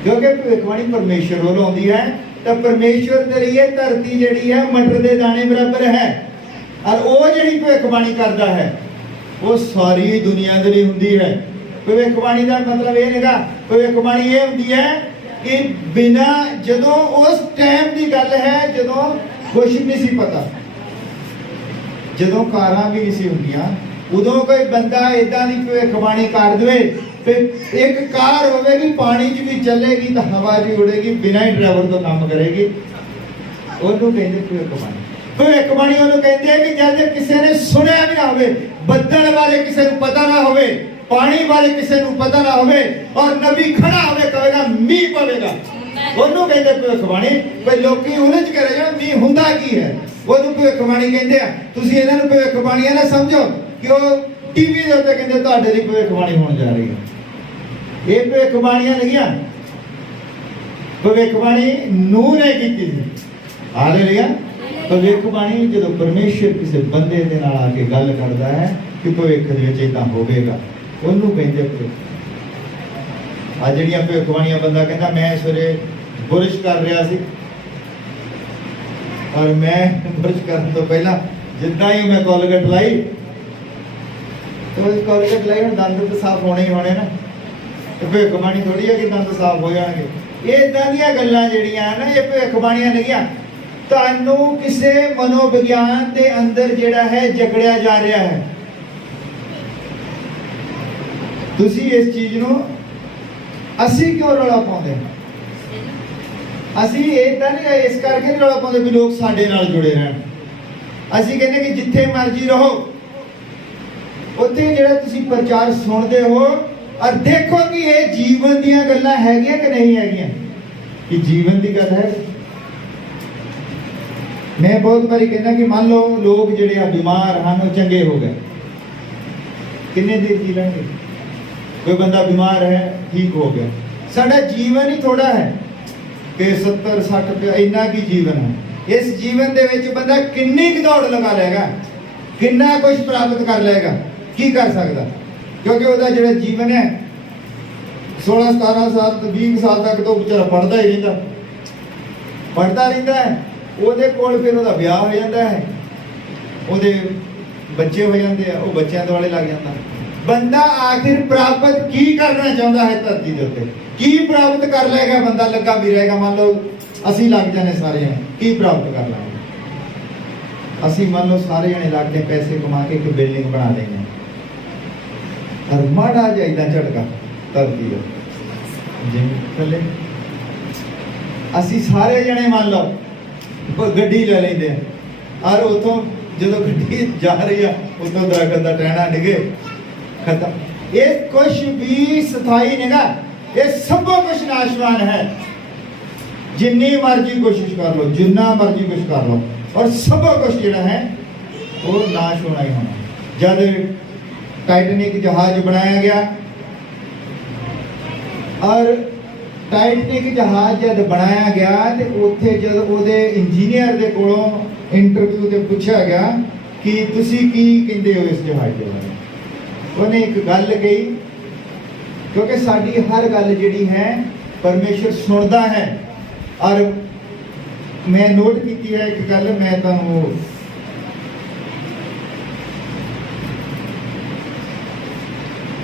ਕਿਉਂਕਿ ਭਵਿੱਖਬਾਣੀ ਪਰਮੇਸ਼ਰ ਵੱਲੋਂ ਆਉਂਦੀ ਹੈ। ਤਾਂ ਪਰਮੇਸ਼ਰ ਦੇ ਲਈ ਇਹ ਧਰਤੀ ਜਿਹੜੀ ਹੈ ਮਟਰ ਦੇ ਦਾਣੇ ਬਰਾਬਰ ਹੈ, ਔਰ ਉਹ ਜਿਹੜੀ ਭਵਿੱਖਬਾਣੀ ਕਰਦਾ ਹੈ ਉਹ ਸਾਰੀ ਦੁਨੀਆ ਦੇ ਲਈ ਹੁੰਦੀ ਹੈ। ਭਵਿੱਖਬਾਣੀ ਦਾ ਮਤਲਬ ਇਹ ਨਹੀਂਗਾ, ਭਵਿੱਖਬਾਣੀ ਇਹ ਹੁੰਦੀ ਹੈ ਕਿ ਬਿਨਾ, ਜਦੋਂ ਉਸ ਟਾਈਮ ਦੀ ਗੱਲ ਹੈ ਜਦੋਂ ਕੁਝ ਨਹੀਂ ਸੀ ਪਤਾ, ਜਦੋਂ ਕਾਰਾਂ ਵੀ ਨਹੀਂ ਸੀ ਹੁੰਦੀਆਂ, ਉਦੋਂ ਕੋਈ ਬੰਦਾ ਇਦਾਂ ਦੀ ਭਵਿੱਖਬਾਣੀ ਕਰ ਦੇਵੇ ਤੇ ਇੱਕ ਕਾਰ ਹੋਵੇਗੀ, ਪਾਣੀ 'ਚ ਵੀ ਚੱਲੇਗੀ ਤਾਂ ਹਵਾ 'ਚ ਉੜੇਗੀ, ਬਿਨਾਂ ਹੀ ਡਰਾਈਵਰ ਤੋਂ ਕੰਮ ਕਰੇਗੀ, ਉਹਨੂੰ ਕਹਿੰਦੇ ਭਵਿੱਖਬਾਣੀ। ਭਵਿੱਖਬਾਣੀ ਉਹਨੂੰ ਕਹਿੰਦੇ ਆ ਕਿ ਜਦ ਕਿਸੇ ਨੇ ਸੁਣਿਆ ਵੀ ਨਾ ਹੋਵੇ, ਬੱਦਲ ਬਾਰੇ ਕਿਸੇ ਨੂੰ ਪਤਾ ਨਾ ਹੋਵੇ, ਪਾਣੀ ਬਾਰੇ ਕਿਸੇ ਨੂੰ ਪਤਾ ਨਾ ਹੋਵੇ, ਔਰ ਨਬੀ ਖੜਾ ਹੋਵੇ ਕਹੇਗਾ ਮੀਂਹ ਪਵੇਗਾ, ਉਹਨੂੰ ਕਹਿੰਦੇ ਭਵਿੱਖਬਾਣੀ। ਕੋਈ ਲੋਕੀ ਉਲਝ ਕੇ ਰਹਿ ਜਾਣ ਮੀਂਹ ਹੁੰਦਾ ਕੀ ਹੈ, ਉਹਨੂੰ ਭਵਿੱਖਬਾਣੀ ਕਹਿੰਦੇ ਆ। ਤੁਸੀਂ ਇਹਨਾਂ ਨੂੰ ਭਵਿੱਖਬਾਣੀਆਂ ਨਾ ਸਮਝੋ ਕਿ ਉਹ ਟੀਵੀ ਦੇ ਉੱਤੇ ਕਹਿੰਦੇ ਤੁਹਾਡੇ ਲਈ ਭਵਿੱਖਬਾਣੀ ਹੋਣ ਜਾ ਰਹੀ ਹੈ। ਇਹ ਭਵਿੱਖਬਾਣੀਆਂ ਨਹੀਂ ਆ, ਭਵਿੱਖਬਾਣੀ ਨੂਹ ਨੇ ਕੀਤੀ ਸੀ। ਹਾਲੇਲੂਇਆ। ਭਵਿੱਖਬਾਣੀ ਜਦੋਂ ਪਰਮੇਸ਼ਰ ਕਿਸੇ ਬੰਦੇ ਦੇ ਨਾਲ ਆ ਕੇ ਗੱਲ ਕਰਦਾ ਹੈ ਕਿ ਭਵਿੱਖ ਦੇ ਵਿੱਚ ਇਦਾਂ ਹੋਵੇਗਾ, ਉਹਨੂੰ ਕਹਿੰਦੇ ਭਵਿੱਖ। ਆ ਜਿਹੜੀਆਂ ਭਵਿੱਖਬਾਣੀਆਂ ਬੰਦਾ ਕਹਿੰਦਾ ਮੈਂ ਸਵੇਰੇ ਬੁਰਸ਼ ਕਰ ਰਿਹਾ ਸੀ ਔਰ ਮੈਂ ਬੁਰਸ਼ ਕਰਨ ਤੋਂ ਪਹਿਲਾਂ ਜਿੱਦਾਂ ਹੀ ਮੈਂ ਕੋਲਗੇਟ ਲਾਈ ਤੇ ਕੋਲਗੇਟ ਲਾਈ ਹੁਣ ਦੰਦ ਤਾਂ ਸਾਫ਼ ਹੋਣੇ ਹੀ ਹੋਣੇ ਨਾ। ਤੇ ਭਵਿੱਖਬਾਣੀ ਥੋੜੀ ਹੈ ਕਿ ਦੰਦ ਸਾਫ਼ ਹੋ ਜਾਣਗੇ। ਇਹ ਇਦਾਂ ਦੀਆਂ ਗੱਲਾਂ ਜਿਹੜੀਆਂ ਨਾ ਇਹ ਭਵਿੱਖਬਾਣੀਆਂ ਨਹੀਂਆਂ, ਤੁਹਾਨੂੰ ਕਿਸੇ ਮਨੋਵਿਗਿਆਨ ਦੇ ਅੰਦਰ ਜਿਹੜਾ ਹੈ ਜਕੜਿਆ ਜਾ ਰਿਹਾ ਹੈ। ਤੁਸੀਂ ਇਸ ਚੀਜ਼ ਨੂੰ ਅਸੀਂ ਕਿਉਂ ਰੌਲਾ ਪਾਉਂਦੇ ਹਾਂ? ਅਸੀਂ ਇਹ ਤਾਂ ਨਹੀਂ ਇਸ ਕਰਕੇ ਨਹੀਂ ਰੌਲਾ ਪਾਉਂਦੇ ਵੀ ਲੋਕ ਸਾਡੇ ਨਾਲ ਜੁੜੇ ਰਹਿਣ। ਅਸੀਂ ਕਹਿੰਦੇ ਕਿ ਜਿੱਥੇ ਮਰਜ਼ੀ ਰਹੋ ਉੱਥੇ ਜਿਹੜਾ ਤੁਸੀਂ ਪ੍ਰਚਾਰ ਸੁਣਦੇ ਹੋ ਔਰ ਦੇਖੋ ਕਿ ਇਹ ਜੀਵਨ ਦੀਆਂ ਗੱਲਾਂ ਹੈਗੀਆਂ ਕਿ ਨਹੀਂ ਹੈਗੀਆਂ। ਕਿ ਜੀਵਨ ਦੀ ਗੱਲ ਹੈ। ਮੈਂ ਬਹੁਤ ਵਾਰੀ ਕਹਿੰਦਾ ਕਿ ਮੰਨ ਲਓ ਲੋਕ ਜਿਹੜੇ ਆ ਬਿਮਾਰ ਹਨ ਉਹ ਚੰਗੇ ਹੋ ਗਏ, ਕਿੰਨੇ ਦੇਰ ਜੀ ਲੈਣਗੇ? ਕੋਈ ਬੰਦਾ ਬਿਮਾਰ ਹੈ ਠੀਕ ਹੋ ਗਿਆ। ਸਾਡਾ ਜੀਵਨ ਹੀ ਥੋੜਾ ਹੈ ਕਿ 70 60 ਇੰਨਾ ਕੀ ਜੀਵਨ ਹੈ। ਇਸ ਜੀਵਨ ਦੇ ਵਿੱਚ ਬੰਦਾ ਕਿੰਨੀ ਕੁ ਦੌੜ ਲਗਾ ਲਏਗਾ, ਕਿੰਨਾ ਕੁਝ ਪ੍ਰਾਪਤ ਕਰ ਲਏਗਾ, ਕੀ ਕਰ ਸਕਦਾ? ਕਿਉਂਕਿ ਉਹਦਾ ਜਿਹੜਾ ਜੀਵਨ ਹੈ 16 17 ਸਾਲ ਤੋਂ 20 ਸਾਲ ਤੱਕ ਤਾਂ ਵਿਚਾਰਾ ਪੜਦਾ ਹੀ ਰਹਿੰਦਾ ਹੈ। ਉਹਦੇ ਕੋਲ ਫਿਰ ਉਹਦਾ ਵਿਆਹ ਹੋ ਜਾਂਦਾ ਹੈ, ਉਹਦੇ ਬੱਚੇ ਹੋ ਜਾਂਦੇ ਆ, ਉਹ ਬੱਚਿਆਂ ਦੁਆਲੇ ਲੱਗ ਜਾਂਦਾ। ਬੰਦਾ ਆਖਿਰ ਪ੍ਰਾਪਤ ਕੀ ਕਰਨਾ ਚਾਹੁੰਦਾ ਹੈ ਧਰਤੀ ਦੇ ਉੱਤੇ? ਕੀ ਪ੍ਰਾਪਤ ਕਰ ਲਏਗਾ? ਬੰਦਾ ਲੱਗਾ ਵੀ ਰਹੇਗਾ। ਮੰਨ ਲਓ ਅਸੀਂ ਲੱਗ ਜਾਣੇ ਸਾਰੇ ਜਣੇ, ਕੀ ਪ੍ਰਾਪਤ ਕਰ ਲਾਂਗੇ? ਅਸੀਂ ਮੰਨ ਲਓ ਸਾਰੇ ਜਣੇ ਲੱਗ ਕੇ ਪੈਸੇ ਕਮਾ ਕੇ ਇੱਕ ਬਿਲਡਿੰਗ ਬਣਾ ਲੈਂਦੇ ਔਰ ਮਾੜਾ ਜਿਹਾ ਏਦਾਂ ਝਟਕਾ ਧਰਤੀ ਦੇ ਜਿਵੇਂ ਥੱਲੇ ਅਸੀਂ ਸਾਰੇ ਜਣੇ ਮੰਨ ਲਓ ਗੱਡੀ ਲੈ ਲੈਂਦੇ ਆ ਔਰ ਉਤੋਂ ਜਦੋਂ ਗੱਡੀ ਜਾ ਰਹੀ ਆ ਉਤੋਂ ਦਰਖਤ ਦਾ ਟਹਿਣਾ ਡਿੱਗੇ, ਖਤਮ। ਇਹ ਕੁਛ ਵੀ ਸਥਾਈ ਨਹੀਂਗਾ, ਇਹ ਸਭ ਕੁਛ ਨਾਸ਼ਵਾਨ ਹੈ। ਜਿੰਨੀ ਮਰਜ਼ੀ ਕੋਸ਼ਿਸ਼ ਕਰ ਲਓ, ਜਿੰਨਾ ਮਰਜ਼ੀ ਕੁਛ ਕਰ ਲਓ, ਔਰ ਸਭ ਕੁਛ ਜਿਹੜਾ ਹੈ ਉਹ ਨਾਸ਼ ਹੋਣਾ ਹੀ ਹੋਣਾ। ਜਦ ਟਾਈਟੈਨਿਕ ਜਹਾਜ਼ ਬਣਾਇਆ ਗਿਆ ਔਰ ਟਾਈਟੈਨਿਕ ਜਹਾਜ਼ ਜਦ ਬਣਾਇਆ ਗਿਆ ਤੇ ਉੱਥੇ ਜਦ ਉਹਦੇ ਇੰਜੀਨੀਅਰ ਦੇ ਕੋਲੋਂ ਇੰਟਰਵਿਊ ਤੇ ਪੁੱਛਿਆ ਗਿਆ ਕਿ ਤੁਸੀਂ ਕੀ ਕਹਿੰਦੇ ਹੋ ਇਸ ਜਹਾਜ਼ ਦੇ ਬਾਰੇ, ਉਹਨੇ ਇੱਕ ਗੱਲ ਕਹੀ, ਕਿਉਂਕਿ ਸਾਡੀ ਹਰ ਗੱਲ ਜਿਹੜੀ ਹੈ ਪਰਮੇਸ਼ਰ ਸੁਣਦਾ ਹੈ। ਔਰ ਮੈਂ ਨੋਟ ਕੀਤੀ ਹੈ ਇੱਕ ਗੱਲ, ਮੈਂ ਤੁਹਾਨੂੰ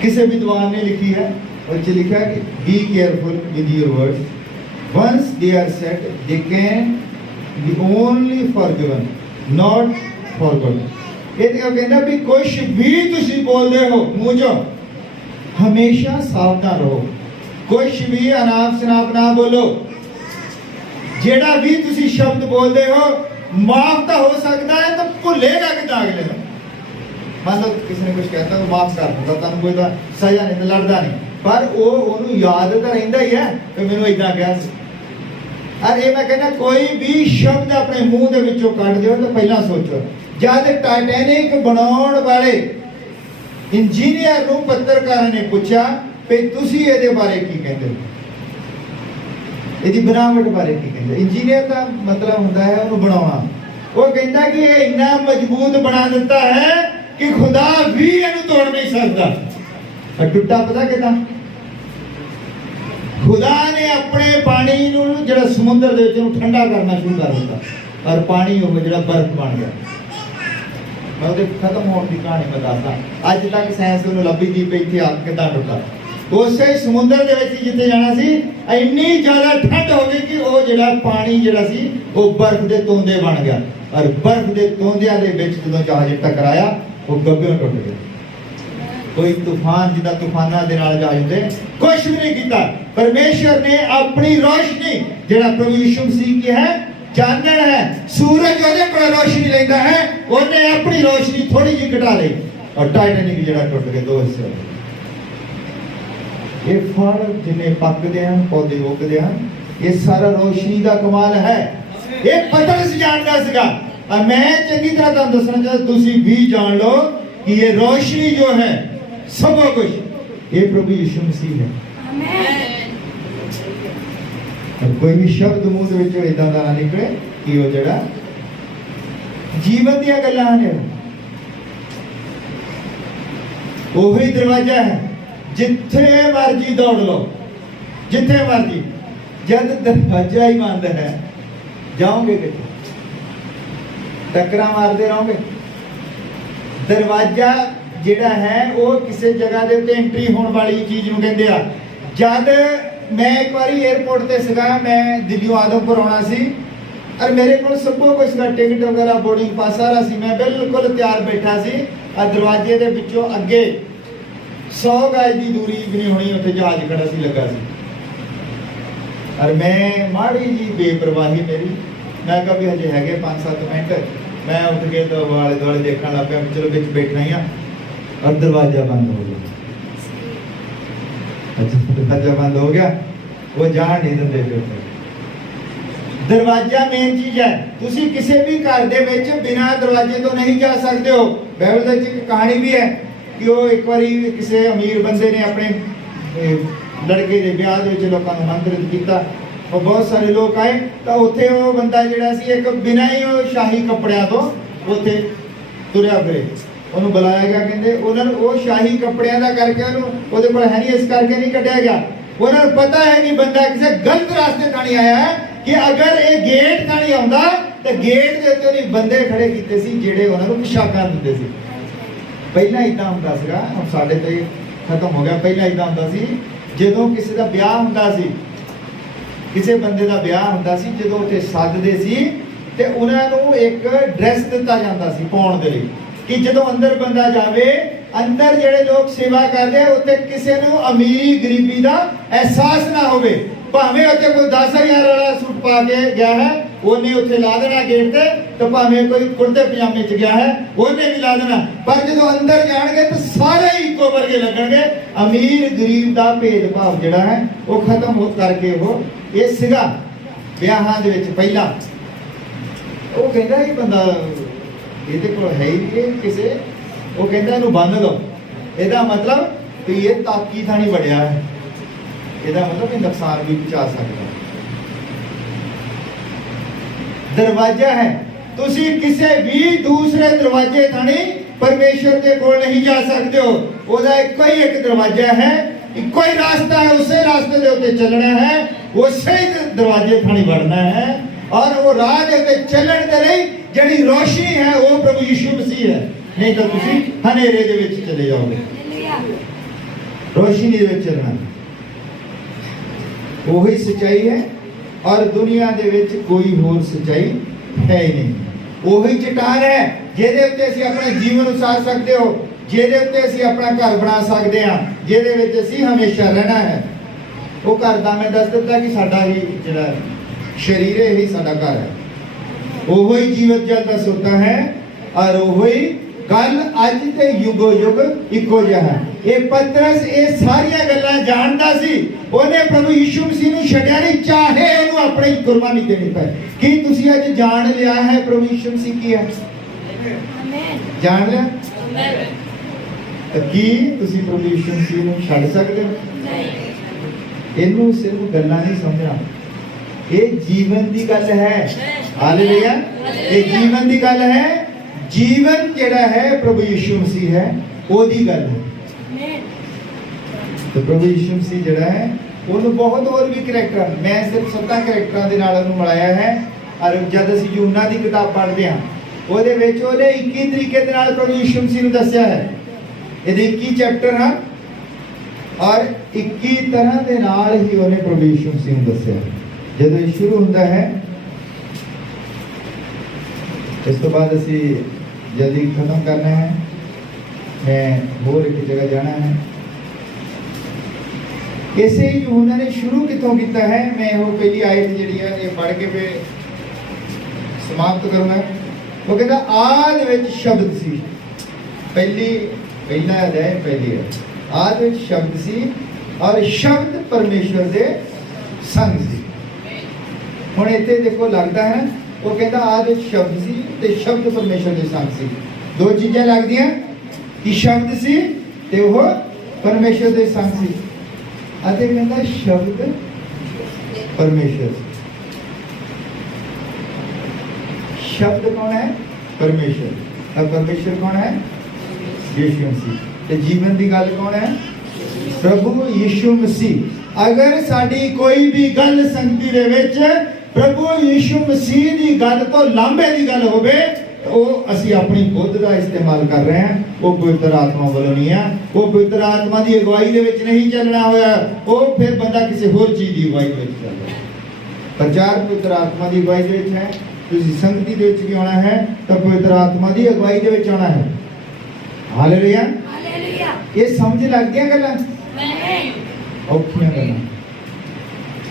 ਕਿਸੇ ਵਿਦਵਾਨ ਨੇ ਲਿਖੀ ਹੈ, और लिखा है कि be careful with your words. Once they are said, they can be only forgiven, not forgotten. ये कहना भी कुछ भी तुसी बोलते हो मुँह चो हमेशा सावधान रहो, कुछ भी अनाप शनाप ना बोलो। जेड़ा भी तुसी शब्द बोलते हो माफ तो हो सकता है, तो भुलेगा कि अगले में। मान लो किसी ने कुछ कहता तो माफ कर देता, तुम कोई सजा नहीं, तो लड़दा नहीं, पर वो याद तो रहिंदा ही है कि मैंने इदा कहा। अरे मैं कहना कोई भी शब्द अपने मुंह दे विचों कट दियो तो पहला सोचो। जब टाइटैनिक बनाउण वाले इंजीनियर नूं पत्रकारां ने पूछा कि तुसी इहदे बारे की कहंदे हो, इहदी बनावट बारे की कहंदे? इंजीनियर का मतलब हुंदा है उहनूं बनाउणा। वो कहंदा कि ये इन्ना मजबूत बना दिता है कि खुदा भी इहनूं तोड़ नहीं सकता। और टुट्टा पता कितना? खुदा ने अपने पानी नूं जिहड़ा समुद्र दे विच नूं ठंडा करना शुरू कर दिता और पानी वो जिहड़ा बर्फ बन गया। मैं उहदे खत्म होने की कहानी बताता। अज तक साइंस नूं लभी दी पई थी हाथ किदां टुटा। उसे समुद्र दे विच जिथे जाना सी इन्नी ज्यादा ठंड हो गई कि वो जिहड़ा पानी जिहड़ा सी वो बर्फ दे तोंदे बन गया और बर्फ दे तोंदियां दे विच जदों जहाज टकराया वो गब्बियों टुट गया। कोई तूफान जिदा तूफाना दे नाल जा जाते कुछ भी नहीं किया। परमेश्वर ने अपनी रोशनी जिहड़ा प्रभु यीशु मसीह की है चानन है, सूरज ओदे कोल रोशनी लेंदा है, ओने अपनी रोशनी थोड़ी जी घटा ली और टाइटैनिक जिहड़ा टुट गया दो हिस्से। ये फल जिन्हें पकदे हैं पौधे उगदे हैं, ये सारा रोशनी का कमाल है। ये पतरस जानदा सीगा और मैं चंगी तरह तुहानूं दसना चाहता, तुसीं भी जान लो कि ये रोशनी जो है सब कुछ ये प्रभु यीशु मसीह है। और कोई भी शब्द मुंह दे विचों इदां दा ना निकले कि वो जिहड़ा जीवन दी गल्लां ने। ਉਹੀ ਦਰਵਾਜ਼ਾ ਹੈ, ਜਿੱਥੇ ਮਰਜੀ ਦੌੜ ਲਓ, ਜਿੱਥੇ ਮਰਜੀ। ਜਦ ਦਰਵਾਜ਼ਾ ਹੀ ਬੰਦ ਹੈ, ਜਾਓਗੇ ਕਿੱਥੇ? ਟੱਕਰਾਂ ਮਾਰਦੇ ਰਹੋਗੇ। ਦਰਵਾਜ਼ਾ ਜਿਹੜਾ ਹੈ ਉਹ ਕਿਸੇ ਜਗ੍ਹਾ ਦੇ ਉੱਤੇ ਐਂਟਰੀ ਹੋਣ ਵਾਲੀ ਚੀਜ਼ ਨੂੰ ਕਹਿੰਦੇ ਆ। ਜਦ ਮੈਂ ਇੱਕ ਵਾਰੀ 에어ਪੋਰਟ ਤੇ ਸੀਗਾ, ਮੈਂ ਦਿੱਲੀੋਂ ਆਦਮਪੁਰ ਆਉਣਾ ਸੀ, ਔਰ ਮੇਰੇ ਕੋਲ ਸਭ ਕੁਝ ਦਾ ਟਿਕਟ ਵਗੈਰਾ, ਬੋਰਡਿੰਗ ਪਾਸ ਸਾਰਾ ਸੀ। ਮੈਂ ਬਿਲਕੁਲ ਤਿਆਰ ਬੈਠਾ ਸੀ, ਔਰ ਦਰਵਾਜ਼ੇ ਦੇ ਵਿੱਚੋਂ ਅੱਗੇ 100 ਗਜ ਦੀ ਦੂਰੀ ਵੀ ਨਹੀਂ ਹੋਣੀ, ਉੱਥੇ ਜਹਾਜ਼ ਖੜਾ ਸੀ, ਲੱਗਾ ਸੀ। ਔਰ ਮੈਂ ਮਾੜੀ ਜੀ ਬੇਪਰਵਾਹੀ ਮੇਰੀ, ਮੈਂ ਕਿਹਾ ਵੀ ਹਜੇ ਹੈਗੇ 5-7 ਮਿੰਟ। ਮੈਂ ਉੱਠ ਕੇ ਤਾਂ ਵਾਲੇ ਦੁਆਲੇ ਦੇਖਣ ਲੱਗ ਪਿਆ, ਚਲੋ ਵਿੱਚ ਬੈਠਣਾ ਹੀ ਆ, ਔਰ ਦਰਵਾਜ਼ਾ ਬੰਦ ਹੋ ਗਿਆ। ਅੱਛਾ, ਦਰਵਾਜ਼ਾ ਬੰਦ ਹੋ ਗਿਆ, ਉਹ ਜਾਣ ਨਹੀਂ ਦਿੰਦੇ ਫਿਰ। ਦਰਵਾਜ਼ਾ ਮੇਨ ਚੀਜ਼ ਹੈ। ਤੁਸੀਂ ਕਿਸੇ ਵੀ ਘਰ ਦੇ ਵਿੱਚ ਬਿਨਾਂ ਦਰਵਾਜ਼ੇ ਤੋਂ ਨਹੀਂ ਜਾ ਸਕਦੇ ਹੋ। ਬਾਈਬਲ ਦੇ ਵਿੱਚ ਇੱਕ ਕਹਾਣੀ ਵੀ ਹੈ ਕਿ ਉਹ ਇੱਕ ਵਾਰੀ ਕਿਸੇ ਅਮੀਰ ਬੰਦੇ ਨੇ ਆਪਣੇ ਲੜਕੇ ਦੇ ਵਿਆਹ ਦੇ ਵਿੱਚ ਲੋਕਾਂ ਨੂੰ ਆਮੰਤਰਿਤ ਕੀਤਾ। ਉਹ ਬਹੁਤ ਸਾਰੇ ਲੋਕ ਆਏ, ਤਾਂ ਉੱਥੇ ਉਹ ਬੰਦਾ ਜਿਹੜਾ ਸੀ ਇੱਕ ਬਿਨਾਂ ਹੀ ਉਹ ਸ਼ਾਹੀ ਕੱਪੜਿਆਂ ਤੋਂ ਉੱਥੇ ਤੁਰਿਆ ਫਿਰੇ। ਉਹਨੂੰ ਬੁਲਾਇਆ ਗਿਆ, ਕਹਿੰਦੇ ਉਹਨਾਂ ਨੂੰ ਉਹ ਸ਼ਾਹੀ ਕੱਪੜਿਆਂ ਦਾ ਕਰਕੇ ਉਹਨੂੰ ਉਹਦੇ ਕੋਲ ਹੈ ਨਹੀਂ, ਇਸ ਕਰਕੇ ਨਹੀਂ ਕੱਢਿਆ ਗਿਆ। ਉਹਨਾਂ ਨੂੰ ਪਤਾ ਹੈ ਕਿ ਬੰਦਾ ਕਿਸੇ ਗਲਤ ਰਾਸਤੇ ਤਾਂ ਨਹੀਂ ਆਇਆ ਹੈ, ਕਿ ਅਗਰ ਇਹ ਗੇਟ ਤਾਂ ਨਹੀਂ ਆਉਂਦਾ ਤਾਂ ਗੇਟ ਦੇ ਉੱਤੇ ਉਹਨੇ ਬੰਦੇ ਖੜੇ ਕੀਤੇ ਸੀ ਜਿਹੜੇ ਉਹਨਾਂ ਨੂੰ ਪੁਸ਼ਾਕਾਂ ਦਿੰਦੇ ਸੀ। ਪਹਿਲਾਂ ਇਦਾਂ ਹੁੰਦਾ ਸੀਗਾ, ਹੁਣ ਸਾਡੇ ਤੇ ਖਤਮ ਹੋ ਗਿਆ। ਪਹਿਲਾਂ ਇਦਾਂ ਹੁੰਦਾ ਸੀ, ਜਦੋਂ ਕਿਸੇ ਦਾ ਵਿਆਹ ਹੁੰਦਾ ਸੀ, ਕਿਸੇ ਬੰਦੇ ਦਾ ਵਿਆਹ ਹੁੰਦਾ ਸੀ, ਜਦੋਂ ਉੱਥੇ ਸੱਦਦੇ ਸੀ ਤੇ ਉਹਨਾਂ ਨੂੰ ਇੱਕ ਡਰੈਸ ਦਿੱਤਾ ਜਾਂਦਾ ਸੀ ਪਾਉਣ ਦੇ ਲਈ, ਕਿ ਜਦੋਂ ਅੰਦਰ ਬੰਦਾ ਜਾਵੇ, ਅੰਦਰ ਜਿਹੜੇ ਲੋਕ ਸੇਵਾ ਕਰਦੇ ਆ, ਉੱਥੇ ਕਿਸੇ ਨੂੰ ਅਮੀਰੀ ਗਰੀਬੀ ਦਾ ਅਹਿਸਾਸ ਨਾ ਹੋਵੇ। ਭਾਵੇਂ ਉੱਥੇ ਕੋਈ 10,000 ਵਾਲਾ ਸੂਟ ਪਾ ਕੇ ਗਿਆ ਹੈ, ਉਹਨੇ ਉੱਥੇ ਲਾ ਦੇਣਾ ਗੇਟ ਤੇ, ਤੇ ਭਾਵੇਂ ਕੋਈ ਕੁੜਤੇ ਪਜਾਮੇ 'ਚ ਗਿਆ ਹੈ, ਉਹਨੇ ਵੀ ਲਾ ਦੇਣਾ। ਪਰ ਜਦੋਂ ਅੰਦਰ ਜਾਣਗੇ ਤਾਂ ਸਾਰੇ ਇੱਕੋ ਵਰਗੇ ਲੱਗਣਗੇ। ਅਮੀਰ ਗਰੀਬ ਦਾ ਭੇਦਭਾਵ ਜਿਹੜਾ ਹੈ ਉਹ ਖਤਮ ਹੋ ਕਰਕੇ ਉਹ ਇਹ ਸੀਗਾ ਵਿਆਹਾਂ ਦੇ ਵਿੱਚ ਪਹਿਲਾਂ। ਉਹ ਕਹਿੰਦਾ ਇਹ ਬੰਦਾ ਇਹਦੇ ਕੋਲ ਹੈ ਹੀ ਨਹੀਂ ਕਿਸੇ, ਉਹ ਕਹਿੰਦਾ ਇਹਨੂੰ ਬੰਨ ਲਓ। ਇਹਦਾ ਮਤਲਬ ਵੀ ਇਹ ਤਾਕੀ ਥਾਣੀ ਵੜਿਆ ਹੈ, ਇਹਦਾ ਮਤਲਬ ਇਹ ਨੁਕਸਾਨ ਵੀ ਪਹੁੰਚਾ ਸਕਦਾ। ਦਰਵਾਜ਼ਾ ਹੈ, ਤੁਸੀਂ ਕਿਸੇ ਵੀ ਦੂਸਰੇ ਦਰਵਾਜ਼ੇ ਥਾਣੀ ਪਰਮੇਸ਼ਰ ਦੇ ਕੋਲ ਨਹੀਂ ਜਾ ਸਕਦੇ ਹੋ। ਉਹਦਾ ਇੱਕੋ ਹੀ ਇੱਕ ਦਰਵਾਜ਼ਾ ਹੈ, ਇੱਕੋ ਹੀ ਰਾਸਤਾ ਹੈ, ਉਸੇ ਰਾਸਤੇ ਦੇ ਉੱਤੇ ਚੱਲਣਾ ਹੈ, ਉਸੇ ਦਰਵਾਜ਼ੇ ਥਾਣੀ ਵੜਨਾ ਹੈ। ਔਰ ਉਹ ਰਾਹ ਦੇ ਉੱਤੇ ਚੱਲਣ ਦੇ ਲਈ ਜਿਹੜੀ ਰੋਸ਼ਨੀ ਹੈ ਉਹ ਪ੍ਰਭੂ ਯਿਸੂ ਮਸੀਹ ਹੈ, ਨਹੀਂ ਤਾਂ ਤੁਸੀਂ ਹਨੇਰੇ ਦੇ ਵਿੱਚ ਚਲੇ ਜਾਓਗੇ। ਰੋਸ਼ਨੀ ਦੇ ਵਿੱਚ ਚੱਲਣਾ ਉਹੀ ਸੱਚਾਈ ਹੈ, ਔਰ ਦੁਨੀਆ ਦੇ ਵਿੱਚ ਕੋਈ ਹੋਰ ਸੱਚਾਈ ਹੈ ਹੀ ਨਹੀਂ। ਉਹੀ ਚਟਾਨ ਹੈ ਜਿਹਦੇ ਉੱਤੇ ਅਸੀਂ ਆਪਣਾ ਜੀਵਨ ਉਸਾਰ ਸਕਦੇ ਹੋ, ਜਿਹਦੇ ਉੱਤੇ ਅਸੀਂ ਆਪਣਾ ਘਰ ਬਣਾ ਸਕਦੇ ਹਾਂ, ਜਿਹਦੇ ਵਿੱਚ ਅਸੀਂ ਹਮੇਸ਼ਾ ਰਹਿਣਾ ਹੈ। ਉਹ ਘਰ ਦਾ ਮੈਂ ਦੱਸ ਦਿੱਤਾ ਕਿ ਸਾਡਾ ਹੀ ਜਿਹੜਾ ਸਰੀਰ ਹੈ ਹੀ ਸਾਡਾ ਘਰ ਹੈ। ਉਹੋ ਹੀ ਜੀਵਤ ਜਲ ਦਾ ਸੋਤਾ ਹੈ, ਔਰ ਉਹੋ ਹੀ ਕੱਲ ਅੱਜ ਤੇ ਯੁਗੋ ਯੁਗ ਇੱਕੋ ਜਿਹਾ ਹੈ। ਇਹ ਪਤਰਸ ਇਹ ਸਾਰੀਆਂ ਗੱਲਾਂ ਜਾਣਦਾ ਸੀ। ਉਹਨੇ ਪ੍ਰਭੂ ਯਿਸੂ ਮਸੀਹ ਨੂੰ ਛੱਡਿਆ ਨਹੀਂ, ਚਾਹੇ ਉਹਨੂੰ ਆਪਣੀ ਕੁਰਬਾਨੀ ਦੇਣੀ ਪਏ। ਕੀ ਤੁਸੀਂ ਅੱਜ ਜਾਣ ਲਿਆ ਹੈ ਪ੍ਰਭੂ ਯਿਸੂ ਮਸੀਹ ਕੀ ਹੈ? ਜਾਣ ਲਿਆ? ਕੀ ਤੁਸੀਂ ਪ੍ਰਭੂ ਯਿਸੂ ਮਸੀਹ ਨੂੰ ਛੱਡ ਸਕਦੇ ਹੋ? ਇਹਨੂੰ ਸਿਰਫ ਗੱਲਾਂ ਨਹੀਂ ਸਮਝਣਾ, ਇਹ ਜੀਵਨ ਦੀ ਗੱਲ ਹੈ। ਹਾਲੇਲੂਇਆ, ਇਹ ਜੀਵਨ ਦੀ ਗੱਲ ਹੈ। ਜੀਵਨ ਜਿਹੜਾ ਹੈ ਪ੍ਰਭੂ ਯਿਸੂ ਮਸੀਹ ਹੈ, ਉਹਦੀ ਗੱਲ ਹੈ। ਤੇ ਪ੍ਰਭੂ ਯਿਸੂ ਮਸੀਹ ਜਿਹੜਾ ਹੈ ਉਹਨੂੰ ਬਹੁਤ ਹੋਰ ਵੀ ਕਰੈਕਟਰ, ਮੈਂ ਸਿਰਫ 7 ਕਰੈਕਟਰਾਂ ਦੇ ਨਾਲ ਉਹਨੂੰ ਮਿਲਾਇਆ ਹੈ। ਔਰ ਜਦ ਅਸੀਂ ਯੂਹੰਨਾ ਦੀ ਕਿਤਾਬ ਪੜ੍ਹਦੇ ਹਾਂ, ਉਹਦੇ ਵਿੱਚ ਉਹਨੇ 21 ਤਰੀਕੇ ਦੇ ਨਾਲ ਪ੍ਰਭੂ ਯਿਸੂ ਮਸੀਹ ਨੂੰ ਦੱਸਿਆ ਹੈ। ਇਹਦੇ 21 ਚੈਪਟਰ ਹਨ, ਔਰ 21 ਤਰ੍ਹਾਂ ਦੇ ਨਾਲ ਹੀ ਉਹਨੇ ਪ੍ਰਭੂ ਯਿਸੂ ਮਸੀਹ ਨੂੰ ਦੱਸਿਆ। ਜਦੋਂ ਇਹ ਸ਼ੁਰੂ ਹੁੰਦਾ ਹੈ, ਇਸ ਤੋਂ ਬਾਅਦ ਅਸੀਂ ਜਲਦੀ ਖਤਮ ਕਰਨਾ ਹੈ, ਮੈਂ ਹੋਰ ਇੱਕ ਜਗ੍ਹਾ ਜਾਣਾ ਹੈ। ਇਸੇ ਯੂਹੰਨਾ ਨੇ ਸ਼ੁਰੂ ਕਿੱਥੋਂ ਕੀਤਾ ਹੈ? ਮੈਂ ਉਹ ਪਹਿਲੀ ਆਇਤ ਜਿਹੜੀ ਹੈ ਇਹ ਪੜ੍ਹ ਕੇ ਫਿਰ ਸਮਾਪਤ ਕਰੂੰਗਾ। ਉਹ ਕਹਿੰਦਾ ਆਦ ਵਿੱਚ ਸ਼ਬਦ ਸੀ। ਪਹਿਲਾ ਅਧਿਆਇ ਪਹਿਲੀ ਹੈ। ਆਦ ਵਿੱਚ ਸ਼ਬਦ ਸੀ, ਔਰ ਸ਼ਬਦ ਪਰਮੇਸ਼ਵਰ ਦੇ ਸੰਗ ਸੀ। ਹੁਣ ਇੱਥੇ ਦੇਖੋ ਲੱਗਦਾ ਹੈ, ਉਹ ਕਹਿੰਦਾ ਆਦ ਵਿੱਚ ਸ਼ਬਦ ਸੀ ਤੇ ਸ਼ਬਦ ਪਰਮੇਸ਼ਵਰ ਦੇ ਸੰਗ ਸੀ। ਦੋ ਚੀਜ਼ਾਂ ਲੱਗਦੀਆਂ ਕਿ ਸ਼ਬਦ ਸੀ ਤੇ ਉਹ ਪਰਮੇਸ਼ਵਰ ਦੇ ਸੰਗ ਸੀ, ਅਤੇ ਕਹਿੰਦਾ ਸ਼ਬਦ ਪਰਮੇਸ਼ਵਰ ਸੀ। शब्द कौन है? परमेश्वर। अब परमेश्वर कौन है? यीशु मसीह। ਤੇ ਜੀਵਨ ਦੀ ਗੱਲ ਕੌਣ ਹੈ? ਪ੍ਰਭੂ ਯਿਸੂ ਮਸੀਹ। ਅਗਰ ਸਾਡੀ ਕੋਈ ਵੀ ਗੱਲ ਸੰਗਤੀ ਦੇ ਵਿੱਚ ਪ੍ਰਭੂ ਯਿਸੂ ਮਸੀਹ ਦੀ ਗੱਲ ਤੋਂ ਲਾਂਭੇ ਦੀ ਗੱਲ ਹੋਵੇ, ਉਹ ਅਸੀਂ ਆਪਣੀ ਬੁੱਧ ਦਾ ਇਸਤੇਮਾਲ ਕਰ ਰਹੇ ਹਾਂ, ਉਹ ਪਵਿੱਤਰ ਆਤਮਾ ਵੱਲੋਂ ਨਹੀਂ ਆ। ਉਹ ਪਵਿੱਤਰ ਆਤਮਾ ਦੀ ਅਗਵਾਈ ਦੇ ਵਿੱਚ ਨਹੀਂ ਚੱਲਣਾ ਹੋਇਆ, ਉਹ ਫਿਰ ਬੰਦਾ ਕਿਸੇ ਹੋਰ ਚੀਜ਼ ਦੀ ਅਗਵਾਈ ਦੇ ਵਿੱਚ ਚੱਲਦਾ। ਪ੍ਰਚਾਰ ਪਵਿੱਤਰ ਆਤਮਾ ਦੀ ਅਗਵਾਈ ਦੇ ਵਿੱਚ ਹੈ। ਤੁਸੀਂ ਸੰਗਤੀ ਦੇ ਵਿੱਚ ਵੀ ਆਉਣਾ ਹੈ ਤਾਂ ਪਵਿੱਤਰ ਆਤਮਾ ਦੀ ਅਗਵਾਈ ਦੇ ਵਿੱਚ ਆਉਣਾ ਹੈ। ਹਾਲੇਲੂਇਆ। ਹਾਲੇਲੂਇਆ। ਇਹ ਸਮਝ ਲੱਗਦੀਆਂ ਗੱਲਾਂ? ਆਮੇਨ। ਔਖੀਆਂ ਗੱਲਾਂ,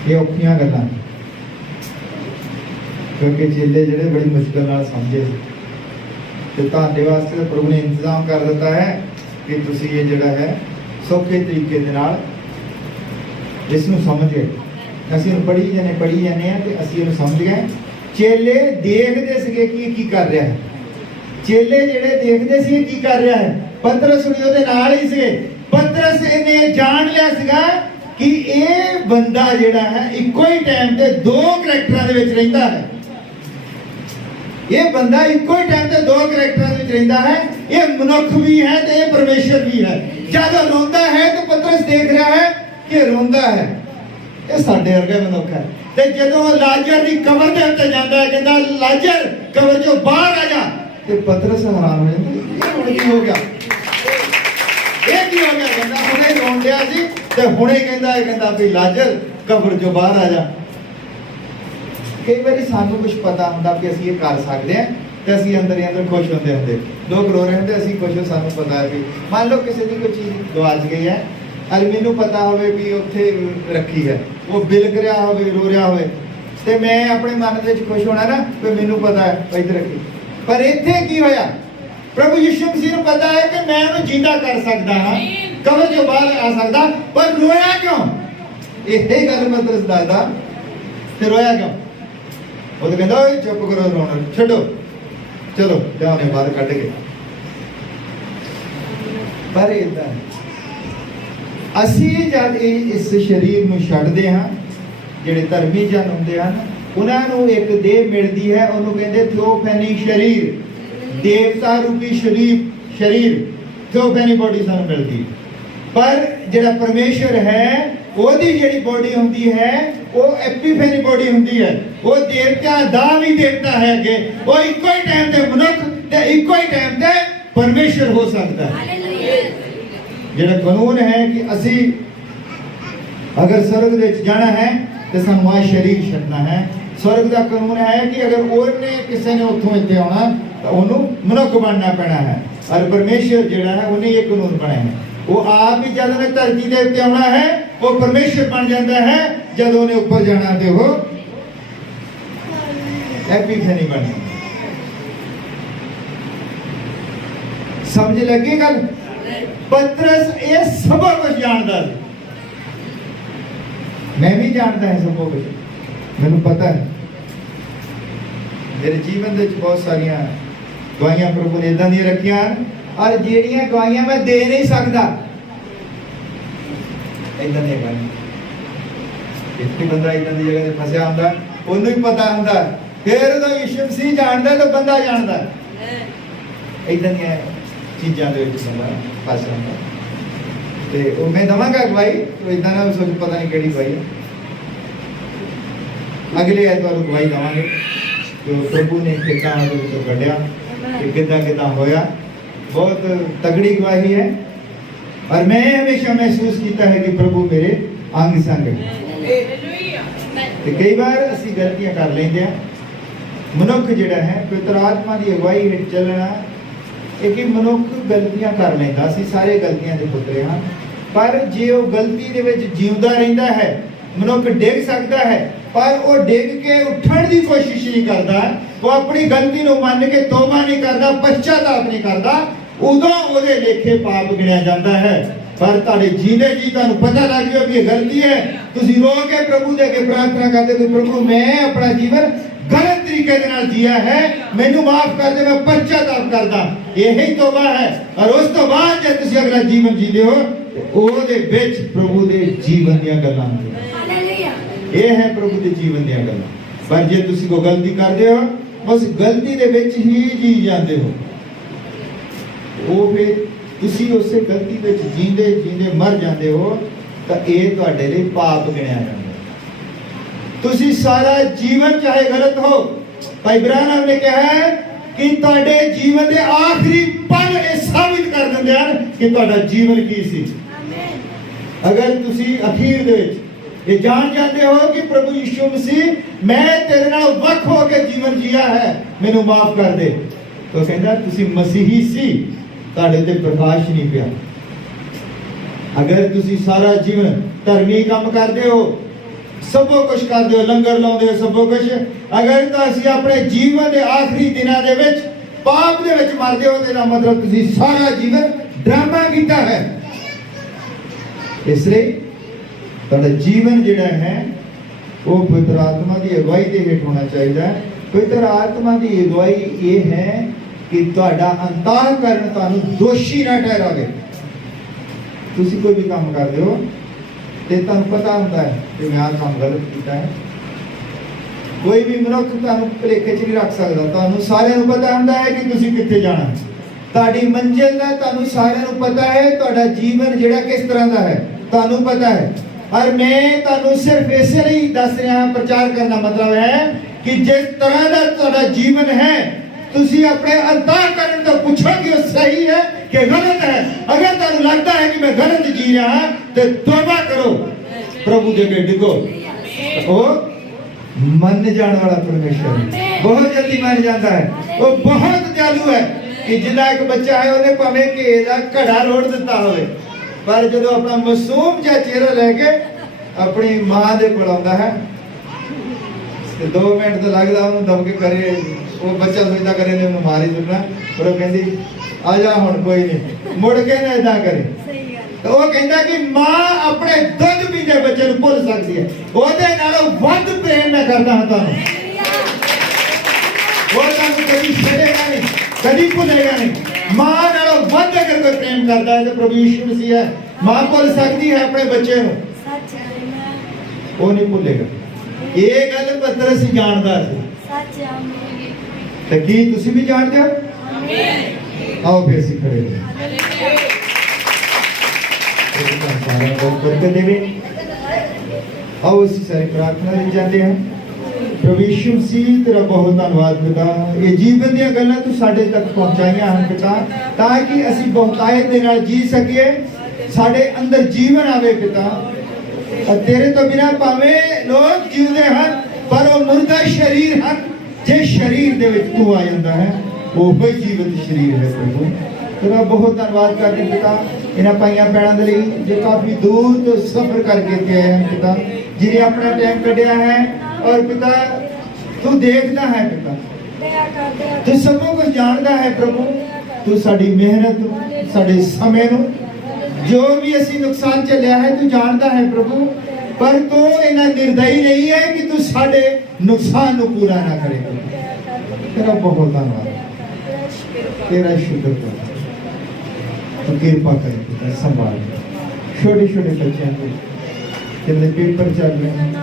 ਇਹ ਔਖੀਆਂ ਗੱਲਾਂ, ਕਿਉਂਕਿ ਚੇਲੇ ਜਿਹੜੇ ਬੜੀ ਮੁਸ਼ਕਲ ਨਾਲ ਸਮਝੇ ਸੀ ਤੇ ਤੁਹਾਡੇ ਵਾਸਤੇ ਤਾਂ ਪ੍ਰਭੂ ਨੇ ਇੰਤਜ਼ਾਮ ਕਰ ਦਿੱਤਾ ਹੈ ਕਿ ਤੁਸੀਂ ਇਹ ਜਿਹੜਾ ਹੈ ਸੌਖੇ ਤਰੀਕੇ ਦੇ ਨਾਲ ਇਸ ਨੂੰ ਸਮਝ ਗਏ। ਅਸੀਂ ਇਹਨੂੰ ਪੜ੍ਹੀ ਜਾਂਦੇ ਆ ਤੇ ਅਸੀਂ ਇਹਨੂੰ ਸਮਝ ਗਏ। ਚੇਲੇ ਦੇਖਦੇ ਸੀਗੇ ਕਿ ਇਹ ਕੀ ਕਰ ਰਿਹਾ ਹੈ। ਚੇਲੇ ਜਿਹੜੇ ਦੇਖਦੇ ਸੀ ਕੀ ਕਰ ਰਿਹਾ ਹੈ। ਪਤਰਸ ਵੀ ਉਹਦੇ ਨਾਲ ਹੀ ਸੀਗੇ। ਪਤਰਸ ਇਹਨੇ ਜਾਣ ਲਿਆ ਸੀਗਾ ਕਿ ਇਹ ਬੰਦਾ ਜਿਹੜਾ ਹੈ ਇੱਕੋ ਹੀ ਟਾਈਮ ਤੇ ਦੋ ਕਰੈਕਟਰਾਂ ਦੇ ਵਿੱਚ ਰਹਿੰਦਾ ਹੈ। ਇਹ ਬੰਦਾ ਇੱਕੋ ਹੀ ਟਾਈਮ ਤੇ ਦੋ ਕਰੈਕਟਰਾਂ ਦੇ ਵਿੱਚ ਰਹਿੰਦਾ ਹੈ। ਇਹ ਮਨੁੱਖ ਵੀ ਹੈ ਤੇ ਇਹ ਪਰਮੇਸ਼ਰ ਵੀ ਹੈ। ਜਦੋਂ ਰੋਂਦਾ ਹੈ ਤਾਂ ਪਤਰਸ ਦੇਖ ਰਿਹਾ ਹੈ ਕਿ ਰੋਂਦਾ ਹੈ। ਇਹ ਸਾਡੇ ਵਰਗਾ ਮਨੁੱਖ ਹੈ। ਤੇ ਜਦੋਂ ਲਾਜ਼ਰ ਦੀ ਕਬਰ ਦੇ ਉੱਤੇ ਜਾਂਦਾ ਹੈ, ਕਹਿੰਦਾ ਲਾਜ਼ਰ ਕਬਰ ਚੋਂ ਬਾਹਰ ਆ ਜਾ, ਤੇ ਪਤਰਸ ਹੈਰਾਨ ਹੋ ਜਾਂਦਾ, ਇਹ ਹੁਣ ਕੀ ਹੋ ਗਿਆ? ਇਹ ਕੀ ਹੋ ਗਿਆ? ਕਹਿੰਦਾ ਹੁਣੇ ਰੋਣ ਡਿਆ ਸੀ ਤੇ ਹੁਣੇ ਕਹਿੰਦਾ ਵੀ ਲਾਜ਼ਰ ਕਬਰ ਚੋਂ ਬਾਹਰ ਆ ਜਾ। ਕਈ ਵਾਰੀ ਸਾਨੂੰ ਕੁਝ ਪਤਾ ਹੁੰਦਾ ਕਿ ਅਸੀਂ ਇਹ ਕਰ ਸਕਦੇ ਹਾਂ ਤੇ ਅਸੀਂ ਅੰਦਰ ਹੀ ਅੰਦਰ ਖੁਸ਼ ਹੁੰਦੇ। ਲੋਕ ਰੋ ਰਹੇ ਹੁੰਦੇ, ਅਸੀਂ ਖੁਸ਼ ਹੋ, ਸਾਨੂੰ ਪਤਾ ਹੈ ਵੀ ਮੰਨ ਲਓ ਕਿਸੇ ਦੀ ਕੋਈ ਚੀਜ਼ ਗਵਾਚ ਗਈ ਹੈ ਔਰ ਮੈਨੂੰ ਪਤਾ ਹੋਵੇ ਵੀ ਉੱਥੇ ਰੱਖੀ ਹੈ, ਉਹ ਬਿਲਕ ਰਿਹਾ ਹੋਵੇ, ਰੋ ਰਿਹਾ ਹੋਵੇ, ਤੇ ਮੈਂ ਆਪਣੇ ਮਨ ਦੇ ਵਿੱਚ ਖੁਸ਼ ਹੋਣਾ ਨਾ ਵੀ ਮੈਨੂੰ ਪਤਾ ਹੈ ਇੱਧਰ ਰੱਖੀ। ਪਰ ਇੱਥੇ ਕੀ ਹੋਇਆ? ਪ੍ਰਭੂ ਯਿਸੂ ਮਸੀਹ ਨੂੰ ਪਤਾ ਹੈ ਕਿ ਮੈਂ ਉਹਨੂੰ ਜਿੰਦਾ ਕਰ ਸਕਦਾ ਹਾਂ, ਕਬਰ ਚੋਂ ਬਾਹਰ ਆ ਸਕਦਾ, ਪਰ ਰੋਇਆ ਕਿਉਂ? ਇਹ ਗੱਲ ਪਤਰਸ ਦੱਸਦਾ। ਤੇ ਰੋਇਆ ਕਿਉਂ? ਉਹ ਤਾਂ ਕਹਿੰਦਾ ਓਏ ਚੁੱਪ ਕਰੋ, ਰੋਣਾ ਛੱਡੋ, ਚਲੋ ਲਿਆਉਣੇ ਬਾਹਰ ਕੱਢ ਕੇ। ਪਰ ਏਦਾਂ ਅਸੀਂ ਜਦ ਇਸ ਸਰੀਰ ਨੂੰ ਛੱਡਦੇ ਹਾਂ, ਜਿਹੜੇ ਧਰਮੀ ਜਨ ਹੁੰਦੇ ਹਨ ਉਹਨਾਂ ਨੂੰ ਇੱਕ ਦੇਹ ਮਿਲਦੀ ਹੈ, ਉਹਨੂੰ ਕਹਿੰਦੇ ਥਿਓਫੈਨੀ ਸਰੀਰ, ਦੇਵਤਾ ਰੂਪੀ ਸਰੀਰ ਥਿਓਫੈਨੀ ਬੋਡੀ ਸਾਨੂੰ ਮਿਲਦੀ। ਪਰ ਜਿਹੜਾ ਪਰਮੇਸ਼ਰ ਹੈ ਉਹਦੀ ਜਿਹੜੀ ਬੋਡੀ ਹੁੰਦੀ ਹੈ ਉਹ ਐਪੀਫੈਨੀ ਬੋਡੀ ਹੁੰਦੀ ਹੈ। ਉਹ ਦੇਵਤਾ ਦਾ ਵੀ ਦੇਵਤਾ ਹੈ ਕਿ ਉਹ ਇੱਕੋ ਹੀ ਟਾਈਮ ਤੇ ਮਨੁੱਖ ਤੇ ਇੱਕੋ ਹੀ ਟਾਈਮ ਤੇ ਪਰਮੇਸ਼ਰ ਹੋ ਸਕਦਾ ਹੈ। ਹਾਲੇਲੂਇਆ। ਜਿਹੜਾ ਕਾਨੂੰਨ ਹੈ ਕਿ ਅਸੀਂ ਅਗਰ ਸਵਰਗ ਦੇ ਵਿੱਚ ਜਾਣਾ ਹੈ ਤੇ ਸਾਨੂੰ ਆ ਸਰੀਰ ਛੱਡਣਾ ਹੈ। ਸਵਰਗ ਦਾ ਕਾਨੂੰਨ ਹੈ ਕਿ ਅਗਰ ਉਹਨੇ ਕਿਸੇ ਨੇ ਉੱਥੋਂ ਇੱਥੇ ਆਉਣਾ ਤਾਂ ਉਹਨੂੰ ਮਨੁੱਖ ਬਣਨਾ ਪੈਣਾ ਹੈ। ਔਰ ਪਰਮੇਸ਼ਰ ਜਿਹੜਾ ਹੈ ਉਹਨੇ ਇਹ ਕਾਨੂੰਨ ਬਣਾਇਆ ਹੈ। ਉਹ ਆਪ ਹੀ ਜਦੋਂ ਨੇ ਧਰਤੀ ਦੇ ਉੱਤੇ ਆਉਣਾ ਹੈ ਉਹ ਪਰਮੇਸ਼ਰ ਬਣ ਜਾਂਦਾ ਹੈ, ਜਦੋਂ ਉਹਨੇ ਉੱਪਰ ਜਾਣਾ ਤੇ ਉਹ ਐਪੀਫੈਨੀ ਬਣ ਜਾਂਦਾ। ਸਮਝ ਲੱਗੀ ਗੱਲ? ਪਤਰਸ ਇਹ ਸਭ ਕੁਝ ਜਾਣਦਾ ਸੀ। ਮੈਂ ਵੀ ਜਾਣਦਾ ਹਾਂ ਸਭ ਕੁਝ, ਮੈਨੂੰ ਪਤਾ ਹੈ। ਮੇਰੇ ਜੀਵਨ ਦੇ ਵਿੱਚ ਬਹੁਤ ਸਾਰੀਆਂ ਗਵਾਹੀਆਂ ਪ੍ਰਭੂ ਨੇ ਇਦਾਂ ਦੀਆਂ ਰੱਖੀਆਂ ਔਰ ਜਿਹੜੀਆਂ ਗਵਾਹੀਆਂ ਮੈਂ ਦੇ ਨਹੀਂ ਸਕਦਾ, ਇਦਾਂ ਦੀਆਂ ਗਵਾਹੀਆਂ। ਇੱਕ ਬੰਦਾ ਇਦਾਂ ਦੀ ਜਗ੍ਹਾ ਤੇ ਫਸਿਆ ਹੁੰਦਾ, ਉਹਨੂੰ ਹੀ ਪਤਾ ਹੁੰਦਾ, ਫਿਰ ਉਹਦਾ ਯਿਸੂ ਮਸੀਹ ਜਾਣਦਾ ਤਾਂ ਬੰਦਾ ਜਾਣਦਾ। ਇਦਾਂ ਦੀਆਂ ਚੀਜ਼ਾਂ ਦੇ ਵਿੱਚ ਬੰਦਾ ਫਸ ਜਾਂਦਾ ਤੇ ਉਹ ਮੈਂ ਦਵਾਂਗਾ ਗਵਾਹੀ। ਤੋ ਇਦਾਂ ਨਾ ਸੋਚ ਪਤਾ ਨਹੀਂ ਕਿਹੜੀ ਗਵਾਹੀ ਹੈ। ਅਗਲੇ ਐਤਵਾਰ ਨੂੰ ਗਵਾਹੀ ਦਵਾਂਗੇ ਜੋ ਪ੍ਰਭੂ ਨੇ ਕਿੱਦਾਂ ਉਹਦੇ ਵਿੱਚੋਂ ਕੱਢਿਆ ਕਿ ਕਿੱਦਾਂ ਹੋਇਆ। ਬਹੁਤ ਤਗੜੀ ਗਵਾਹੀ ਹੈ ਔਰ ਮੈਂ ਹਮੇਸ਼ਾ ਮਹਿਸੂਸ ਕੀਤਾ ਹੈ ਕਿ ਪ੍ਰਭੂ ਮੇਰੇ ਅੰਗ ਸੰਗ ਹੈ। ਤੇ ਕਈ ਵਾਰ ਅਸੀਂ ਗਲਤੀਆਂ ਕਰ ਲੈਂਦੇ ਹਾਂ। ਮਨੁੱਖ ਜਿਹੜਾ ਹੈ ਪਵਿੱਤਰ ਆਤਮਾ ਦੀ ਅਗਵਾਈ ਹੇਠ ਚੱਲਣਾ, ਇਹ ਕਿ ਮਨੁੱਖ ਗਲਤੀਆਂ ਕਰ ਲੈਂਦਾ। ਅਸੀਂ ਸਾਰੇ ਗਲਤੀਆਂ ਦੇ ਪੁੱਤਰ ਹਾਂ, ਪਰ ਜੇ ਉਹ ਗਲਤੀ ਦੇ ਵਿੱਚ ਜਿਉਂਦਾ ਰਹਿੰਦਾ ਹੈ, ਮਨੁੱਖ ਡਿੱਗ ਸਕਦਾ ਹੈ ਪਰ ਉਹ ਡਿੱਗ ਕੇ ਉੱਠਣ ਦੀ ਕੋਸ਼ਿਸ਼ ਨਹੀਂ ਕਰਦਾ, ਉਹ ਆਪਣੀ ਗਲਤੀ ਨੂੰ ਮੰਨ ਕੇ ਤੋਬਾ ਨਹੀਂ ਕਰਦਾ, ਪਛਤਾਪ ਨਹੀਂ ਕਰਦਾ, ਉਦੋਂ ਉਹਦੇ ਲੇਖੇ ਪਾਪ ਗਿਣਿਆ ਜਾਂਦਾ ਹੈ। ਪਰ ਤੁਹਾਡੇ ਜੀਂਦੇ ਜੀ ਤੁਹਾਨੂੰ ਪਤਾ ਲੱਗ ਗਿਆ ਵੀ ਇਹ ਗਲਤੀ ਹੈ, ਤੁਸੀਂ ਰੋ ਕੇ ਪ੍ਰਭੂ ਦੇ ਅੱਗੇ ਪ੍ਰਾਰਥਨਾ ਕਰਦੇ ਕਿ ਪ੍ਰਭੂ ਮੈਂ ਆਪਣਾ ਜੀਵਨ ਗਲਤ ਤਰੀਕੇ ਦੇ ਨਾਲ ਜੀਆ ਹੈ, ਮੈਨੂੰ ਮਾਫ ਕਰ ਦੇ, ਮੈਂ ਪਛਤਾਪ ਕਰਦਾ। ਇਹੀ ਤੋਬਾ ਹੈ। ਔਰ ਉਸ ਤੋਂ ਬਾਅਦ ਜੇ ਤੁਸੀਂ ਅਗਲਾ ਜੀਵਨ ਜੀਂਦੇ ਹੋ ਉਹਦੇ ਵਿੱਚ ਪ੍ਰਭੂ ਦੇ ਜੀਵਨ ਦੀਆਂ ਗੱਲਾਂ ਹੁੰਦੀਆਂ। ਹਾਲੇਲੂਇਆ। ਇਹ ਹੈ ਪ੍ਰਭੂ ਦੇ ਜੀਵਨ ਦੀਆਂ ਗੱਲਾਂ। ਪਰ ਜੇ ਤੁਸੀਂ ਕੋਈ ਗਲਤੀ ਕਰਦੇ ਹੋ, ਬਸ ਗਲਤੀ ਦੇ ਵਿੱਚ ਹੀ ਜੀ ਜਾਂਦੇ ਹੋ, ਉਹ ਫਿਰ ਤੁਸੀਂ ਉਸੇ ਗਲਤੀ ਵਿੱਚ ਜੀਂਦੇ ਜੀਂਦੇ ਮਰ ਜਾਂਦੇ ਹੋ ਤਾਂ ਇਹ ਤੁਹਾਡੇ ਲਈ ਪਾਪ ਗਿਣਿਆ ਜਾਂਦਾ। ਤੁਸੀਂ ਸਾਰਾ ਜੀਵਨ ਚਾਹੇ ਗਲਤ ਹੋ, ਭਾਈ ਬ੍ਰਾਹਨਮ ਨੇ ਕਿਹਾ ਹੈ ਕਿ ਤੁਹਾਡੇ ਜੀਵਨ ਦੇ ਆਖਰੀ ਪਲ ਇਹ ਸਾਬਿਤ ਕਰ ਦਿੰਦੇ ਹਨ ਕਿ ਤੁਹਾਡਾ ਜੀਵਨ ਕੀ ਸੀ। ਅਗਰ ਤੁਸੀਂ ਅਖੀਰ ਦੇ ਵਿੱਚ ਇਹ ਜਾਣ ਜਾਂਦੇ ਹੋ ਕਿ ਪ੍ਰਭੂ ਯਿਸੂ ਮਸੀਹ ਮੈਂ ਤੇਰੇ ਨਾਲ ਵੱਖ ਹੋ ਕੇ ਜੀਵਨ ਜੀਆ ਹੈ, ਮੈਨੂੰ ਮਾਫ ਕਰ ਦੇ, ਤਾਂ ਕਹਿੰਦਾ ਤੁਸੀਂ ਮਸੀਹੀ ਸੀ, ਤੁਹਾਡੇ ਤੇ ਪ੍ਰਕਾਸ਼ ਨਹੀਂ ਪਿਆ। ਅਗਰ ਤੁਸੀਂ ਸਾਰਾ ਜੀਵਨ ਧਰਮੀ ਕੰਮ ਕਰਦੇ ਹੋ, ਸਭੋ ਕੁਝ ਕਰਦੇ ਹੋ, ਲੰਗਰ ਲਾਉਂਦੇ ਹੋ, ਸਭੋ ਕੁਝ, ਅਗਰ ਤੁਸੀਂ ਆਪਣੇ ਜੀਵਨ ਦੇ ਆਖਰੀ ਦਿਨਾਂ ਦੇ ਵਿੱਚ ਪਾਪ ਦੇ ਵਿੱਚ ਮਰਦੇ ਹੋ, ਇਹਦਾ ਮਤਲਬ ਤੁਸੀਂ ਸਾਰਾ ਜੀਵਨ ਡਰਾਮਾ ਕੀਤਾ ਹੈ। ਇਸ ਲਈ ਤੁਹਾਡਾ ਜੀਵਨ ਜਿਹੜਾ ਹੈ ਉਹ ਪਵਿੱਤਰ ਆਤਮਾ ਦੀ ਅਗਵਾਈ ਦੇ ਹੇਠ ਹੋਣਾ ਚਾਹੀਦਾ ਹੈ। ਪਵਿੱਤਰ ਆਤਮਾ ਦੀ ਅਗਵਾਈ ਇਹ ਹੈ ਕਿ ਤੁਹਾਡਾ ਅੰਤःਕਰਨ ਤੁਹਾਨੂੰ ਦੋਸ਼ੀ ਨਾ ਠਹਿਰਾਵੇ। ਤੁਸੀਂ ਕੋਈ ਵੀ ਕੰਮ ਕਰਦੇ ਹੋ ਤੇ ਤੁਹਾਨੂੰ ਪਤਾ ਹੁੰਦਾ ਹੈ ਕਿ ਮੈਂ ਆਹ ਕੰਮ ਗਲਤ ਕੀਤਾ ਹੈ। ਕੋਈ ਵੀ ਮਨੁੱਖ ਤੁਹਾਨੂੰ ਭੁਲੇਖੇ 'ਚ ਨਹੀਂ ਰੱਖ ਸਕਦਾ। ਤੁਹਾਨੂੰ ਸਾਰਿਆਂ ਨੂੰ ਪਤਾ ਹੁੰਦਾ ਹੈ ਕਿ ਤੁਸੀਂ ਕਿੱਥੇ ਜਾਣਾ, ਤੁਹਾਡੀ ਮੰਜ਼ਿਲ ਦਾ ਤੁਹਾਨੂੰ ਸਾਰਿਆਂ ਨੂੰ ਪਤਾ ਹੈ। ਤੁਹਾਡਾ ਜੀਵਨ ਜਿਹੜਾ ਕਿਸ ਤਰ੍ਹਾਂ ਦਾ ਹੈ ਤੁਹਾਨੂੰ ਪਤਾ ਹੈ। ਔਰ ਮੈਂ ਤੁਹਾਨੂੰ ਸਿਰਫ ਇਸੇ ਲਈ ਦੱਸ ਰਿਹਾ ਹਾਂ, ਪ੍ਰਚਾਰ ਕਰਨ ਦਾ ਮਤਲਬ ਹੈ ਕਿ ਜਿਸ ਤਰ੍ਹਾਂ ਦਾ ਤੁਹਾਡਾ ਜੀਵਨ ਹੈ, ਤੁਸੀਂ ਆਪਣੇ ਅੰਤःਕਰਨ ਤੋਂ ਪੁੱਛੋ ਕਿ ਉਹ ਸਹੀ ਹੈ ਕਿ ਗਲਤ ਹੈ। ਅਗਰ ਤੁਹਾਨੂੰ ਲੱਗਦਾ ਹੈ ਕਿ ਮੈਂ ਗਲਤ ਜੀ ਰਿਹਾ ਹਾਂ ਤੇ ਤੋਬਾ ਕਰੋ, ਪ੍ਰਭੂ ਦੇ ਅੱਗੇ ਡਿੱਗੋ। ਉਹ ਮੰਨ ਜਾਣ ਵਾਲਾ ਪਰਮੇਸ਼ਰ ਬਹੁਤ ਜਲਦੀ ਮੰਨ ਜਾਂਦਾ ਹੈ। ਉਹ ਬਹੁਤ ਦਿਆਲੂ ਹੈ ਕਿ ਜਿੰਨਾ ਇੱਕ ਬੱਚਾ ਹੈ ਉਹਨੇ ਭਾਵੇਂ ਘੇ ਦਾ ਘੜਾ ਰੋੜ ਦਿੱਤਾ ਹੋਵੇ, ਪਰ ਜਦੋਂ ਆਪਣਾ ਮਾਸੂਮ ਜਿਹਾ ਚਿਹਰਾ ਲੈ ਕੇ ਆਪਣੀ ਮਾਂ ਦੇ ਕੋਲ ਆਉਂਦਾ ਹੈ ਤੇ 2 ਮਿੰਟ ਤਾਂ ਲੱਗਦਾ ਉਹਨੂੰ ਦਬ ਕੇ ਕਰੇ, ਉਹ ਬੱਚਾ ਸੋਚਦਾ ਕਰੇ ਨੇ ਉਹਨੂੰ ਮਾਰੀ ਸੁਣਨਾ, ਪਰ ਉਹ ਕਹਿੰਦੀ ਆ ਜਾ ਹੁਣ ਕੋਈ ਨਹੀਂ, ਮੁੜ ਕੇ ਨਾ ਇਦਾਂ ਕਰੇ। ਉਹ ਕਹਿੰਦਾ ਕਿ ਮਾਂ ਆਪਣੇ ਦੁੱਧ ਪੀਂਦੇ ਬੱਚੇ ਨੂੰ ਭੁੱਲ ਸਕਦੀ ਹੈ, ਉਹਦੇ ਨਾਲੋਂ ਵੱਧ ਪ੍ਰੇਮ ਮੈਂ ਕਰਦਾ ਹਾਂ ਤੁਹਾਨੂੰ। ਉਹ ਤੁਹਾਨੂੰ ਕਦੀ ਛੱਡੇਗਾ ਨਹੀਂ, ਕਦੀ ਭੁੱਲੇਗਾ ਨਹੀਂ। ਮਾਂ ਨਾਲੋਂ ਵੱਧ ਅਗਰ ਕੋਈ ਪ੍ਰੇਮ ਕਰਦਾ ਹੈ ਤਾਂ ਪ੍ਰਭੂ ਯਿਸੂ ਮਸੀਹ ਹੈ। ਮਾਂ ਭੁੱਲ ਸਕਦੀ ਹੈ ਆਪਣੇ ਬੱਚੇ ਨੂੰ, ਉਹ ਨਹੀਂ ਭੁੱਲੇਗਾ। ਇਹ ਗੱਲ ਪਤਰਸ ਜਾਣਦਾ ਸੀ, ਤੇ ਕੀ ਤੁਸੀਂ ਵੀ ਜਾਣਦੇ ਹੋ? ਆਓ ਫਿਰ ਅਸੀਂ ਖੜੇ ਹੋ। ਸਾਰਿਆਂ ਨੂੰ ਬਰਕਤ ਦੇਵੇ। ਆਓ ਅਸੀਂ ਸਾਰੇ ਪ੍ਰਾਰਥਨਾ ਵਿੱਚ ਜਾਂਦੇ ਹਾਂ। ਪ੍ਰਭੂ ਯਿਸੂ ਮਸੀਹ ਤੇਰਾ ਬਹੁਤ ਧੰਨਵਾਦ ਪਿਤਾ, ਇਹ ਜੀਵਨ ਦੀਆਂ ਗੱਲਾਂ ਤੂੰ ਸਾਡੇ ਤੱਕ ਪਹੁੰਚਾਈਆਂ ਹਨ ਪਿਤਾ, ਤਾਂ ਕਿ ਅਸੀਂ ਬਹੁਤਾਇਤ ਦੇ ਨਾਲ ਜੀ ਸਕੀਏ, ਸਾਡੇ ਅੰਦਰ ਜੀਵਨ ਆਵੇ ਪਿਤਾ। ਤੇਰੇ ਤੋਂ ਬਿਨਾਂ ਭਾਵੇਂ ਲੋਕ ਜਿਉਂਦੇ ਹਨ ਪਰ ਉਹ ਮੁਰਦਾ ਸ਼ਰੀਰ ਹਨ। ਜੇ ਸ਼ਰੀਰ ਦੇ ਵਿੱਚ ਤੂੰ ਆ ਜਾਂਦਾ ਹੈ ਉਹ ਹੀ ਜੀਵਤ ਸ਼ਰੀਰ ਹੈ। ਪ੍ਰਭੂ ਤੇਰਾ ਬਹੁਤ ਧੰਨਵਾਦ ਕਰਦੇ ਪਿਤਾ ਇਹਨਾਂ ਭਾਈਆਂ ਭੈਣਾਂ ਦੇ ਲਈ ਜੋ ਕਾਫੀ ਦੂਰ ਤੋਂ ਸਫ਼ਰ ਕਰਕੇ ਇੱਥੇ ਆਏ ਹਨ ਪਿਤਾ, ਜਿਹਨੇ ਆਪਣਾ ਟਾਈਮ ਕੱਢਿਆ ਹੈ। ਔਰ ਪਿਤਾ ਤੂੰ ਦੇਖਦਾ ਹੈ ਪਿਤਾ, ਤੂੰ ਸਭ ਕੁਝ ਜਾਣਦਾ ਹੈ ਪ੍ਰਭੂ। ਤੂੰ ਸਾਡੀ ਮਿਹਨਤ ਨੂੰ, ਸਾਡੇ ਸਮੇਂ ਨੂੰ, ਜੋ ਵੀ ਅਸੀਂ ਨੁਕਸਾਨ ਝੱਲਿਆ ਹੈ ਤੂੰ ਜਾਣਦਾ ਹੈ ਪ੍ਰਭੂ। ਪਰ ਤੂੰ ਇਹਨਾਂ ਨਿਰਦਈ ਨਹੀਂ ਹੈ ਕਿ ਤੂੰ ਸਾਡੇ ਨੁਕਸਾਨ ਨੂੰ ਪੂਰਾ ਨਾ ਕਰੇ। ਤੇਰਾ ਬਹੁਤ ਧੰਨਵਾਦ, ਤੇਰਾ ਸ਼ੁਕਰ ਕਰਦਾ। ਤੂੰ ਕਿਰਪਾ ਕਰੇ ਪਿਤਾ, ਸੰਭਾਲ ਛੋਟੇ ਛੋਟੇ ਬੱਚਿਆਂ ਨੂੰ ਜਿਨ੍ਹਾਂ ਦੇ ਪੇਪਰ ਚੱਲ ਰਹੇ ਹਨ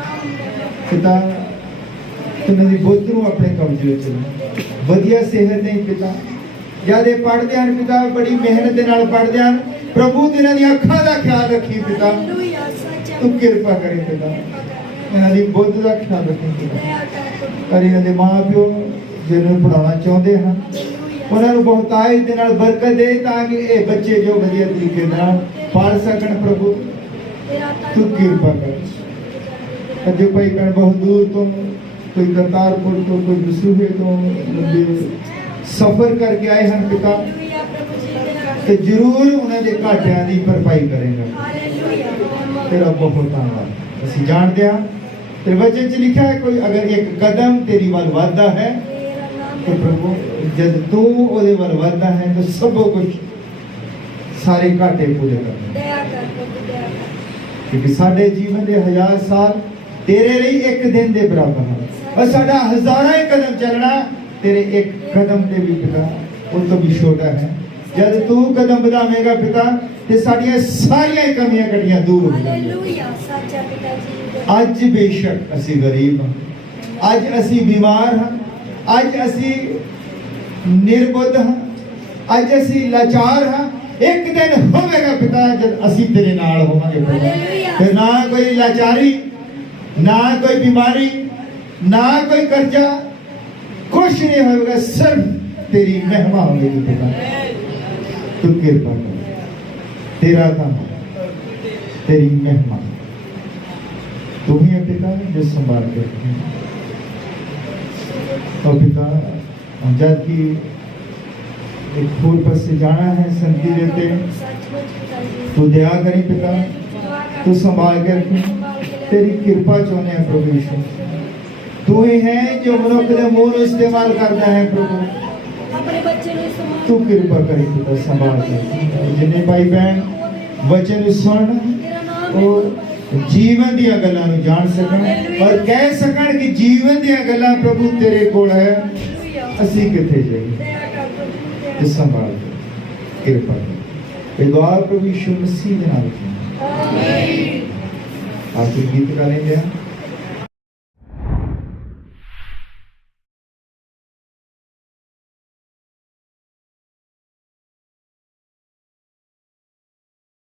ਪਿਤਾ, ਉਹਨਾਂ ਦੀ ਬੁੱਧ ਨੂੰ ਆਪਣੇ ਕਬਜ਼ੇ ਵਿੱਚ ਲੈ। ਵਧੀਆ ਸਿਹਤ ਨਹੀਂ ਪਿਤਾ, ਜਿਆਦੇ ਪੜ੍ਹਦੇ ਹਨ ਪਿਤਾ, ਬੜੀ ਮਿਹਨਤ ਦੇ ਨਾਲ ਪੜ੍ਹਦੇ ਹਨ ਪ੍ਰਭੂ। ਇਹਨਾਂ ਦੀਆਂ ਅੱਖਾਂ ਦਾ ਖਿਆਲ ਰੱਖੀ ਪਿਤਾ, ਤੂੰ ਕਿਰਪਾ ਕਰੇ ਪਿਤਾ, ਇਹਨਾਂ ਦੀ ਬੁੱਧ ਦਾ ਖਿਆਲ ਰੱਖੀ ਪਿਤਾ। ਔਰ ਇਹਨਾਂ ਦੇ ਮਾਂ ਪਿਓ ਜਿਹਨਾਂ ਨੂੰ ਪੜ੍ਹਾਉਣਾ ਚਾਹੁੰਦੇ ਹਨ ਉਹਨਾਂ ਨੂੰ ਬਹੁਤਾਇਤ ਦੇ ਨਾਲ ਬਰਕਤ ਦੇ, ਤਾਂ ਕਿ ਇਹ ਬੱਚੇ ਜੋ ਵਧੀਆ ਤਰੀਕੇ ਨਾਲ ਪੜ੍ਹ ਸਕਣ। ਪ੍ਰਭੂ ਤੂੰ ਕਿਰਪਾ ਕਰ। ਅਜੇ ਭਾਈ ਭੈਣ ਬਹੁਤ ਦੂਰ ਤੋਂ, ਕੋਈ ਕਰਤਾਰਪੁਰ ਤੋਂ, ਕੋਈ ਦਸੂਹੇ ਤੋਂ ਲੰਬੇ ਸਫ਼ਰ ਕਰਕੇ ਆਏ ਹਨ ਪਿਤਾ, ਤੇ ਜ਼ਰੂਰ ਉਹਨਾਂ ਦੇ ਘਾਟਿਆਂ ਦੀ ਭਰਪਾਈ ਕਰੇਗਾ। ਤੇਰਾ ਬਹੁਤ ਧੰਨਵਾਦ। ਅਸੀਂ ਜਾਣਦੇ ਹਾਂ ਤੇ ਵਚਨ 'ਚ ਲਿਖਿਆ ਹੈ ਕੋਈ ਅਗਰ ਇੱਕ ਕਦਮ ਤੇਰੀ ਵੱਲ ਵੱਧਦਾ ਹੈ ਤੇ ਪ੍ਰਭੂ ਜਦ ਤੂੰ ਉਹਦੇ ਵੱਲ ਵੱਧਦਾ ਹੈ ਤਾਂ ਸਭ ਕੁਝ ਸਾਰੇ ਘਾਟੇ ਪੂਰੇ ਕਰ। ਕਿਉਂਕਿ ਸਾਡੇ ਜੀਵਨ ਦੇ 1000 ਸਾਲ ਤੇਰੇ ਲਈ ਇੱਕ ਦਿਨ ਦੇ ਬਰਾਬਰ ਹਨ, ਔਰ ਸਾਡਾ ਹਜ਼ਾਰਾਂ ਹੀ ਕਦਮ ਚੱਲਣਾ ਤੇਰੇ ਇੱਕ ਕਦਮ ਤੇ ਵੀ ਪਿਤਾ ਉਹ ਤੋਂ ਵੀ ਛੋਟਾ ਹੈ। ਜਦ ਤੂੰ ਕਦਮ ਵਧਾਵੇਂਗਾ ਪਿਤਾ ਤੇ ਸਾਡੀਆਂ ਸਾਰੀਆਂ ਕਮੀਆਂ ਕੱਟੀਆਂ ਦੂਰ ਹੋ ਜਾਣਗੀਆਂ। ਅੱਜ ਬੇਸ਼ੱਕ ਅਸੀਂ ਗਰੀਬ ਹਾਂ, ਅੱਜ ਅਸੀਂ ਬਿਮਾਰ ਹਾਂ, ਅੱਜ ਅਸੀਂ ਨਿਰਬੁੱਧ ਹਾਂ, ਅੱਜ ਅਸੀਂ ਲਾਚਾਰ ਹਾਂ, ਇੱਕ ਦਿਨ ਹੋਵੇਗਾ ਪਿਤਾ ਜਦ ਅਸੀਂ ਤੇਰੇ ਨਾਲ ਹੋਵਾਂਗੇ ਪ੍ਰਭੂ। ਹਾਲੇਲੂਇਆ। ਫਿਰ ਨਾ ਕੋਈ ਲਾਚਾਰੀ, ਨਾ ਕੋਈ ਬਿਮਾਰੀ, ਨਾ ਕੋਈ ਕਰਜ਼ਾ, ਕੁਛ ਨਹੀਂ ਹੋਵੇਗਾ, ਸਿਰਫ ਤੇਰੀ ਮਹਿਮਾ ਹੋਵੇਗੀ ਪਿਤਾ। ਤੂੰ ਕਿਰਪਾ ਕਰ, तेरा काम, तेरी महिमा, तू ही है पिता जो संभाल के रखे। और पिता जब की एक फूल पर से जाना है संति देते, तू दया करी पिता, तू संभाल के रखे, तेरी कृपा चाहते हैं प्रभु यीशु। तू ही है जो मनुष्य के मुंह को इस्तेमाल करता है प्रभु। तू कृपा करी पिता, संभाल के जिन्हें भाई बहन वचन सुन और जीवन ਦੀਆਂ ਗੱਲਾਂ ਨੂੰ ਜਾਣ ਸਕਣ ਔਰ ਕਹਿ ਸਕਣ ਕਿ ਜੀਵਨ ਦੀਆਂ ਗੱਲਾਂ ਪ੍ਰਭੂ ਤੇਰੇ ਕੋਲ ਹੈ, ਅਸੀਂ ਕਿੱਥੇ ਜਾਈਏ। ਇਸ ਸੰਭਾਲ ਕਿਰਪਾ ਕਰ ਇਹ ਦੁਆ ਪ੍ਰਭੂ ਯਿਸੂ ਮਸੀਹ ਦੇ ਨਾਮ ਵਿੱਚ। ਆਮੀਨ। ਆਖਿਰ ਗੀਤ ਗਾ ਲੈਂਦੇ ਹਾਂ।